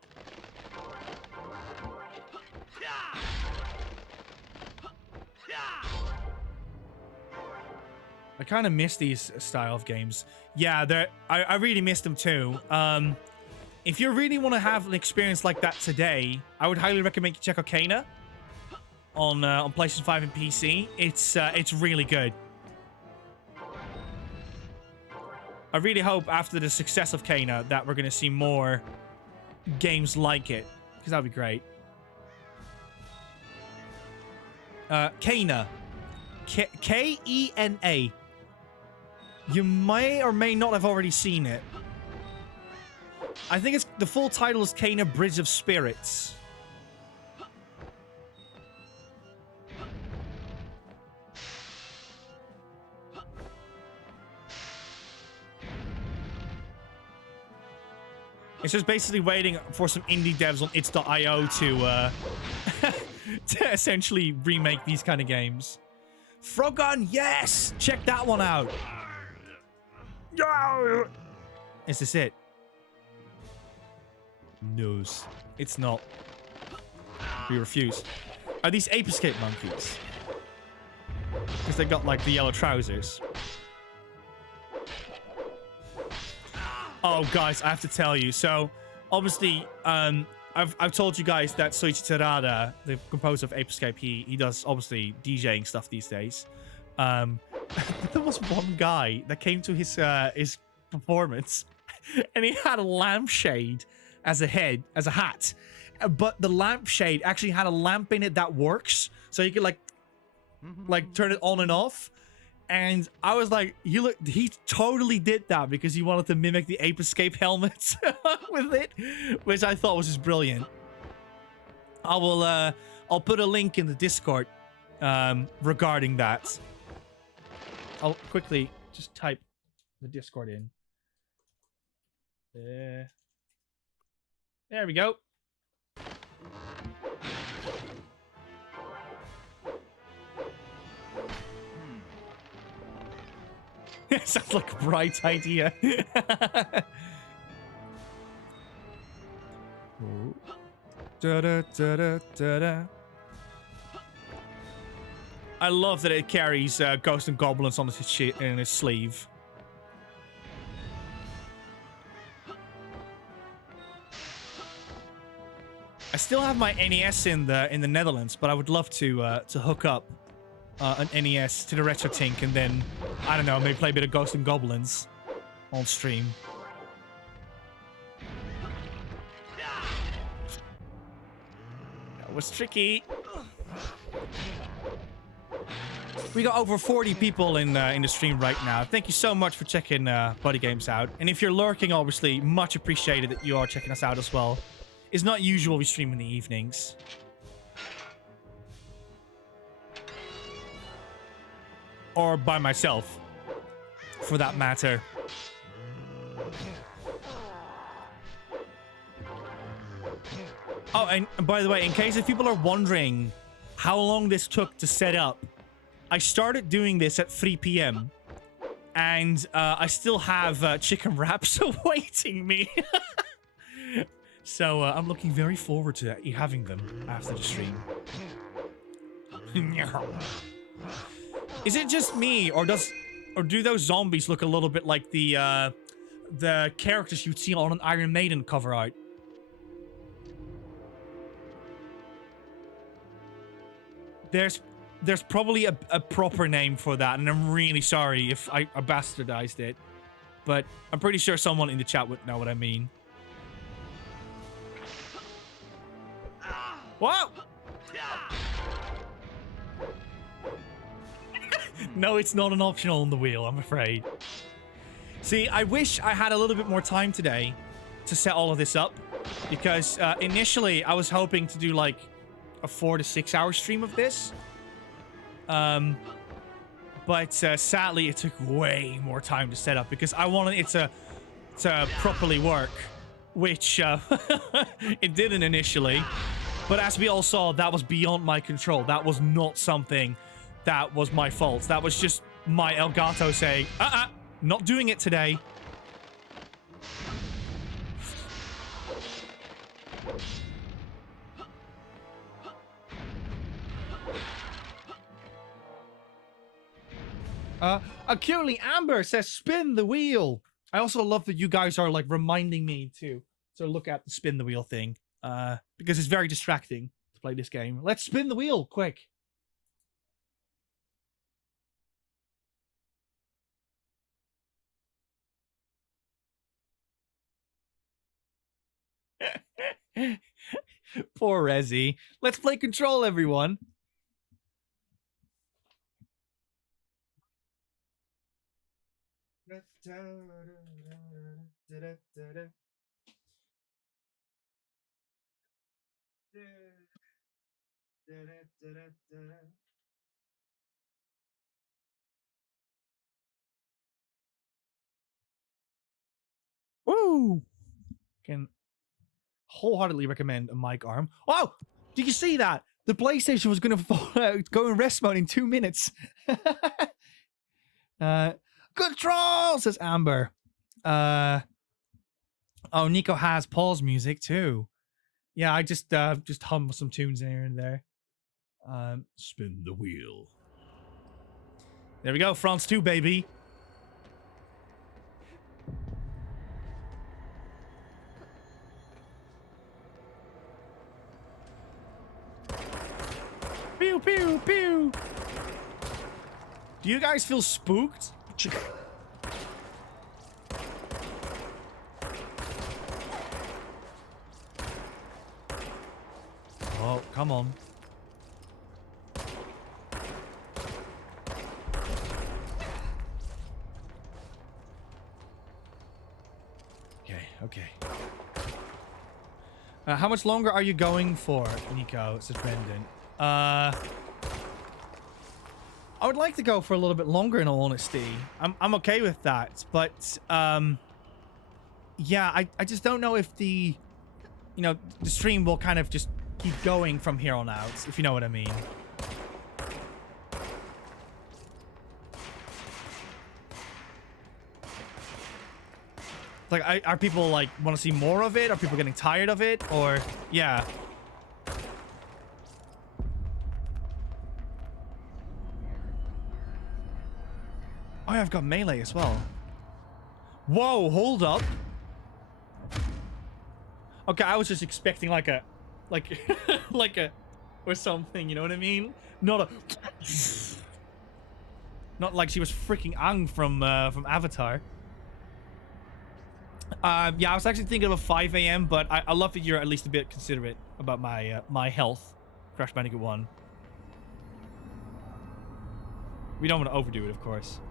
I kind of miss these style of games. Yeah, I really miss them too. If you really want to have an experience like that today, I would highly recommend you check out Kena on PlayStation 5 and PC. It's really good. I really hope after the success of Kena that we're going to see more games like it, because that'd be great. Kena. Kena. You may or may not have already seen it. I think it's the full title is Kena Bridge of Spirits. It's just basically waiting for some indie devs on its.io to to essentially remake these kind of games. Frogun, yes! Check that one out. Is this it? No, it's not. We refuse. Are these Ape Escape monkeys? Because they got like the yellow trousers. Oh, guys, I have to tell you. So, obviously, I've told you guys that Soichi Terada, the composer of Ape Escape, he does obviously DJing stuff these days. There was one guy that came to his performance, and he had a lampshade as a head, as a hat, but the lampshade actually had a lamp in it that works, so you could like turn it on and off. And I was like, he totally did that because he wanted to mimic the Ape Escape helmets with it, which I thought was just brilliant. I'll put a link in the Discord regarding that. I'll quickly just type the Discord in. There we go. Sounds like a bright idea. I love that it carries Ghosts and Goblins on its in its sleeve. I still have my NES in the Netherlands, but I would love to hook up an NES to the RetroTink and then, I don't know, maybe play a bit of Ghosts and Goblins on stream. That was tricky. We got over 40 people in the stream right now. Thank you so much for checking Buddy Games out. And if you're lurking, obviously, much appreciated that you are checking us out as well. It's not usual we stream in the evenings. Or by myself, for that matter. Oh, and by the way, in case if people are wondering how long this took to set up, I started doing this at 3 p.m. and I still have chicken wraps awaiting me. So I'm looking very forward to having them after the stream. Is it just me, or do those zombies look a little bit like the characters you'd see on an Iron Maiden cover art? There's probably a proper name for that, and I'm really sorry if I bastardized it, but I'm pretty sure someone in the chat would know what I mean. Whoa! No, it's not an optional on the wheel, I'm afraid. See, I wish I had a little bit more time today to set all of this up, because initially I was hoping to do like a 4 to 6 hour stream of this. But sadly it took way more time to set up because I wanted it to properly work, which it didn't initially. But as we all saw, that was beyond my control. That was not something that was my fault. That was just my Elgato saying, not doing it today. Acutely Amber says, spin the wheel. I also love that you guys are like reminding me to look at the spin the wheel thing. Because it's very distracting to play this game. Let's spin the wheel, quick. Poor Rezi. Let's play Control, everyone. Woo! Can wholeheartedly recommend a mic arm. Oh, did you see that? The PlayStation was going to go in rest mode in 2 minutes. Good troll, says Amber. Oh, Nico has pause music too. Yeah, I just hum some tunes here and there. Spin the wheel. There we go, France 2, baby. Pew, pew, pew. Do you guys feel spooked? Oh, come on. Okay. How much longer are you going for, Nico? Says Brendan. I would like to go for a little bit longer, in all honesty. I'm okay with that, but yeah, I just don't know if the stream will kind of just keep going from here on out, if you know what I mean. Like, are people like want to see more of it? Are people getting tired of it? Or yeah. Oh, yeah, I've got melee as well. Whoa, hold up. Okay, I was just expecting like a or something, you know what I mean? Not like she was freaking Aang from Avatar. Yeah, I was actually thinking of a 5 a.m., but I love that you're at least a bit considerate about my health. Crash Bandicoot 1. We don't want to overdo it, of course.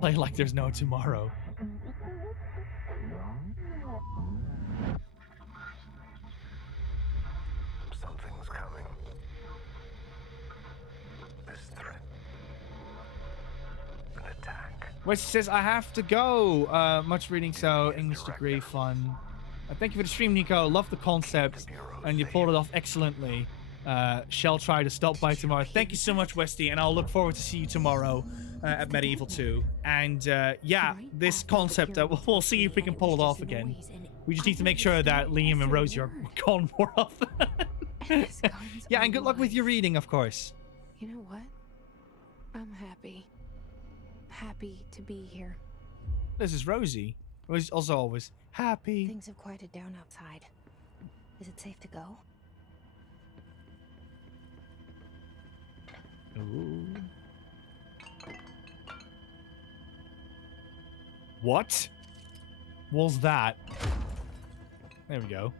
Play like there's no tomorrow. Something's coming. This threat. An attack. Wes says, I have to go. Much reading, so English degree fun. Thank you for the stream, Nico. Love the concept, and you pulled it off excellently. Shall try to stop by tomorrow. Thank you so much, Westy, and I'll look forward to see you tomorrow at Medieval 2. And yeah, this concept, we'll see if we can pull it off again. We just need to make sure that Liam and Rosie are gone more often. Yeah, and good luck with your reading, of course. You know what? I'm happy. Happy to be here. This is Rosie. Rosie's also always happy. Things have quieted down outside. Is it safe to go? Ooh. What was that? There we go.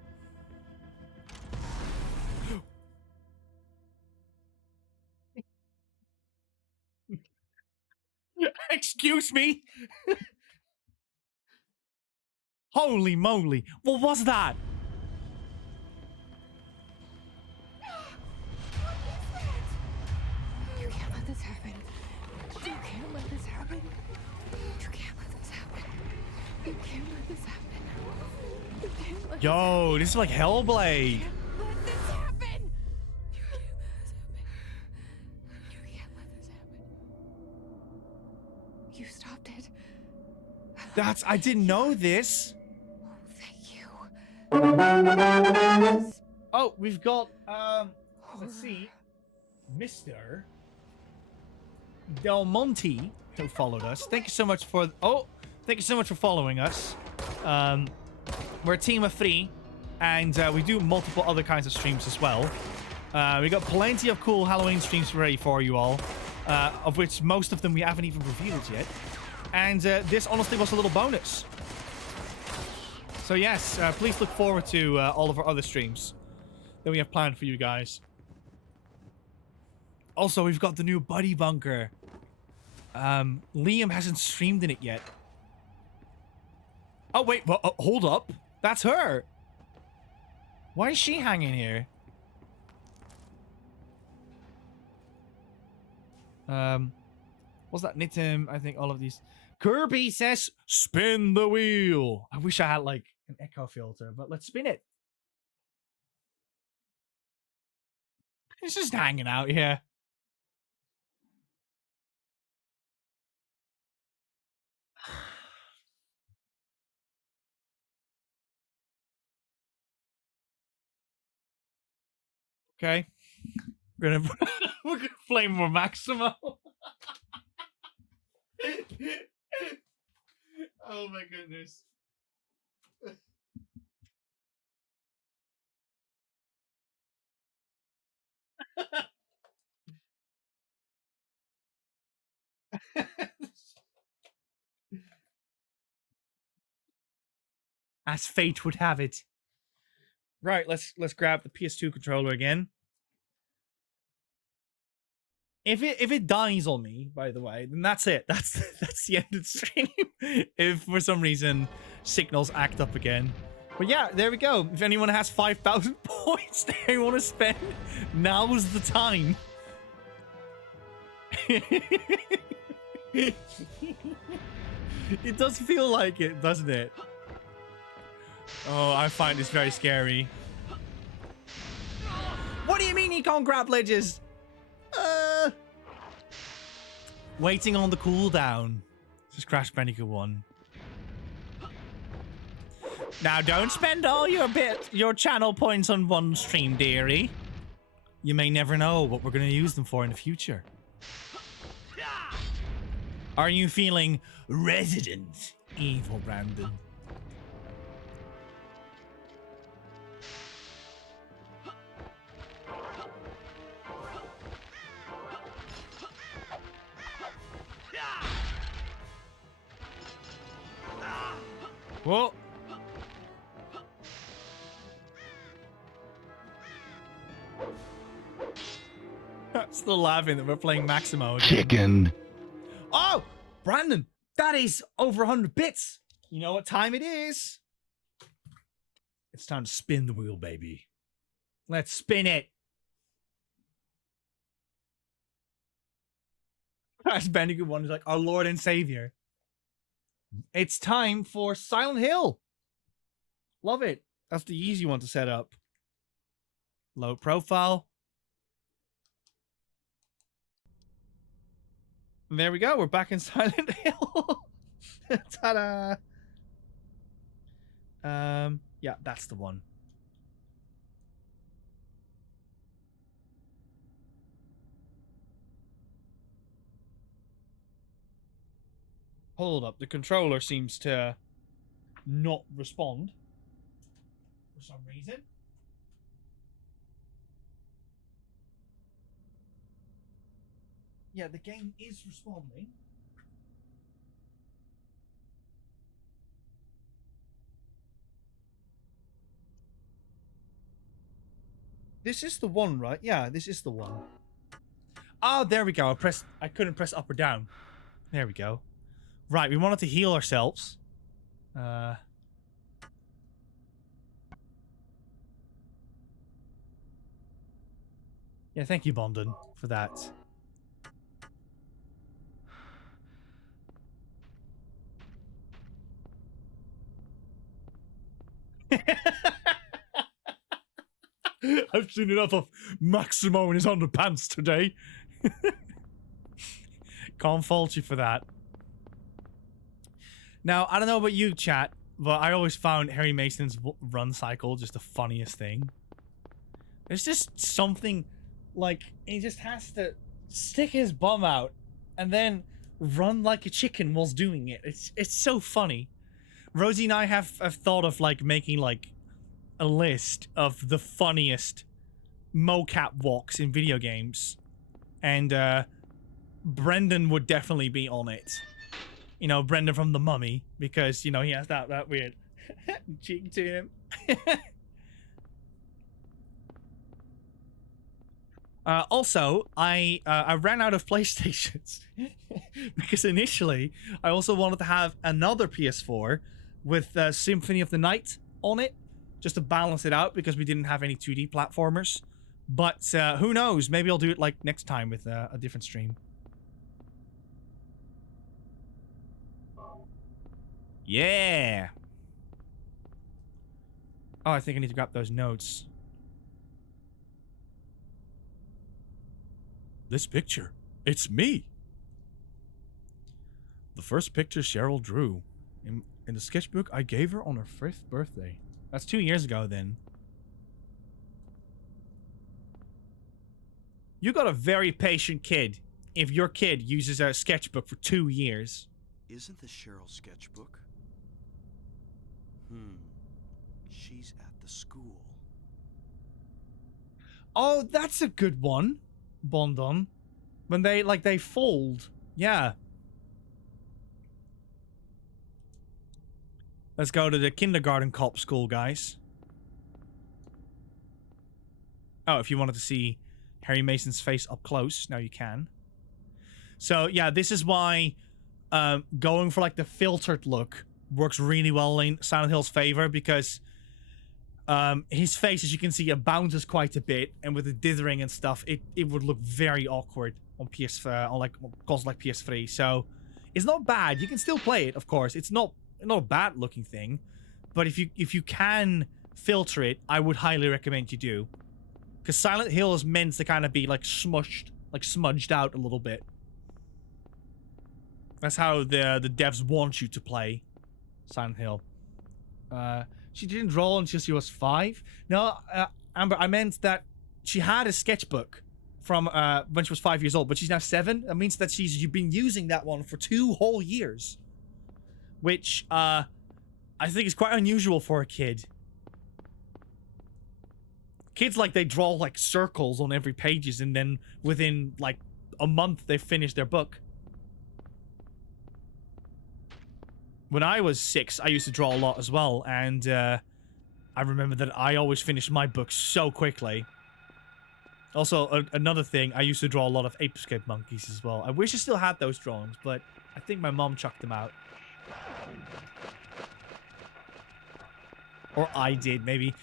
Excuse me? Holy moly. What was that? You can't let this happen. You can't let this happen. You can't let this happen. You can't let this happen. You can't let Yo, this is like Hellblade. let this happen. You can't let this happen. You can't let this happen. You stopped it. I didn't know this. Oh, thank you. Oh, we've got, let's see, Mr. Del Monte who followed us. Thank you so much for, thank you so much for following us. We're a team of 3, and we do multiple other kinds of streams as well. We got plenty of cool Halloween streams ready for you all, of which most of them we haven't even reviewed yet. And this honestly was a little bonus. So yes, please look forward to all of our other streams that we have planned for you guys. Also, we've got the new Buddy Bunker. Liam hasn't streamed in it yet. Oh, wait, but hold up. That's her. Why is she hanging here? What's that? Nitim, I think all of these. Kirby says, spin the wheel. I wish I had like an echo filter, but let's spin it. It's just hanging out here. Okay. We're gonna flame more Maximo. Oh my goodness. As fate would have it. Right, let's grab the PS2 controller again. If it dies on me, by the way, then that's it. That's the end of the stream. If for some reason signals act up again. But yeah, there we go. If anyone has 5,000 points they want to spend, now's the time. It does feel like it, doesn't it? Oh, I find this very scary. What do you mean you can't grab ledges? Waiting on the cooldown. This is Crash Bandicoot 1. Now, don't spend all your channel points on one stream, dearie. You may never know what we're going to use them for in the future. Are you feeling resident, evil Brandon? Whoa. Still laughing that we're playing Maximo again. Chicken. Oh, Brandon, that is over 100 bits. You know what time it is? It's time to spin the wheel, baby. Let's spin it. Crash Bandicoot 1 is like our Lord and Savior. It's time for Silent Hill. Love it. That's the easy one to set up. Low profile. And there we go. We're back in Silent Hill. Ta-da. Yeah, that's the one. Hold up. The controller seems to not respond for some reason. Yeah, the game is responding. This is the one, right? Yeah, this is the one. Oh, there we go. I couldn't press up or down. There we go. Right, we wanted to heal ourselves. Yeah, thank you, Bondon, for that. I've seen enough of Maximo in his underpants today. Can't fault you for that. Now, I don't know about you, chat, but I always found Harry Mason's run cycle just the funniest thing. There's just something, like, he just has to stick his bum out and then run like a chicken whilst doing it. It's so funny. Rosie and I have thought of, like, making, like, a list of the funniest mocap walks in video games. And, Brendan would definitely be on it. You know, Brendan from The Mummy, because, you know, he has that weird cheek to him. Also, I ran out of PlayStations because initially I also wanted to have another PS4 with Symphony of the Night on it, just to balance it out because we didn't have any 2D platformers. But who knows? Maybe I'll do it like next time with a different stream. Yeah. Oh, I think I need to grab those notes. This picture, it's me. The first picture Cheryl drew in the sketchbook I gave her on her 5th birthday. That's 2 years ago then. You got a very patient kid if your kid uses a sketchbook for 2 years. Isn't this Cheryl's sketchbook? She's at the school. Oh, that's a good one. Bondon. When they fold. Yeah. Let's go to the kindergarten cop school, guys. Oh, if you wanted to see Harry Mason's face up close, now you can. So, yeah, this is why going for, like, the filtered look works really well in Silent Hill's favor, because his face, as you can see, it bounces quite a bit, and with the dithering and stuff, it would look very awkward on PS4, on consoles like PS3. So it's not bad. You can still play it, of course. It's not a bad looking thing, but if you can filter it, I would highly recommend you do, because Silent Hill is meant to kind of be like smudged out a little bit. That's how the devs want you to play Silent Hill. She didn't draw until she was 5. No, Amber, I meant that she had a sketchbook from when she was 5 years old, but she's now 7. That means that you've been using that one for 2 whole years, which I think is quite unusual for a kid. Kids, like, they draw like circles on every pages, and then within like a month they finish their book. When I was 6, I used to draw a lot as well, and I remember that I always finished my books so quickly. Also, another thing, I used to draw a lot of Ape Escape Monkeys as well. I wish I still had those drawings, but I think my mom chucked them out. Or I did, maybe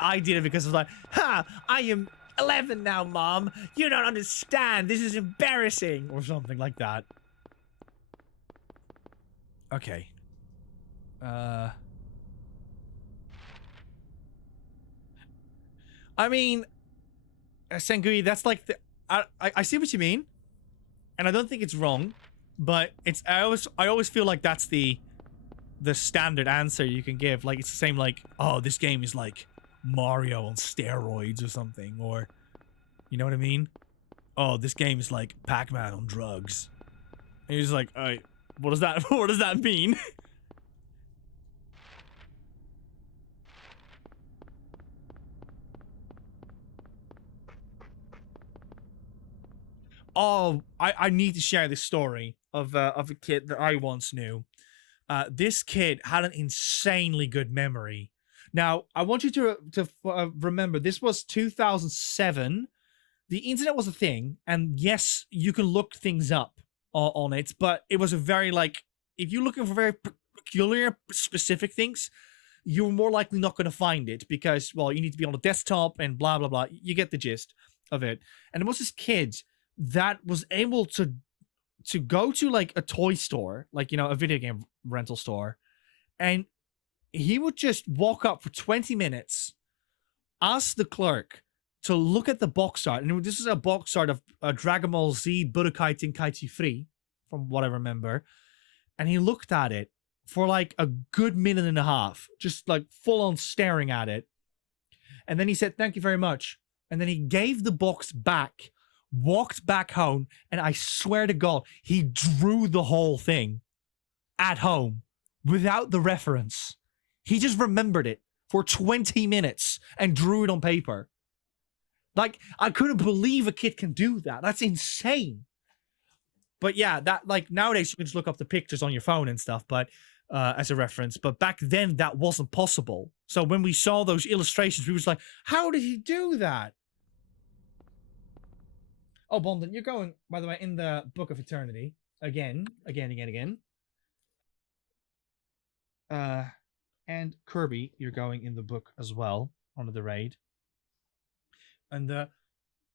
I did it because I was like, ha! I am 11 now, Mom! You don't understand! This is embarrassing! Or something like that. Okay. I mean, Sengui, that's like the... I see what you mean, and I don't think it's wrong, but it's... I always feel like that's the standard answer you can give. Like, it's the same, like, oh, this game is like Mario on steroids or something, or... You know what I mean? Oh, this game is like Pac-Man on drugs. And you're just like, alright, what does that mean? Oh, I need to share this story of a kid that I once knew. This kid had an insanely good memory. Now, I want you to remember, this was 2007. The internet was a thing, and yes, you can look things up on it, but it was a very, like, if you're looking for very peculiar, specific things, you're more likely not going to find it, because, well, you need to be on a desktop and blah, blah, blah. You get the gist of it. And it was this kid that was able to go to, like, a toy store, like, you know, a video game rental store, and he would just walk up for 20 minutes, ask the clerk to look at the box art, and this is a box art of Dragon Ball Z Budokai Tenkaichi 3, from what I remember, and he looked at it for like a good minute and a half, just like full on staring at it, and then he said, "Thank you very much," and then he gave the box back, walked back home, and I swear to God, he drew the whole thing at home without the reference. He just remembered it for 20 minutes and drew it on paper. Like, I couldn't believe a kid can do that. That's insane. But yeah, that, like, nowadays you can just look up the pictures on your phone and stuff, but as a reference. But back then that wasn't possible. So when we saw those illustrations, we was like, how did he do that? Oh, Bondon, you're going, by the way, in the Book of Eternity. Again. And Kirby, you're going in the book as well, under the raid. And the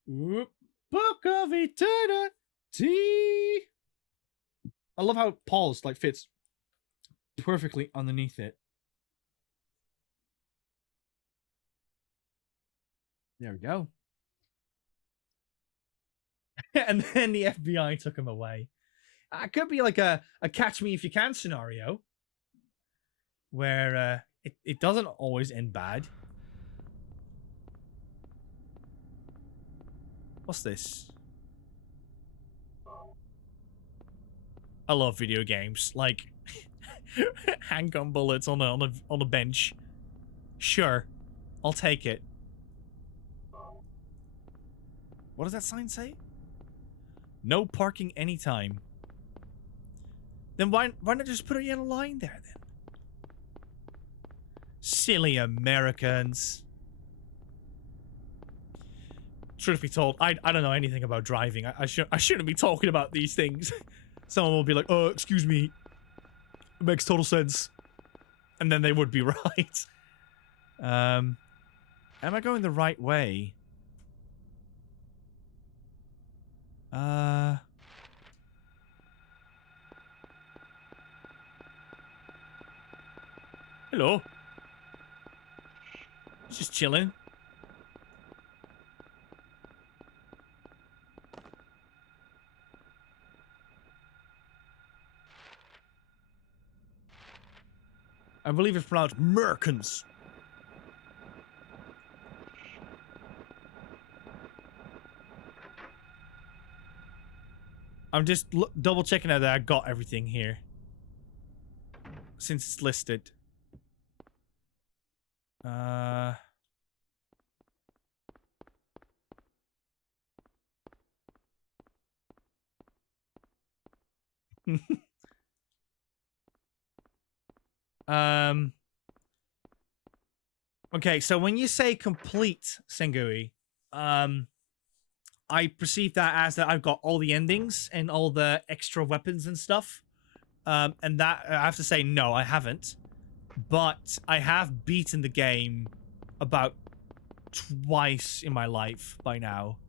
Book of Eternity. I love how Paul's like fits perfectly underneath it. There we go. And then the FBI took him away. It could be like a catch me if you can scenario where it doesn't always end bad. What's this? I love video games. Like handgun bullets on a bench. Sure, I'll take it. What does that sign say? No parking anytime. Then why not just put a yellow line there then? Silly Americans. Truth be told, I don't know anything about driving. I shouldn't be talking about these things. Someone will be like, "Oh, excuse me. It makes total sense," and then they would be right. Am I going the right way? Hello. Just chilling. I believe it's pronounced Merkins. I'm just double checking out that I got everything here. Since it's listed. Okay, so when you say complete, Sengui, I perceive that as that I've got all the endings and all the extra weapons and stuff. And that, I have to say, no, I haven't. But I have beaten the game about twice in my life by now.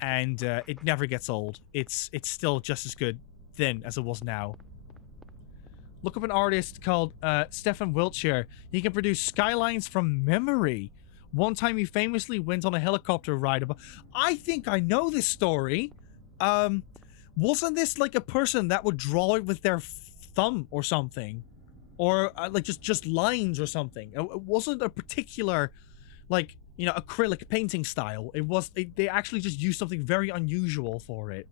And it never gets old. It's still just as good then as it was now. Look up an artist called Stefan Wiltshire. He can produce skylines from memory. One time he famously went on a helicopter ride. I think I know this story. Wasn't this like a person that would draw it with their thumb or something? Or like just lines or something? It wasn't a particular, like, you know, acrylic painting style. It was, they actually just used something very unusual for it.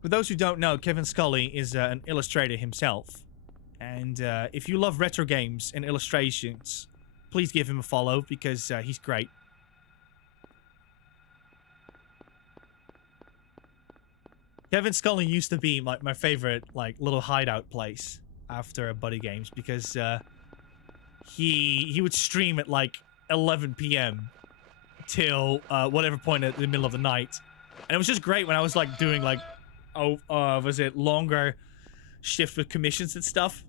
For those who don't know, Kevin Scully is an illustrator himself. And if you love retro games and illustrations, please give him a follow because he's great. Kevin Scully used to be my favorite, like, little hideout place after Buddy Games because he would stream at like 11 p.m. till whatever point at the middle of the night. And it was just great when I was like doing like, was it longer shift with commissions and stuff?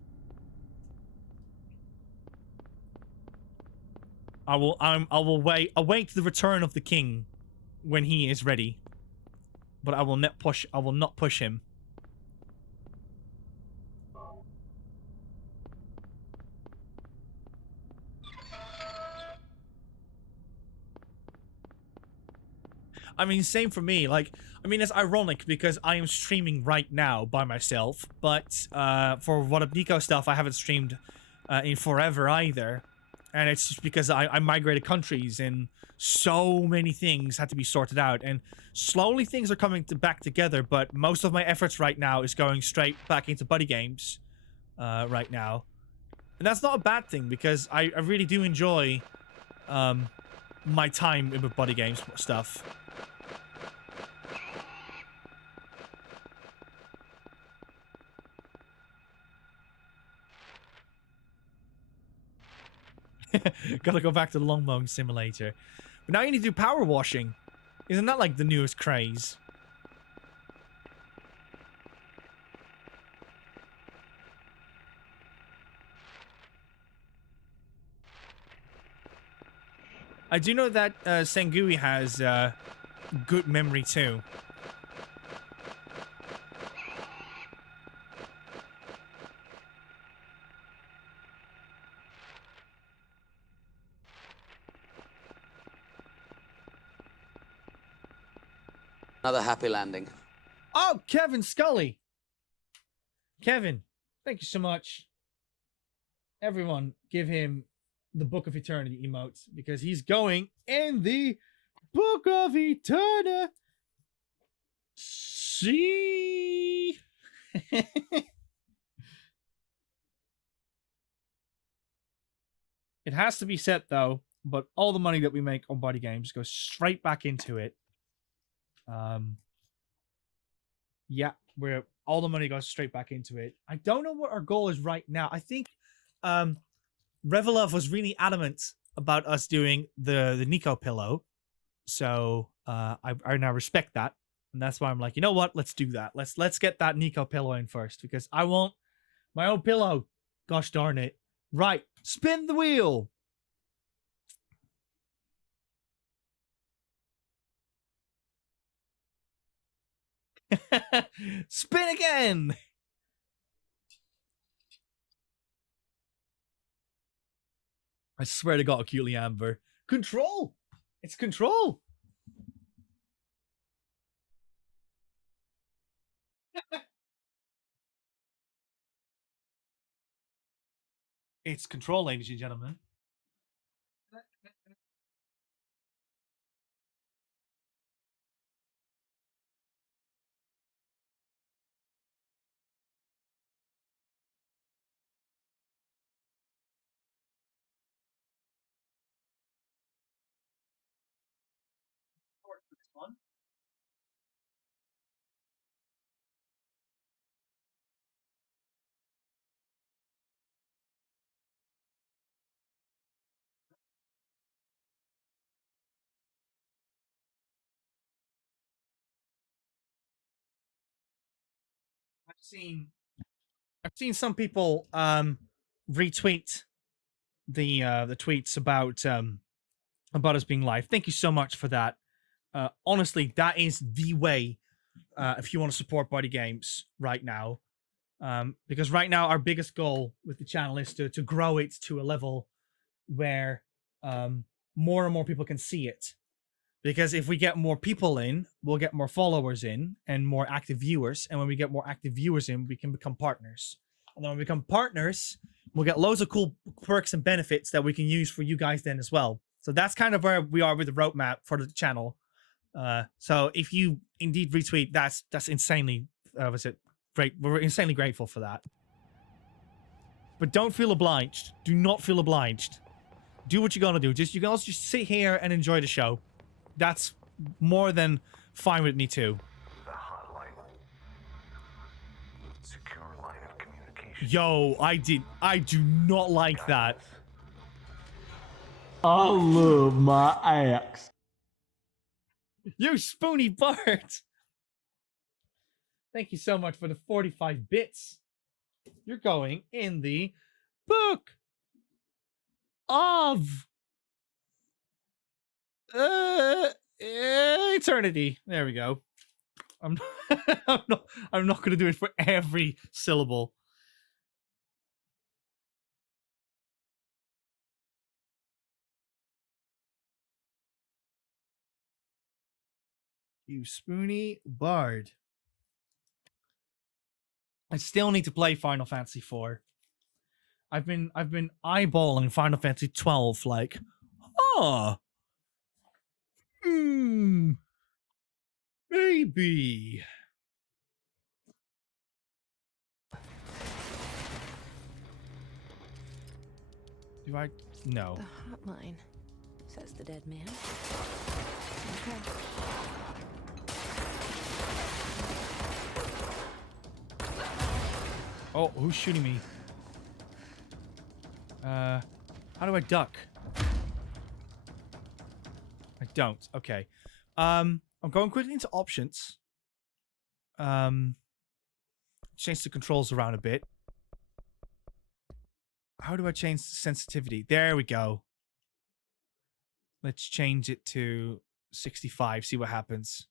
I will await the return of the king when he is ready. But I will not push him. I mean, same for me. Like, I mean, it's ironic because I am streaming right now by myself, but for WhaddupNico stuff, I haven't streamed in forever either. And it's just because I migrated countries and so many things had to be sorted out. And slowly things are coming back together, but most of my efforts right now is going straight back into Buddy Games right now. And that's not a bad thing because I really do enjoy my time with Buddy Games stuff. Gotta go back to the long mowing simulator. But now you need to do power washing. Isn't that like the newest craze? I do know that Sengui has good memory too. Another happy landing. Oh, Kevin Scully. Kevin, thank you so much. Everyone, give him the Book of Eternity emotes because he's going in the Book of Eternity. See. It has to be set though, but all the money that we make on Body Games goes straight back into it. Yeah, where all the money goes straight back into it. I don't know what our goal is right now. I think Revelov was really adamant about us doing the Nico pillow. So I now respect that. And that's why I'm like, you know what? Let's do that. Let's get that Nico pillow in first because I want my own pillow. Gosh darn it. Right. Spin the wheel. Spin again. I swear to God, acutely Amber. Control. It's Control. It's Control, ladies and gentlemen. I've seen some people retweet the tweets about us being live. Thank you so much for that. Honestly, that is the way if you want to support Body Games right now. Because right now our biggest goal with the channel is to grow it to a level where more and more people can see it. Because if we get more people in, we'll get more followers in and more active viewers. And when we get more active viewers in, we can become partners. And then when we become partners, we'll get loads of cool perks and benefits that we can use for you guys then as well. So that's kind of where we are with the roadmap for the channel. So if you indeed retweet, that's insanely great. We're insanely grateful for that. But don't feel obliged. Do not feel obliged. Do what you're gonna do. You can also just sit here and enjoy the show. That's more than fine with me too. The hotline. Secure line of communication. Yo, I do not like that. I love my axe. You spoony Bart. Thank you so much for the 45 bits. You're going in the Book of Eternity. There we go. I'm not gonna do it for every syllable. You spoony bard. I still need to play Final Fantasy IV. I've been eyeballing Final Fantasy 12 like, maybe. Do I? No. The hotline, says the dead man. Okay. Oh, who's shooting me? How do I duck? I don't. Okay. I'm going quickly into options. Change the controls around a bit. How do I change the sensitivity? There we go. Let's change it to 65, see what happens.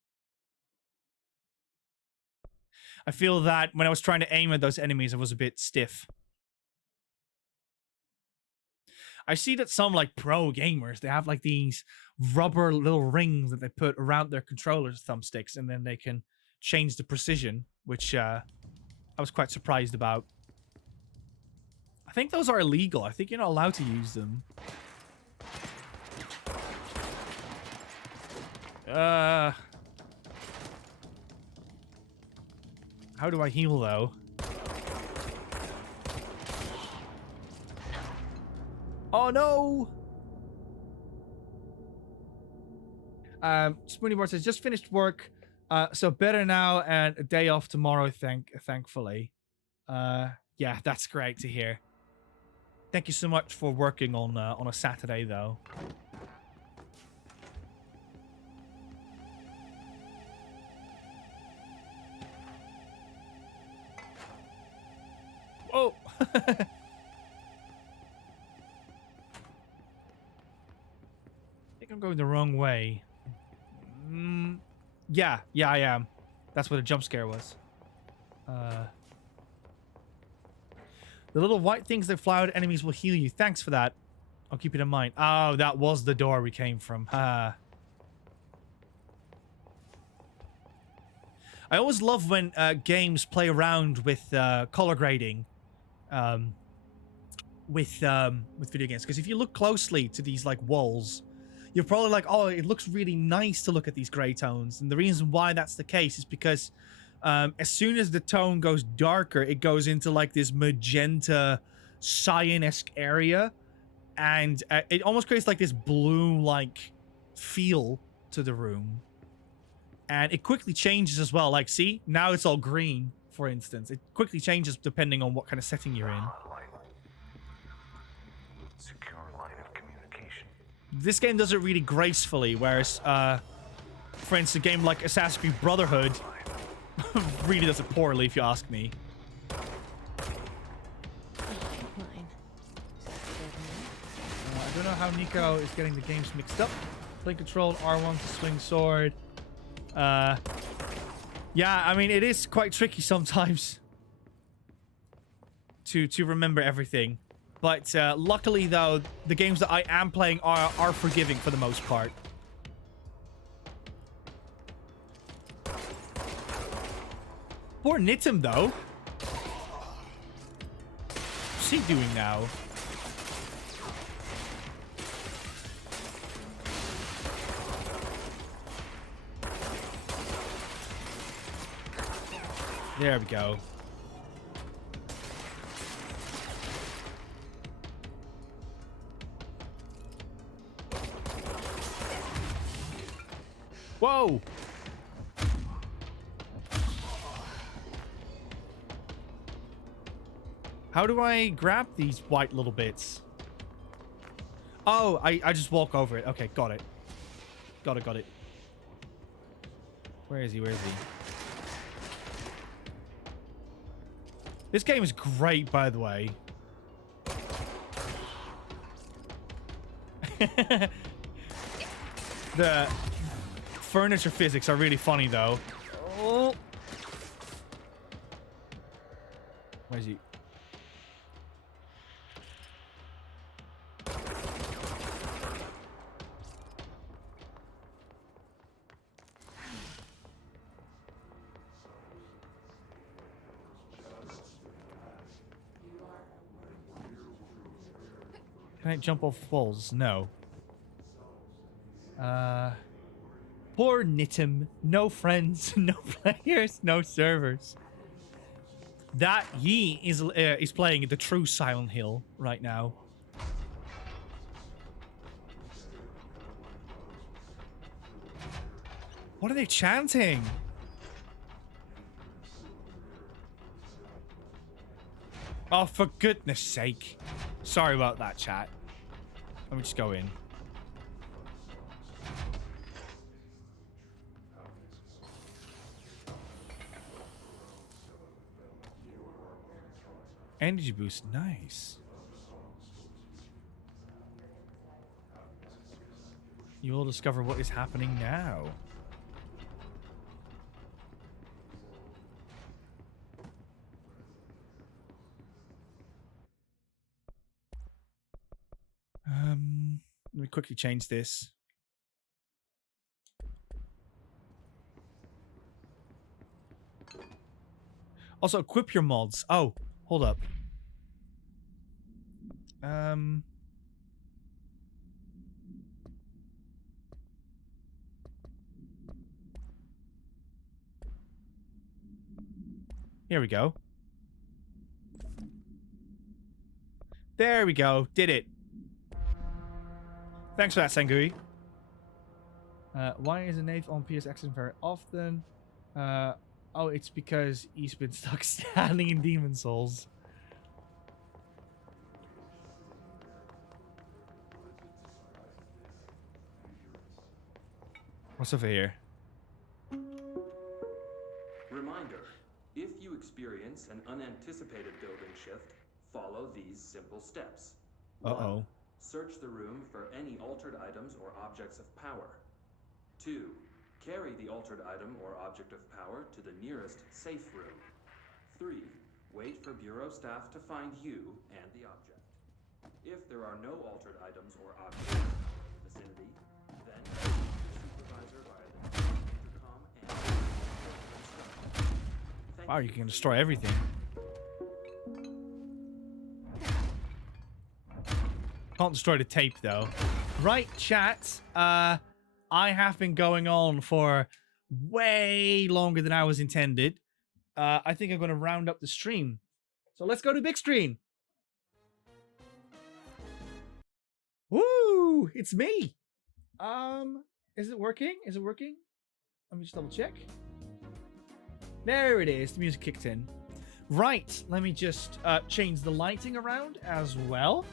I feel that when I was trying to aim at those enemies, I was a bit stiff. I see that some like pro gamers, they have like these rubber little rings that they put around their controllers thumbsticks, and then they can change the precision, which I was quite surprised about. I think those are illegal. I think you're not allowed to use them. How do I heal, though? Oh, no! Spooniebar says, just finished work, so better now and a day off tomorrow, thankfully. Yeah, that's great to hear. Thank you so much for working on a Saturday, though. Oh! I think I'm going the wrong way. Yeah, I am. That's what a jump scare was. The little white things that fly out at enemies will heal you. Thanks for that. I'll keep it in mind. Oh, that was the door we came from. I always love when games play around with color grading with video games, because if you look closely to these like walls, you're probably like, oh, it looks really nice to look at these gray tones. And the reason why that's the case is because as soon as the tone goes darker, it goes into like this magenta cyan-esque area, and it almost creates like this blue-like feel to the room. And it quickly changes as well. Like, see, now it's all green, for instance. It quickly changes depending on what kind of setting you're in. Secure line of communication. This game does it really gracefully, whereas, for instance, a game like Assassin's Creed Brotherhood really does it poorly, if you ask me. I don't know how Nico is getting the games mixed up. Play control R1 to swing sword. Yeah, I mean, it is quite tricky sometimes to remember everything. But luckily, though, the games that I am playing are forgiving for the most part. Poor Nitim, though. What's he doing now? There we go. Whoa! How do I grab these white little bits? Oh, I just walk over it. Okay, got it. Got it. Where is he? This game is great, by the way. The furniture physics are really funny, though. Oh. Where is he? Can I jump off walls? No. Poor Nitim. No friends, no players, no servers. That he is playing the true Silent Hill right now. What are they chanting? Oh, for goodness sake. Sorry about that, chat. Let me just go in. Energy boost, nice. You will discover what is happening now. Let me quickly change this. Also, equip your mods. Oh, hold up. Here we go. There we go. Did it. Thanks for that, Sangui. Why is a knave on PSX very often? Oh, it's because he's been stuck standing in Demon Souls. What's over here? Reminder, if you experience an unanticipated building shift, follow these simple steps. Uh-oh. 1. Search the room for any altered items or objects of power. 2. Carry the altered item or object of power to the nearest safe room. 3. Wait for Bureau staff to find you and the object. If there are no altered items or objects in the vicinity, then supervisor via the intercom and Wow, you can destroy everything. Can't destroy the tape, though. Right, chat. I have been going on for way longer than I was intended. I think I'm going to round up the stream. So let's go to big screen. Woo! It's me. Is it working? Is it working? Let me just double check. There it is. The music kicked in. Right. Let me just change the lighting around as well.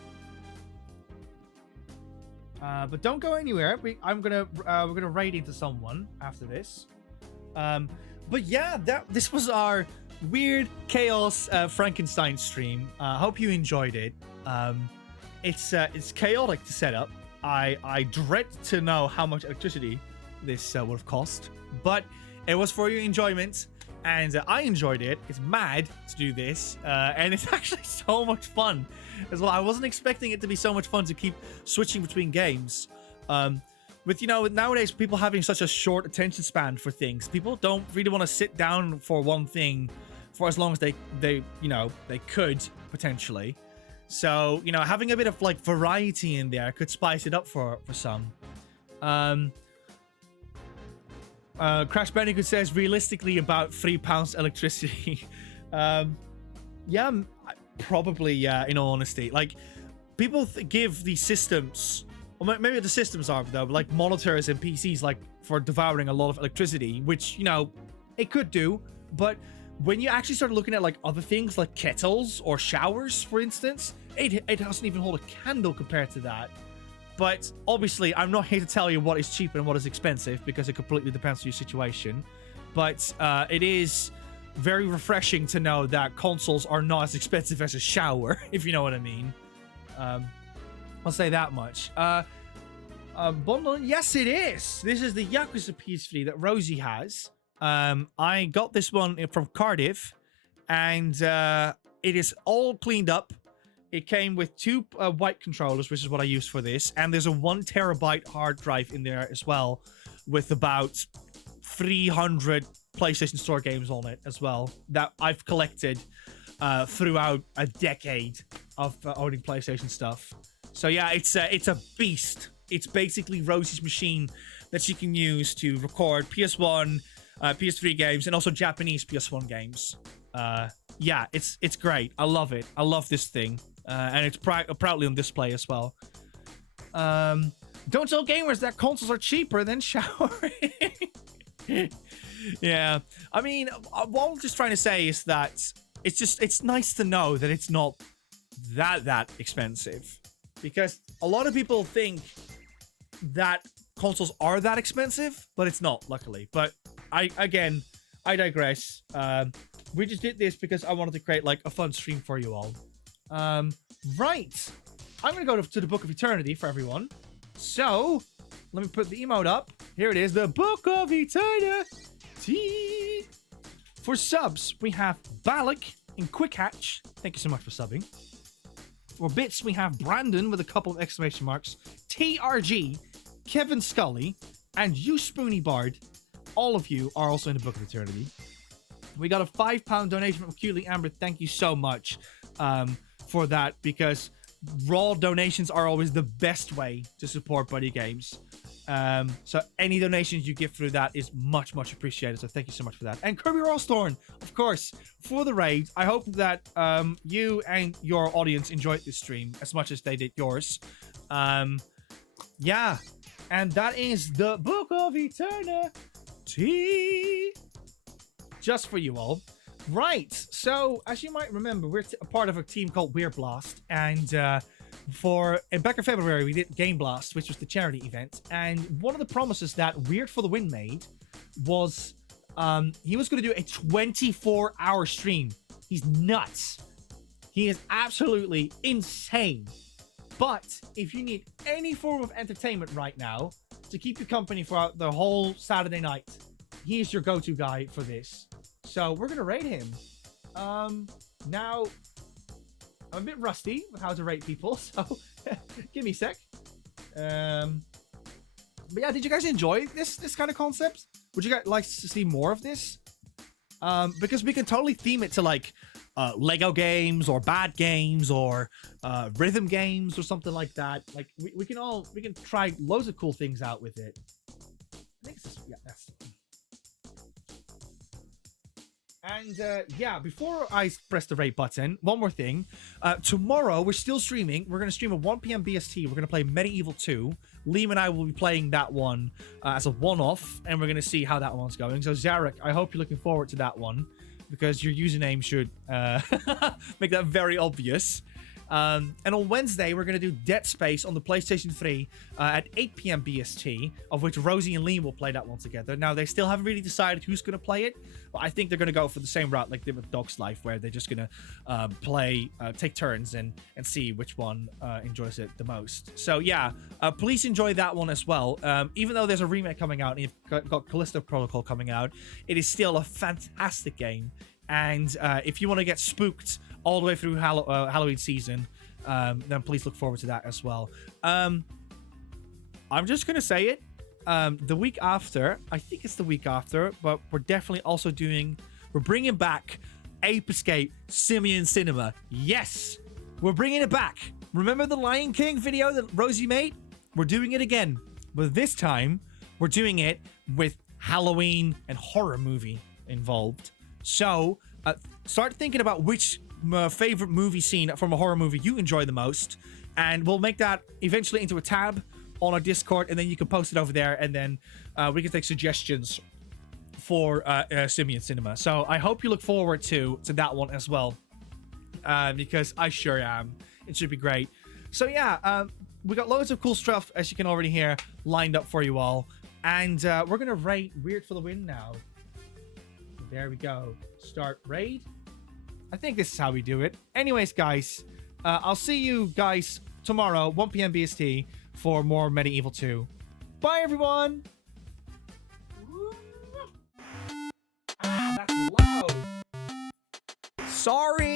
But don't go anywhere. We're gonna raid into someone after this. But yeah, this was our weird chaos Frankenstein stream. Hope you enjoyed it. It's chaotic to set up. I dread to know how much electricity this would have cost, but it was for your enjoyment, and I enjoyed it. It's mad to do this, and it's actually so much fun as well. I wasn't expecting it to be so much fun to keep switching between games. With nowadays people having such a short attention span for things, people don't really want to sit down for one thing for as long as they could potentially. So having a bit of like variety in there could spice it up for some. Crash Bandicoot says realistically about £3 electricity. Yeah, probably, yeah, in all honesty. Like, people give these systems, or maybe the systems are, though, like monitors and PCs, like, for devouring a lot of electricity, which, it could do, but when you actually start looking at, like, other things, like kettles or showers, for instance, it doesn't even hold a candle compared to that. But, obviously, I'm not here to tell you what is cheap and what is expensive, because it completely depends on your situation. But, it is very refreshing to know that consoles are not as expensive as a shower, if you know what I mean. I'll say that much. Bundle? Yes, it is. This is the Yakuza PS3 that Rosie has. I got this one from Cardiff, and it is all cleaned up. It came with 2 white controllers, which is what I used for this, and there's a 1 terabyte hard drive in there as well, with about 300 PlayStation Store games on it as well that I've collected throughout a decade of owning PlayStation stuff. So yeah, it's a beast. It's basically Rosie's machine that she can use to record PS1, PS3 games, and also Japanese PS1 games. Yeah, it's great. I love it. I love this thing, and it's proudly on display as well. Don't tell gamers that consoles are cheaper than showering. Yeah, I mean, what I'm just trying to say is that it's nice to know that it's not that expensive, because a lot of people think that consoles are that expensive, but it's not, luckily. But I digress. We just did this because I wanted to create like a fun stream for you all. Right. I'm gonna go to the Book of Eternity for everyone. So let me put the emote up. Here it is, the Book of Eternity. For subs, we have Balak and Quick Hatch. Thank you so much for subbing. For bits, we have Brandon with a couple of exclamation marks, TRG, Kevin Scully, and you Spoony Bard. All of you are also in the Book of Eternity. We got a £5 donation from Cutely Amber. Thank you so much for that, because raw donations are always the best way to support Buddy Games. So any donations you give through that is much appreciated, so thank you so much for that. And Kirby Rawstorn, of course, for the raid. I hope that you and your audience enjoyed this stream as much as they did yours. Yeah, and that is the Book of Eternity, just for you all. Right, so as you might remember, we're a part of a team called Weird Blast, and back in February we did Game Blast, which was the charity event, and one of the promises that Weird for the Win made was he was going to do a 24-hour stream. He's nuts. He is absolutely insane. But if you need any form of entertainment right now to keep you company for the whole Saturday night, he is your go-to guy for this. So we're gonna rate him. Now I'm a bit rusty with how to rate people, so give me a sec. But yeah, did you guys enjoy this kind of concept? Would you guys like to see more of this? Because we can totally theme it to like Lego games or bad games or rhythm games or something like that. Like we can try loads of cool things out with it. I think that's. And yeah, before I press the rate button, one more thing. Tomorrow, we're still streaming. We're going to stream at 1 p.m. BST. We're going to play Medieval 2. Liam and I will be playing that one as a one-off, and we're going to see how that one's going. So, Zarek, I hope you're looking forward to that one, because your username should make that very obvious. And on Wednesday, we're going to do Dead Space on the PlayStation 3 at 8 p.m. BST, of which Rosie and Liam will play that one together. Now, they still haven't really decided who's going to play it, but I think they're going to go for the same route like they did with Dog's Life, where they're just going to take turns and see which one enjoys it the most. So, yeah, please enjoy that one as well. Even though there's a remake coming out and you've got Callisto Protocol coming out, it is still a fantastic game. And if you want to get spooked all the way through Halloween season, then please look forward to that as well. I'm just going to say it. The week after, I think it's the week after, but we're definitely also we're bringing back Ape Escape Simian Cinema. Yes, we're bringing it back. Remember the Lion King video that Rosie made? We're doing it again, but this time we're doing it with Halloween and horror movie involved. So start thinking about which favorite movie scene from a horror movie you enjoy the most, and we'll make that eventually into a tab on our Discord, and then you can post it over there, and then we can take suggestions for Simian Cinema. So I hope you look forward to that one as well, because I sure am. It should be great. So yeah, we got loads of cool stuff, as you can already hear, lined up for you all, and we're gonna rate Weird for the Win now. There we go. Start raid. I think this is how we do it. Anyways, guys, I'll see you guys tomorrow, 1 p.m. BST, for more Medieval 2. Bye, everyone! That's loud. Sorry!